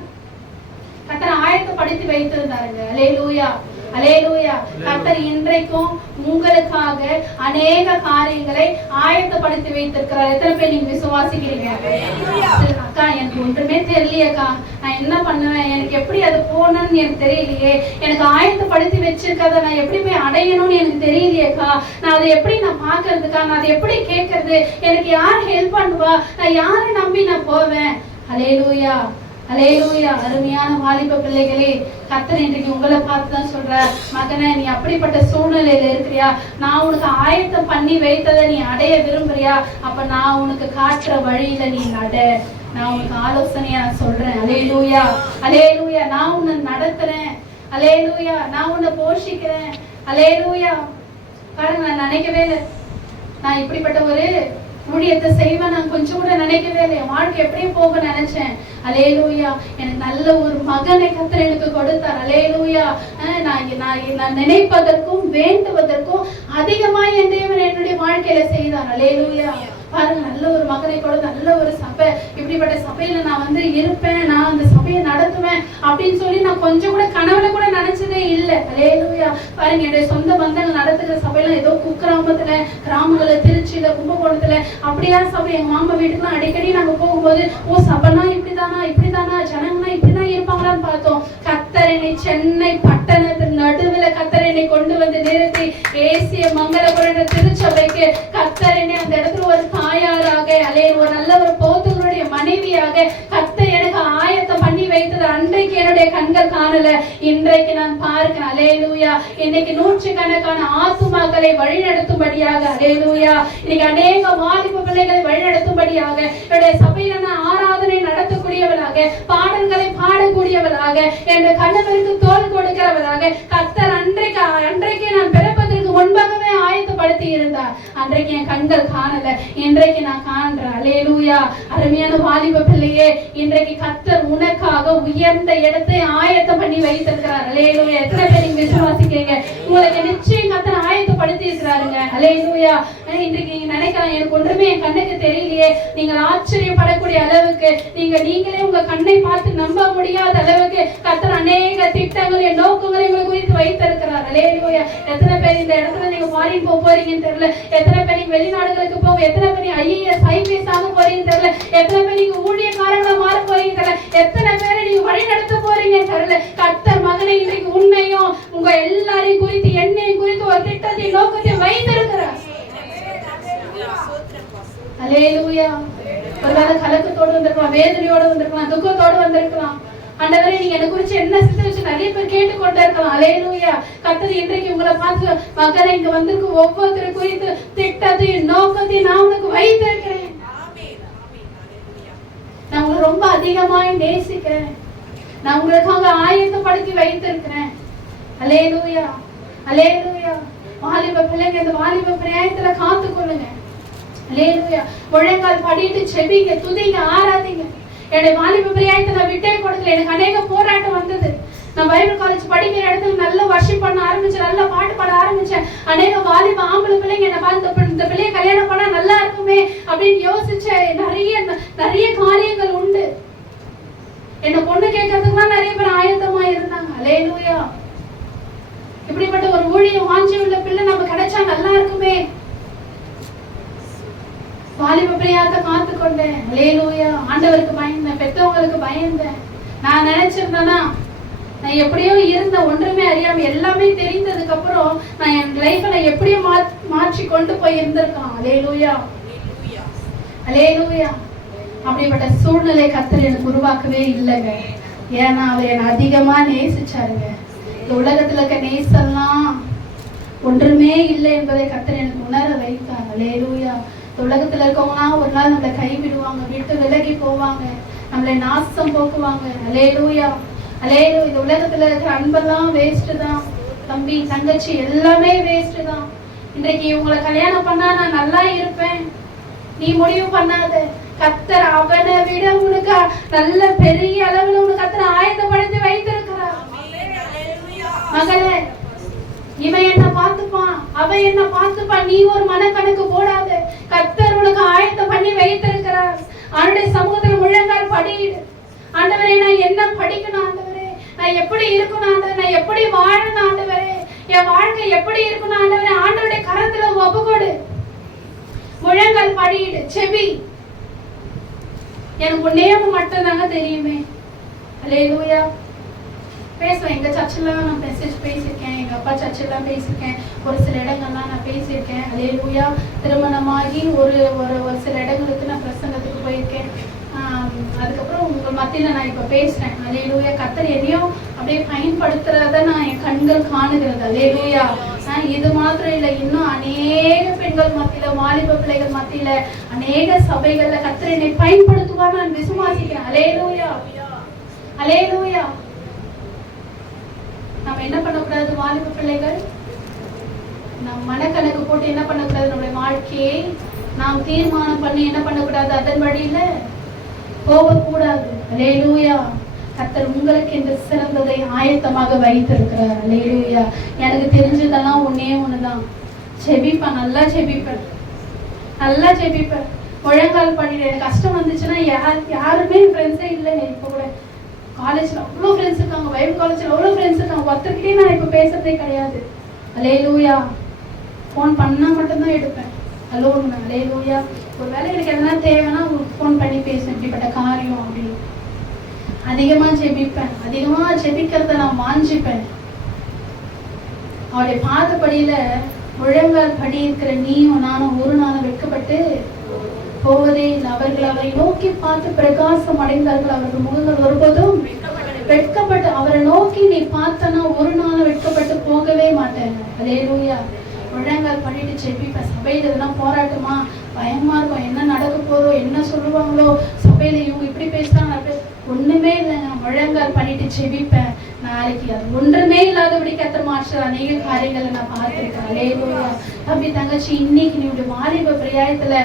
கர்த்தர் ஆயத்தப்படுத்தி வைத்திருந்தாருங்க. அல்லேலூயா. அல்லேலூயா. கர்த்தர் இன்றைக்கும் உங்களுக்காக அநேக காரியங்களை ஆயத்தப்படுத்தி வைத்திருக்கிறார். எத்தனை பேர் நீங்க விசுவாசிக்கிறீங்க? அக்கா, எனக்கு ஒன்றுமே தெரியலையக்கா, நான் என்ன பண்ணுவேன், எனக்கு எப்படி அது போகணும்னு எனக்கு தெரியலையே, எனக்கு ஆயத்தப்படுத்தி வச்சிருக்கத நான் எப்படி போய் அடையணும்னு எனக்கு தெரியலையேக்கா, நான் அதை எப்படி நான் பாக்குறதுக்கா, நான் அதை எப்படி கேட்கறது, எனக்கு யார் ஹெல்ப் பண்ணுவா, நான் யாரை நம்பி நான் போவேன்? அல்லேலூயா. அல்லேலூயா. அருமையான வாலிப பிள்ளைகளே, கர்த்தர் இன்றைக்கு உங்களை பார்த்து தான் சொல்றார், மகனே, நீ அப்படிப்பட்ட சூழ்நிலையில இருக்கிறியா, நான் உனக்கு ஆயத்தம் பண்ணி வைத்ததை நீ அடைய விரும்புறியா, அப்ப நான் உனக்கு காட்டுற வழியில நீ நட, நான் உனக்கு ஆலோசனையா சொல்றேன். அல்லேலூயா. அல்லேலூயா. நான் உன்னை நடத்துறேன். அல்லேலூயா. நான் உன்னை போஷிக்கிறேன். அல்லேலூயா. பாருங்க, நான் நினைக்கவே இல்லை நான் இப்படிப்பட்ட ஒரு ஊழியத்தை செய்வேன், நான் கொஞ்சம் கூட நினைக்கவே இல்லை. என் வாழ்க்கை எப்படியும் போக நினைச்சேன். அல்லேலூயா. எனக்கு நல்ல ஒரு மகனை கர்த்தர் எனக்கு கொடுத்தார். அல்லேலூயா. நான் நினைப்பதற்கும் வேண்டுவதற்கும் அதிகமாய் என் தேவன் என்னுடைய வாழ்க்கையில செய்தார். அல்லேலூயா. பாருங்க, நல்ல ஒரு மகனை கூட, நல்ல ஒரு சபை, இப்படிப்பட்ட சபையில நான் இருப்பேன், நான் அந்த சபையை நடத்துவேன் அப்படின்னு சொல்லி நான் கொஞ்சம் கூட கனவுல கூட நினைச்சதே இல்லை. அல்லேலூயா. பாருங்க, என்னுடைய சொந்த பந்தங்கள் நடத்துகிற சபையெல்லாம் ஏதோ குக்கிராமத்துல, கிராமங்கள்ல, திருச்சியில, கும்பகோணத்துல அப்படியா சபை. எங்க மாமா வீட்டுக்குலாம் அடிக்கடி நாங்க போகும்போது, ஓ, சபைனா இப்படிதானா, இப்படிதானா, ஜனங்கன்னா இப்படிதான் இருப்பாங்களான்னு பார்த்தோம். கர்த்தர் என்னை சென்னை பட்டணத்தின் நடுவுல கர்த்தர் என்னை கொண்டு வந்து நிறுத்தி ஏசிய மங்களபுரம் திருச்சபைக்கு கர்த்தர் என்னை அந்த இடத்துல ஒரு தாயாராக, அல்லே ஒரு நல்ல ஒரு போதகருடைய மனைவியாக கர்த்தர் எனக்கு ஆயத்தம் பண்ணி வைத்தது அன்றைக்கு என்னுடைய கண்கள் காணல, இன்றைக்கு நான் பார்க்கிறேன். அல்லேலூயா. இன்னைக்கு நூற்றுக்கணக்கான ஆத்துமாக்களை வழிநடத்தும்படியாக, அல்லேலூயா, இன்னைக்கு அநேக வாலிப பிள்ளைகளை வழிநடத்தும்படியாக என்னுடைய சபையில நான் ஆராதனை நடத்தக்கூடியவளாக, பாடல்களை பாடக்கூடியவளாக, என் கணவருக்கு தோல் கொடுக்கிறவளாக கர்த்தர் அன்றைக்கு நான் பிறப்பதற்கு முன்பாகவே ஆயத்தப்படுத்தி இருந்தார். அன்றைக்கு என் கண்கள் காணல, இன்றைக்கு நான் காண்றேன். அல்லேலூயா. அருமையான வாலிப பிள்ளையே, இன்றைக்கு கர்த்தர் உனக்காக உயர்ந்த இடத்தை ஆயத்தம் பண்ணி வைத்திருக்கிறார். அல்லேலூயா. எத்தனை பேர் நீங்க விசுவாசிக்கிறீங்க? உங்களுக்கு நிச்சயம் கர்த்தர் ஆயத்தப்படுத்தி இருக்கிறாருங்க. அல்லேலூயா. இன்றைக்கு நீங்க நினைக்கலாம், எனக்கு ஒன்றுமே என் கண்ணுக்கு தெரியலையே. நீங்கள் ஆச்சரியப்படக்கூடிய அளவுக்கு, நீங்களே உங்க கண்ணை பார்த்து நம்ப முடியாத அளவுக்கு கர்த்தர் அநேக திட்டங்களையும் நோக்கங்களையும் உங்களுக்கு குறித்து வைத்திருக்கிறார். அல்லேலூயா. எத்தனை பேர் இந்த இடத்துல நீங்க ஃபாரின் போக போறீங்கன்னு தெரியல, எத்தனை பேர் நீங்க வெளிநாடுகளுக்கு போக, எத்தனை பேர் ஐஏஎஸ் ஐபிஎஸ் ஆக போறீங்கன்னு தெரியல, எத்தனை பேர் நீங்க ஊழியக்காரங்களா மாற போறீங்க தெரியல, எத்தனை பேரை நீங்க வழி நடத்த போறீங்கன்னு தெரியல. கர்த்தர் மகனை இன்றைக்கு உன்னையும் உங்க எல்லாரையும் குறித்து, என்னையும் குறித்து ஒரு திட்டத்தை நோக்கத்தை வைத்திருக்கிறார். அல்லேலூயா. ஒருவேளை கலக்கத்தோடு வந்திருக்கலாம், வேதனையோடு வந்திருக்கலாம், துக்கத்தோடு வந்திருக்கலாம். ஆண்டவரே, நீங்க என்ன குறிச்சு என்ன சித்தரிச்சு நிறைய பேர் கேட்டுக்கொண்டே இருக்கலாம். அல்லேலூயா. கர்த்தர் இன்றைக்கு உங்களை பார்த்து, மகனை இங்க வந்திருக்கும் ஒவ்வொருத்தர் குறித்து திட்டத்தையும் நோக்கத்தையும் நான் உனக்கு வைத்திருக்கிறேன். நான் உங்களை ரொம்ப அதிகமாய் நேசிக்கிறேன். நான் உங்களுக்காக ஆயத்தப்படுத்தி வைத்திருக்கிறேன். அல்லேலூயா. அல்லேலூயா. வாலிப பிள்ளைங்க, இந்த வாலிப பிராயத்துல காத்து கொள்ளுங்க. அல்லேலூயா. முழங்கால் படிட்டு செபிங்க, துதிங்க, ஆராதிங்க. என்னுடைய வாலிப பிராயத்தை நான் விட்டே கொடுக்கல. எனக்கு அநேக போராட்டம் வந்தது. நான் பைபிள் காலேஜ் படிக்கிற இடத்துல நல்ல வர்ஷிப் பண்ண ஆரம்பிச்சேன், நல்ல பாட்டு பாட ஆரம்பிச்சேன். அநேக வாலிப ஆம்பளை பிள்ளைங்க என்ன பார்த்து, இந்த பிள்ளைய கல்யாணம் பண்ணா நல்லா இருக்குமே அப்படின்னு யோசிச்ச நிறைய காரியங்கள் உண்டு. என்ன பொண்ணு கேட்கறதுக்குலாம் நிறைய பேர் ஆயத்தமா இருந்தாங்க. அல்லேலூயா. இப்படிப்பட்ட ஒரு ஊழியம் வாஞ்சி உள்ள பிள்ளை நம்ம கிடைச்சா நல்லா இருக்குமே. வாலிப பிரியாத்தை காத்து கொண்டேன். அல்லேலூயா. ஆண்டவருக்கு பயந்தேன், பெற்றவங்களுக்கு பயந்தேன். நான் நினைச்சிருந்தேன்னா, நான் எப்படியோ இருந்த ஒன்றுமே அறியாம எல்லாமே தெரிந்ததுக்கு அப்புறம் நான் என் லைஃப்ல எப்படியோ மாற்றி கொண்டு போய் இருந்திருக்கான். அல்லேலூயா. அல்லேலூயா. அப்படிப்பட்ட சூழ்நிலை கர்த்தர் எனக்கு உருவாக்கவே இல்லைங்க. ஏன்னா அவர் என்னை அதிகமா நேசிச்சாருங்க. இந்த உலகத்துல இருக்க நேசம்லாம் ஒன்றுமே இல்லை என்பதை கர்த்தர் எனக்கு உணர வைத்தார். அல்லேலூயா. உலகத்துல இருக்கவங்கலாம் ஒரு நாள் நம்மளை கைவிடுவாங்க, விட்டு விலகி போவாங்க, நம்மளை நாசம் போக்குவாங்க. அல்லேலூயா. அல்லேலூயா. இந்த உலகத்துல இருக்கிற அன்பெல்லாம் வேஸ்ட் தான். தம்பி தங்கச்சி எல்லாமே வேஸ்ட் தான். இன்றைக்கு இவங்களை கல்யாணம் பண்ணா நான் நல்லா இருப்பேன், நீ முடிவு பண்ணாத. கர்த்தர் அவனை விட உனக்கு நல்ல பெரிய அளவுல உனக்கு கர்த்தர் ஆயத்தப்படுத்தி வைத்திருக்கிறார். மகளே, இவன் என்ன பார்த்துப்பான், அவ என்ன பார்த்துப்பான், நீ ஒரு மனக்கணக்கு போடாத. கர்த்தர் உனக்கு ஆயத்தம் பண்ணி வைத்திருக்கிறார். அவனுடைய சமூகத்தில் முழங்கால் படியிடு. ஆண்டவரே, நான் என்ன படிக்கணும் ஆண்டவரே, நான் எப்படி இருக்கணும் ஆண்டவரே, நான் எப்படி வாழணும் ஆண்டவரே, என் வாழ்க்கை எப்படி இருக்கணும் ஆண்டவரே, ஆண்டவருடைய கரத்துல ஒப்புக்கொடு. முழங்கால் படியிடு, செபி. எனக்கு நேம் மட்டும் தாங்க தெரியுமே. அல்லேலூயா. பேசுவேன். எங்க சர்ச்செல்லாம் நான் மெசேஜ் பேசியிருக்கேன், எங்க அப்பா சர்ச்செல்லாம் பேசியிருக்கேன், ஒரு சில இடங்கள்லாம் நான் பேசியிருக்கேன். அல்லேலூயா. திருமணமாகி ஒரு ஒரு சில இடங்களுக்கு நான் பிரசங்கத்துக்கு போயிருக்கேன். அதுக்கப்புறம் உங்கள் மத்தியில நான் இப்ப பேசுறேன். அல்லேலூயா. கர்த்தர் எதையும் அப்படியே பயன்படுத்துறத நான் என் கண்கள் காணுகிறது. அல்லேலூயா. இது மாத்திரம் இல்லை, இன்னும் அநேக பெண்கள் மத்தியில, வாலிப பிள்ளைகள் மத்தியில, அநேக சபைகள்ல கர்த்தர் என்னை பயன்படுத்துவார் நான் விசுவாசிக்கிறேன். அல்லேலூயா. அல்லேலூயா. நம்ம என்ன பண்ணக்கூடாது வாலிப பிள்ளைகள்? நம் மனக்கணக்கு போட்டு என்ன பண்ணக்கூடாது? நம்முடைய வாழ்க்கையை நாம் தீர்மானம் பண்ணி என்ன பண்ணக்கூடாது? அதன் வழியில போகக்கூடாது. அல்லேலூயா. கர்த்தர் உங்களுக்கு இந்த சிறந்ததை ஆயத்தமாக வைத்திருக்கிறார். அல்லேலூயா. எனக்கு தெரிஞ்சதெல்லாம் ஒன்னே ஒண்ணுதான், செபிப்பேன், நல்லா செபிப்பேன், நல்லா செபிப்பேன், முழங்கால் பண்ணிடுறேன். எனக்கு கஷ்டம் வந்துச்சுன்னா யாருமே ஃப்ரெண்ட்ஸே இல்லைங்க. இப்போ கூட காலேஜ்ல அவ்வளோ ஃப்ரெண்ட்ஸ் இருக்காங்க, பைபிள் காலேஜ்ல அவ்வளோ ஃப்ரெண்ட்ஸ் இருக்காங்க, ஒருத்தர்கிட்டே நான் இப்போ பேசுறதே கிடையாது. அல்லேலூயா. ஃபோன் பண்ணா மட்டும்தான் எடுப்பேன். ஹலோ, அல்லேலூயா. ஒரு வேலை எனக்கு எதனா தேவைன்னா உங்களுக்கு ஃபோன் பண்ணி பேசுவேன், இப்படிப்பட்ட காரியம் அப்படின்னு. அதிகமா ஜெபிப்பேன், அதிகமா ஜெபிக்கிறத நான் வாஞ்சிப்பேன். அவருடைய பாதப்படியில முழங்கால் படி இருக்கிற நீயும் நானும் ஒரு நாளும் வெட்கப்பட்டு போவதே இல்லை. அவர்கள் அவரை நோக்கி பார்த்து பிரகாசம் அடைந்தார்கள். அவர்கள் முகங்கள் ஒருபோதும் வெட்கப்பட்டு, அவரை நோக்கி நீ பார்த்தனா ஒரு நாள் வெட்கப்பட்டு போகவே மாட்டேன். அல்லேலூயா. முழங்கால் பண்ணிட்டு செபிப்பேன். சபையில இதெல்லாம் போராட்டமா, பயமா இருக்கும், என்ன நடக்க போதோ, என்ன சொல்லுவாங்களோ, சபையில இவங்க இப்படி பேசுறாங்க, ஒண்ணுமே இல்லைங்க. முழங்கால் பண்ணிட்டு செபிப்பேன். நாளைக்கு அது ஒன்றுமே இல்லாதபடி கர்த்தர் மாற்ற அநேக காரியங்களை நான் பார்த்திருக்கேன். அல்லேலூயா. தம்பி தங்கச்சி, இன்னைக்கு நீ வாலிப பிராயத்துல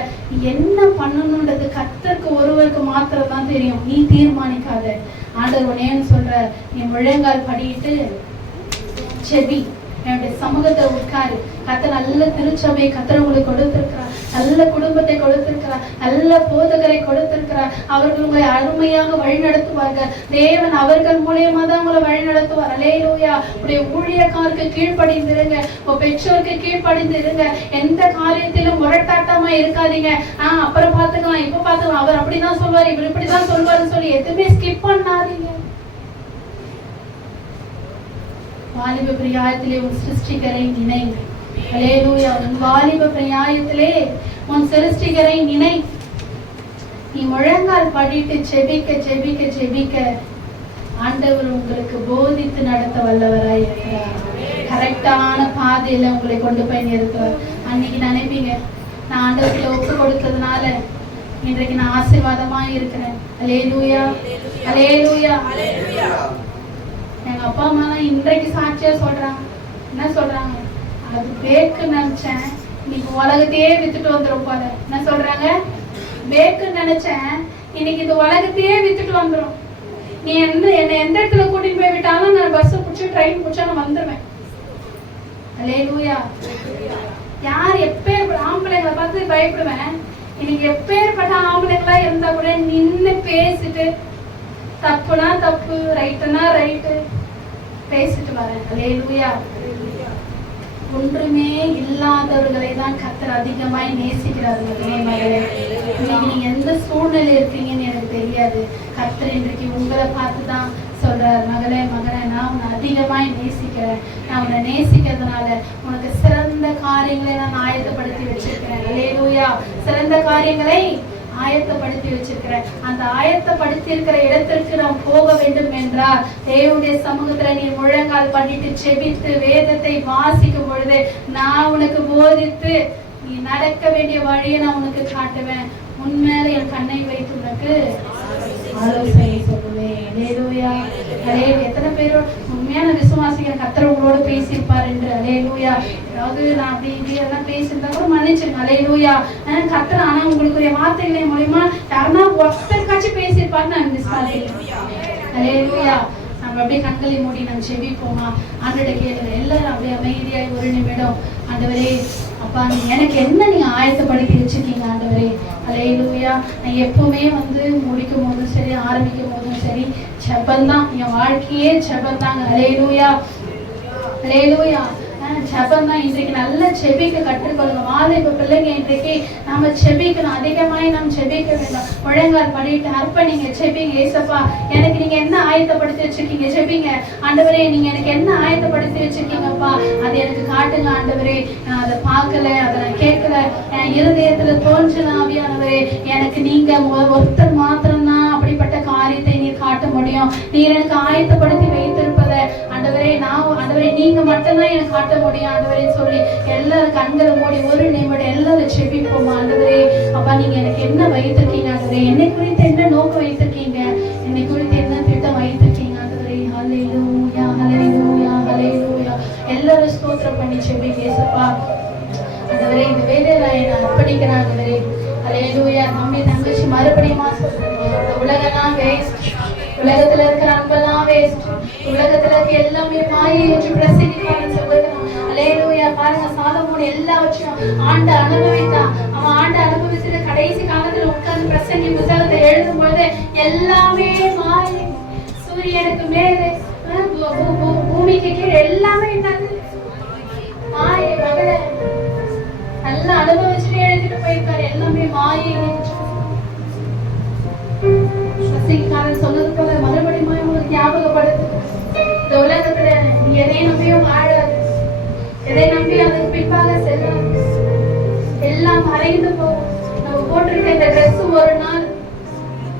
என்ன பண்ணணும்ன்றது கர்த்தருக்கு ஒருவருக்கு மாத்திரம் தான் தெரியும். நீ தீர்மானிக்காத. ஆண்டவர் உன்னையும் சொல்ற, நீ முழங்கால் படிட்டு செபி, என்னுடைய சமூகத்தை உட்காரு. கர்த்தர் நல்ல திருச்சபை கர்த்தர் உங்களுக்கு கொடுத்திருக்கிறார், நல்ல குடும்பத்தை கொடுத்திருக்கிறார், நல்ல போதகரை கொடுத்திருக்கிறார். அவர்கள் உங்களை அருமையாக வழி நடத்துவார்கள். தேவன் அவர்கள் மூலியமா தான் உங்களை வழி நடத்துவார். அல்லேலூயா. உடைய ஊழியக்காருக்கு கீழ்ப்படிந்திருங்க, உங்க பெற்றோருக்கு கீழ்ப்படிந்திருங்க. எந்த காரியத்திலும் முரட்டாட்டமா இருக்காதீங்க. அப்புறம் பார்த்துக்கலாம், இப்ப பார்த்துக்கலாம், அவர் அப்படிதான் சொல்வார், இவர் இப்படிதான் சொல்வாருன்னு சொல்லி எதுவுமே ஸ்கிப் பண்ணாதீங்க. வாலிப பிராயத்திலே உன் சிருஷ்டிகரை நினை. அல்லேலூயா. உன் வாலிப பிராயத்திலே உன் சிருஷ்டிகரை நினை. நீ முழங்கால் படிட்டு செபிக்க செபிக்க செபிக்க ஆண்டவர் உங்களுக்கு போதித்து நடத்த வல்லவராய் இருக்கிறார். கரெக்டான பாதையில உங்களை கொண்டு போய் நிறுத்துவார். அன்னைக்கு நினைப்பீங்க, நான் ஆண்டவர்கிட்ட ஒப்பு கொடுத்ததுனால இன்றைக்கு நான் ஆசீர்வாதமா இருக்கிறேன். அல்லேலூயா, அல்லேலூயா. எங்க அப்பா அம்மா எல்லாம் இன்றைக்கு சாட்சியா சொல்றாங்க. என்ன சொல்றாங்க? அது பேக்கு நினைச்சேன், இன்னைக்கு உலகத்தையே வித்துட்டு வந்துடும் போல. என்ன சொல்றாங்க? பேக்கு நினைச்சேன், இன்னைக்கு இது உலகத்தையே வித்துட்டு வந்துடும். நீ என்னை எந்த இடத்துல கூட்டிட்டு போய் விட்டாலும் நான் பஸ் பிடிச்சி ட்ரெயின் பிடிச்சா நான் வந்துடுவேன். அல்லேலூயா. யார் எப்பேற்பட்ட ஆம்பளைங்களை பார்த்து பயப்படுவேன். இன்னைக்கு எப்பேற்பட்ட ஆம்பளைங்களா இருந்தா கூட நின்று பேசிட்டு தப்புனா தப்பு, ரைட்டுனா ரைட்டு பேசிட்டு வரேன். அல்லேலூயா. ஒன்றுமே இல்லாதவர்களை தான் கர்த்தர் அதிகமாய் நேசிக்கிறார்கள். இன்னைக்கு நீங்க எந்த சூழ்நிலை இருக்கீங்கன்னு எனக்கு தெரியாது. கர்த்தர் இன்றைக்கு உங்களை பார்த்துதான் சொல்றார், மகளே மகனே, நான் உன்னை அதிகமாய் நேசிக்கிறேன். நான் உன்னை நேசிக்கிறதுனால உனக்கு சிறந்த காரியங்களை நான் ஆயத்தப்படுத்தி வச்சிருக்கிறேன். அல்லேலூயா. சிறந்த காரியங்களை ஆயத்தப்படுத்தி வச்சிருக்கிறேன். அந்த ஆயத்தப்படுத்தி இருக்கிற இடத்திற்கு நாம் போக வேண்டும் என்றால் தேவனுடைய சமூகத்துல நீ முழங்கால் பண்ணிட்டு செபித்து வேதத்தை வாசிக்கும் பொழுது நான் உனக்கு போதித்து நீ நடக்க வேண்டிய வழியை நான் உனக்கு காட்டுவேன். உன்மேல என் கண்ணை வைத்து உனக்கு ஆலோசனை சொல்லுவேன். அல்லேலூயா. எத்தனை பேரும் உண்மையான விசுவாசிக்கிற கர்த்தர் உங்களோட பேசியிருப்பார் என்று. அல்லேலூயா. அதாவது நான் அப்படி இப்படி எல்லாம் பேசியிருந்தா கூட மன்னிச்சிருங்க. அல்லேலூயா. கர்த்தர் ஆனா உங்களுக்குரிய வார்த்தைகளை மூலியமா யாருன்னா ஒருத்தருக்காச்சும் பேசியிருப்பாரு நான் விசுவாசிக்கிறேன். அல்லேலூயா. நம்ம அப்படியே கண்களை மூடி நம்ம செபிப்போமா? ஆண்டவரை கேளுங்க. எல்லாரும் அப்படியே அமைதியாய் ஒரு நிமிடம். ஆண்டவரே அப்பா, எனக்கு என்ன நீங்க ஆயத்தப்படுத்தி வச்சிருக்கீங்க ஆண்டவரே. அல்லேலூயா. நான் எப்பவுமே முடிக்கும் போதும் சரி, ஆரம்பிக்கும் போதும் சரி, ஜெபந்தான் என் வாழ்க்கையே, ஜெபந்தாங்க. அல்லேலூயா, அல்லேலூயா. ஜெபந்தான். இன்றைக்கு நல்ல செபிக்க கற்றுக்கொள்ளுங்க. வாலிப பிள்ளைங்க இன்றைக்கு நாம செபிக்கணும். அதிகமாய் நாம் செபிக்க வேண்டும். முழங்கால் பண்ணிட்டு அர்ப்பணிங்க, செபிங்க. ஏசப்பா, எனக்கு நீங்க என்ன ஆயத்தப்படுத்தி வச்சிருக்கீங்க? செபிங்க. ஆண்டவரே, நீங்க எனக்கு என்ன ஆயத்தப்படுத்தி வச்சிருக்கீங்கப்பா, அது எனக்கு காட்டுங்க ஆண்டவரே. நான் அதை பார்க்கல, அதை நான் கேட்கல, என் இருதயத்துல தோன்றின ஆவியானவரே, எனக்கு நீங்க ஒருத்தர் மாத்திரம்தான் அப்படிப்பட்ட காரியத்தை நீர் காட்ட முடியும். நீர் எனக்கு ஆயத்தப்படுத்தி வைத்திருப்பதை ஆண்டவரே, ஆண்டவரே நீங்க மட்டும்தான் எனக்கு காட்ட முடியும் ஆண்டவரே சொல்லி எல்லாரும் கண்களை மூடி ஒரு நிமிடம் எல்லாரும் செபிப்போம். ஆண்டவரே அப்பா, நீங்க எனக்கு என்ன வைத்திருக்கீங்க ஆண்டவரே? என்னை குறித்து என்ன நோக்கம் வைத்திருக்கீங்க? என்னை குறித்து என்ன திட்டம் வைத்திருக்கீங்க ஆண்டவரே? ஹல்லேலூயா, ஹல்லேலூயா, ஹல்லேலூயா. எல்லாரும் ஸ்தோத்திரம் பண்ணி செபிங்க. ஏசப்பா ஆண்டவரே, இந்த வேலையில என்னை அர்ப்பணிக்கிறேன் ஆண்டவரே. ஹல்லேலூயா. தம்பி தங்கச்சி மறுபடியுமா சொல்றேன், இந்த உலகெல்லாம் வேஸ்ட், உலகத்துல இருக்கிற அன்பெல்லாம் வேஸ்ட், உலகத்துல இருக்க எல்லாமே மாயை என்று பிரசங்கிப்பாருன்னு சொல்லுகிறோம். அல்லேலூயா. பாருங்க, சாலமோன் எல்லாவற்றையும் ஆண்டு அனுபவித்தான். அவன் ஆண்டு அனுபவிச்சது கடைசி காலத்துல உட்கார்ந்து பிரசங்கி புத்தகத்தை எழுதும் பொழுது எல்லாமே மாயை. சூரியனுக்கு மேலே பூமிக்கு கீழே எல்லாமே என்னது மாயை. மகள நல்லா அனுபவிச்சுட்டு எழுதிட்டு போயிருக்காரு. எல்லாமே மாயை. பிரசங்கிக்காரன் சொன்னது போல மறுபடியும் உங்களுக்கு ஞாபகப்படுத்து, இந்த உலகத்துல நீ எதை நம்பியும் வாழாது, எதை நம்பி அதுக்கு பின்பாக செல்லாது. எல்லாம் மறைந்து போகும். நம்ம போட்டிருக்க இந்த ட்ரெஸ் ஒரு நாள்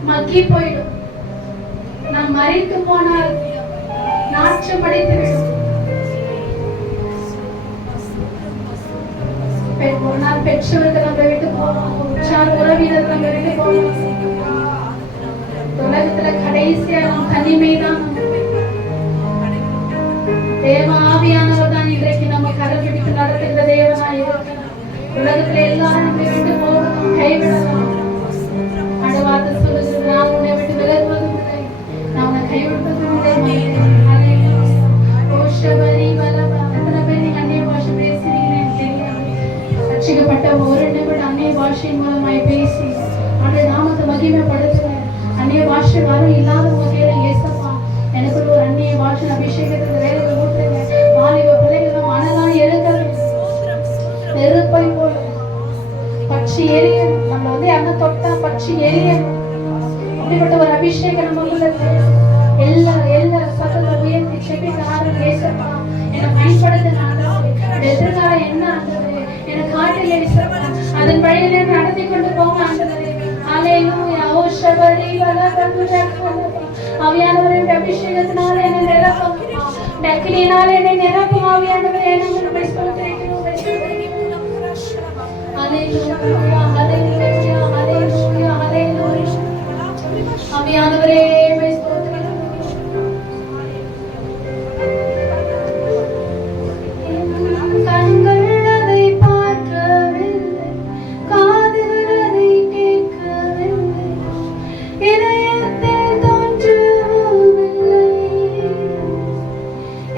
மக்கி போயிடும். நாம் மறைத்து போனால் நாற்றம் அடித்து விடும். ஒரு நாள் பெற்றவர்கள் நம்ம விட்டு போவோம், உற்றார் உறவினர் நம்ம விட்டு போவோம். உலகத்துல கடைசியா நாம் தனிமைதான். உலகத்துல எல்லாரும் நம்மை விட்டு போகணும், கைவிடலாம். அடவாத சொல்லுது, நான் உன்னை விட்டு விலகுவதும் இல்லை, நான் உன்னை கைவிடுவதும் இல்லை. ஓஷபரி பலப. எத்தனை பேர் நீங்க அந்நிய பாஷை பேசுறீங்கன்னு எனக்கு தெரியாது. ரட்சிக்கப்பட்ட ஒரு நிமிடம் அந்நிய பாஷையின் மூலமாய் பேசி அந்த நாமத்தை மகிமைப்படுத்துவேன். அந்நிய பாஷை வரும் இல்லாத வகையில ஏசப்பா எனக்கு ஒரு அந்நிய பாஷை அபிஷேகத்துக்கு வேலையை ஊற்றுங்க. வாலிப பிள்ளைகளும் மனதான் எழுகிறது நெருப்பை போல பட்சி எரியணும். நம்ம யாரும் தொட்டா பட்சி எரியணும். அப்படிப்பட்ட ஒரு அபிஷேகம் நமக்குள்ள எல்லா சத்தத்தை உயர்த்தி செபிக்காரன் ஏசப்பா என்னை பயன்படுத்த எதிர்காலம் என்ன ஆண்டது எனக்கு காட்டிலே அதன் வழியிலே நடத்தி கொண்டு போக ஆண்டது. அல்லேலூயா. ஓஷபரி ஆவியானவரின் அபிஷேகத்தினால என்னை நிரப்பும், டக்கினால் என்னை நிரப்பும். ஆவியானவரே நம்மை ஸ்தோத்திரிக்கிறோம். அல்லேலூயா, அல்லேலூயா, அல்லேலூயா, அல்லேலூயா. ஆவியானவரே நம்மை ஸ்தோத்திரிக்கிறோம். கண்கள் அதை பார்க்கவில்லை, காதுகள் அதை கேட்கவில்லை, இதயத்தில் தோன்றவில்லை.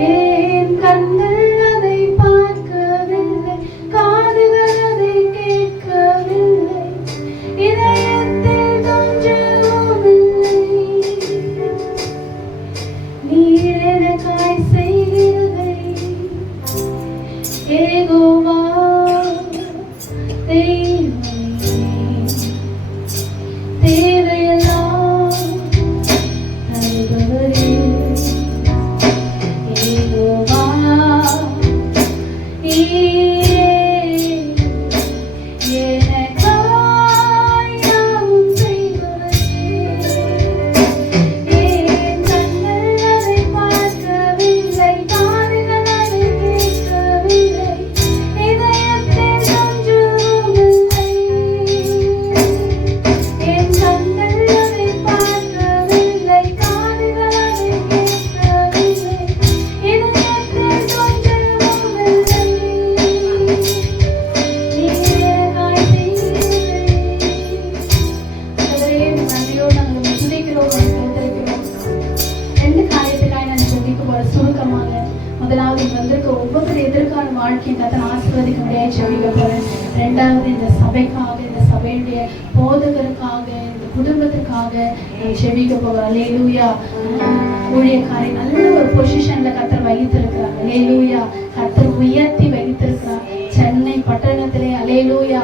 என் கண்கள் அதை பார்க்கவில்லை, காதுகள் அதை கேட்கவில்லை, இதயத்தில் தோன்றவில்லை. நீர் எனக்காய் செய்கிறதை யெகோவா தெய்வமே, தேவையெல்லாம் தருபவரே யெகோவா நீரே எனக்காய் யாவும் செய்பவரே. என் கண்கள் அதை பார்க்கவில்லை, காதுகள் அதை கேட்கவில்லை, இதயத்தில் தோன்றவில்லை. என் கண்கள் அதை பார்க்கவில்லை, காதுகள் அதை கேட்கவில்லை, இதயத்தில் தோன்றவில்லை. நீரே எனக்காய் செய்கிறதை. ஆண்டவரே, நன்றியோடு நாங்கள் உம்மை துதிக்கிறோம், உம்மை ஸ்தோத்திரிக்கிறோம். ரெண்டு காரியத்துக்காக நான் ஜெபிக்க போறேன் சுருக்கமாக. முதலாவது இங்க வந்திருக்க ஒவ்வொரு எதிர்கால வாழ்க்கையை கத்தனை ஆசீர்வதிக்க முடியாது ஜெபிக்க போறேன். ரெண்டாவது இந்த சபைக்காக, இந்த சபையுடைய போதகருக்காக, இந்த குடும்பத்திற்காக ஜெபிக்க போறேன். அல்லேலூயா. ஊழியக்காரை நல்ல ஒரு பொசிஷன்ல கத்தர் வைத்திருக்கிறார். அல்லேலூயா. கத்தர் உயர்த்தி வைத்திருக்கிறார் சென்னை பட்டணத்திலே. அல்லேலூயா.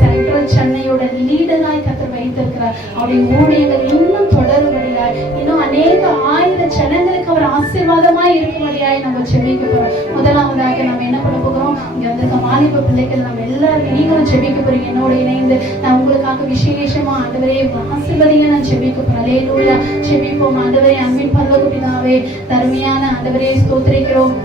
சென்ட்ரல் சென்னையோட லீடராய் கத்தர் வைத்திருக்கிறார். அவருடைய ஊழியங்கள் இன்னும் தொடரும்படியாய், இன்னும் அநேக ஆயிர ஜனங்களுக்கு அவர் ஆசீர்வாதமாய் இருக்கும்படியாய் நம்ம ஜெபிக்க போறோம். முதலாவதாக நம்ம என்ன பண்ண போகிறோம், இங்க வந்திருக்க வாலிப பிள்ளைகள் நம்ம எல்லாரும் நீங்களும் ஜெபிக்க போறீங்க என்னோட இணைந்து. நான் உங்களுக்காக விசேஷமா ஆண்டவரே ஆசீர்வதிங்க நான் ஜெபிக்க போறேன். அல்லேலூயா. ஜெபிப்போம். ஆண்டவரே, அன்பின் பரலோக பிதாவே, தருமையான ஆண்டவரே ஸ்தோத்திரிக்கிறோம்.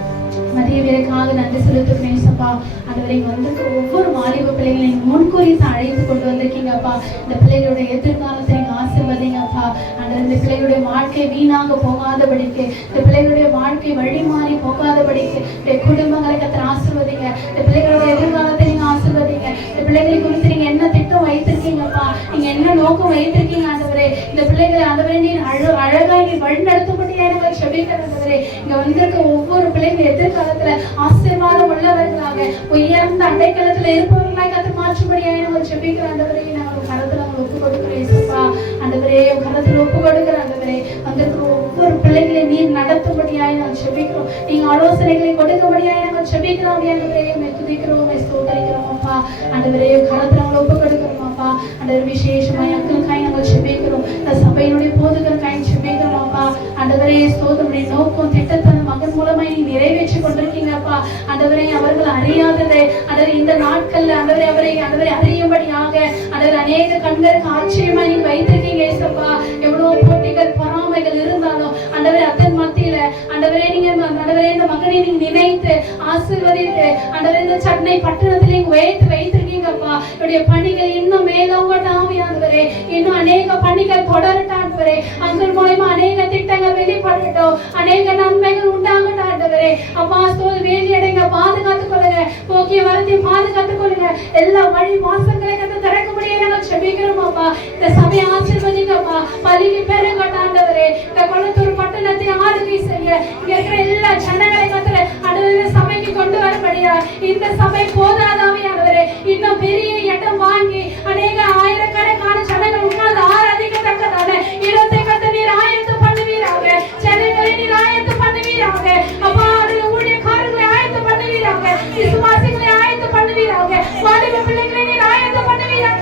மதிய வேலைக்காக நன்றி செலுத்துகிறேன் சப்பா. ஆண்டவரே, வந்திருக்க ஒவ்வொரு வாலிப பிள்ளைகளையும் முன்குறித்து அழைத்து கொண்டு வந்திருக்கீங்கப்பா. இந்த பிள்ளைகளுடைய எதிர்காலத்தை நீங்க ஆசீர்வதிங்கப்பா. ஆண்டவரே, இந்த பிள்ளைகளுடைய வாழ்க்கை வீணாக போகாதபடிக்கு, இந்த பிள்ளைகளுடைய வாழ்க்கை வழி மாறி போகாதபடிக்கு, இந்த குடும்பங்களை கத்தர் ஆசீர்வதிங்க. இந்த பிள்ளைகளுடைய எதிர்காலத்தை நீங்க ஆசீர்வதிங்க. இந்த பிள்ளைகளை குறித்து நீங்க என்ன திட்டம் வைத்திருக்கீங்கப்பா, நீங்க என்ன நோக்கம் வைத்திருக்கீங்க ஆண்டவரே. இந்த பிள்ளைகளை ஆண்டவரே நீர் அழகாய் நீர் வழி நடத்தும்படியா நாங்கள் ஜெபிக்கிறோம் ஆண்டவரே. இங்க வந்திருக்க ஒவ்வொரு பிள்ளைகள் எதிர்காலத்துல ஆசீர்வாதம் உள்ளவர்களாக, உயர்ந்த அடைக்கலத்துல இருப்பவர்களாய் கத்தர் மாற்றும்படியா நாங்கள் ஜெபிக்கிறோம் ஆண்டவரே. நாங்கள் கரத்துல நாங்கள் ஒப்பு கொடுக்கிறோம் இயேசுப்பா. ஆண்டவரே, கரத்துல ஒப்பு கொடுக்கிற ஆண்டவரே, வந்திருக்கிற ஒவ்வொரு பிள்ளைகளை நீர் நடத்தும்படியாய் நாங்கள் ஜெபிக்கிறோம். நீங்க ஆலோசனைகளை கொடுக்கும்படியாய் நாங்கள் ஜெபிக்கிறோம். ஆண்டவரே, துதிக்கிறோம், ஸ்தோத்திரிக்கிறோம் அப்பா. ஆண்டவரே, கரத்துல நாங்கள் ஒப்பு கொடுக்கிறோம் அப்பா. ஆண்டவரே, விசேஷமா எங்களுக்காய் நாங்கள் ஜெபிக்கிறோம். இந்த சபையினுடைய போதகருக்காய் ஜெபிக்கிறோம் அப்பா. ஆண்டவரே, ஸ்தோத்திரமுடைய நோக்கம் திட்டத்தை மகன் மூலமாய் நீ நிறைவேற்றி கொண்டிருக்கீங்கப்பா. ஆண்டவரே, அவர்கள் அறியாததை ஆண்டவரே இந்த நாட்கள்ல ஆண்டவரே அவரை அறியும்படியாக ஆண்டவரே அநேக கண்களுக்கு ஆச்சரியமா நீங்க வைத்திருக்கீங்க ஏசப்பா. எவ்வளவு போட்டிகள் பொறாமைகள் இருந்தாலும் ஆண்டவரே அதன் மத்தியில ஆண்டவரே நீங்க ஆண்டவரே இந்த மகனை நீங்க நினைத்து ஆசீர்வதித்து ஆண்டவரே இந்த சென்னை பட்டணத்திலே வைத்திருக்கீங்கப்பா. என்னுடைய பணிகள் இன்னும் மேலோங்கட்டும் ஆண்டவரே, இன்னும் அநேக பணிகள் தொடரட்டும் ஆண்டவரே. அங்கள் மூலமா அநேக திட்டங்கள் வெளிப்படட்டும், அநேக நன்மைகள் உண்டாகட்டும் ஆண்டவரே. ஆண்டவரே. அப்பா ஸ்தோத்திரம், வேலி அடைங்க, பாதுகாத்துக் கொள்ளுங்க, போக்கிய வரத்தை பாதுகாத்துக் கொள்ளுங்க, எல்லா வழி வாசல்களை கத்த திறக்கும்படியே நாங்கள் செபிக்கிறோம் அப்பா. இந்த சபையை ஆசீர்வதிங்கப்பா, பலிக்கு பெருங்கட்ட ஆண்டவரே. இந்த கொளத்தூர் பட்டணத்தை ஆளுகை செய்ய இங்க இருக்கிற எல்லா ஜனங்களை கத்தர ஆண்டவரே சபைக்கு கொண்டு வரபடியா. இந்த சபை போதாதாவியானவரே, இன்னும் பெரிய இடம் வாங்கி அநேக ஆயிரக்கணக்கான ஜனங்கள் உட்கார்ந்து ஆராதிக்கத்தக்கதான இடத்தை கத்த நீர் ஆயத்தம் பண்ணுவீராக. ஜனங்களை நீர் ஆயத்தம் பண்ணுவீராக அப்பா. அதில் ஊழியக்காரர்களை ஆயத்தம் பண்ணுவீராக, விசுவாசிகளை ஆயத்தம் பண்ணுவீராக, வாலிப பிள்ளைகளை நீர் ஆயத்தம் பண்ணுவீராக.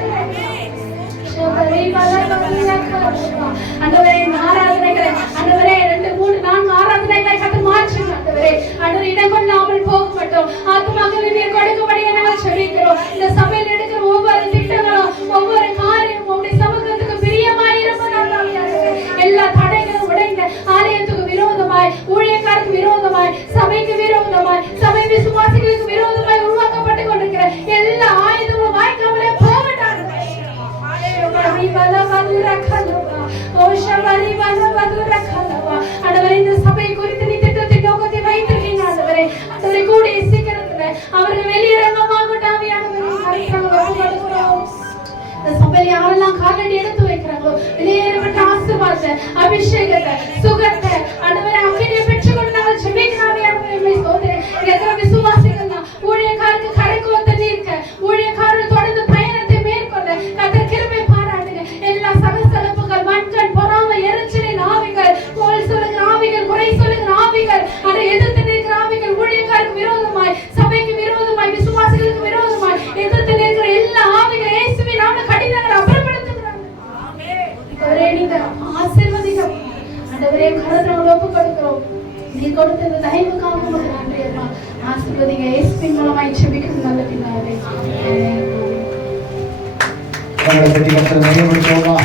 ஆண்டவரே ஆராதனைகளை ஆண்டவரே 2, 3, 4 ஆராதனைகளை கத்து மாற்றுங்க ஆண்டவரே. ஆண்டவரே இடம் கொள்ளாமல் போக மாட்டோம், ஆத்துமாக்களை நீர் கொடுக்கும்படியே நாங்கள் செபிக்கிறோம். இந்த சபையில் எடுக்கிற ஒவ்வொரு திட்டங்களும் ஒவ்வொரு காரியம் உங்களுடைய சமூகத்துக்கு பிரியமாயிருப்பதாக எல்லா தடைகளும் உடைந்த ஆலயத்துக்கு விரோதமாய், ஊழியக்காரருக்கு விரோதமாய், சபைக்கு விரோதமாய், சபை விசுவாசிகளுக்கு விரோதமாய் உருவாக்கப்பட்டு கொண்டிருக்கிற எல்லா ஆயுதங்களும் வாய்க்காமலே போகட்டும். இந்த சபை குறித்து நீ திட்டத்தை நோக்கத்தை வைத்திருக்கீங்க ஆண்டவரே. ஆண்டவரே கூடிய சீக்கிரத்துல அவர்கள் வெளியிறங்கமாகட்டும். இந்த சபையில யாரெல்லாம் காலடி எடுத்து வைக்கிறாங்களோ வெளியேறப்பட்ட ஆசீர்வாதத்தை, அபிஷேகத்தை, சுகத்தை ஆண்டவரே அக்கினியை பெற்றுக்கொண்டு நாங்கள் ஜெபிக்கிறோம். எத்தனை விசுவாசிகள் தான் ஊழியக்காரருக்கு கரைக்கு ஒத்த நீர்க்க, ஊழியக்காரர் தொடர்ந்து பயணத்தை மேற்கொள்ள கத்தர் கிருபை பாராட்டுங்க. எல்லா சலசலப்புகள், மண்கள், பொறாமை, எரிச்சலின் ஆவிகள், கோல் சொல்லுகிற ஆவிகள், குறை சொல்லுகிற ஆவிகள், அதை எதிர்த்து நிற்கிற ஆவிகள், ஊழியக்காரருக்கு விரோதமாய், சபைக்கு விரோதமாய், விசுவாசிகளுக்கு விரோதமாய் எதிர்த்து நிற்கிற எல்லா ஆவிகள் இயேசுவின் நாமத்தில் கடினங்களை அப்புறப்படுத்துகிறாங்க. ஆமென். நீங்க ஆசீர்வதிங்க ஆண்டவரே. கரத்தில் ஒப்பு கொடுக்கிறோம். நீ கொடுத்த இந்த தயவுக்காக உங்களுக்கு நன்றி அம்மா. ஆசீர்வதிங்க இயேசுவின் மூலமாய் ஜெபிக்கிறோம் நல்ல பிதாவே. நம்மளை பற்றி கத்தர் மையப்படுத்துவோமா?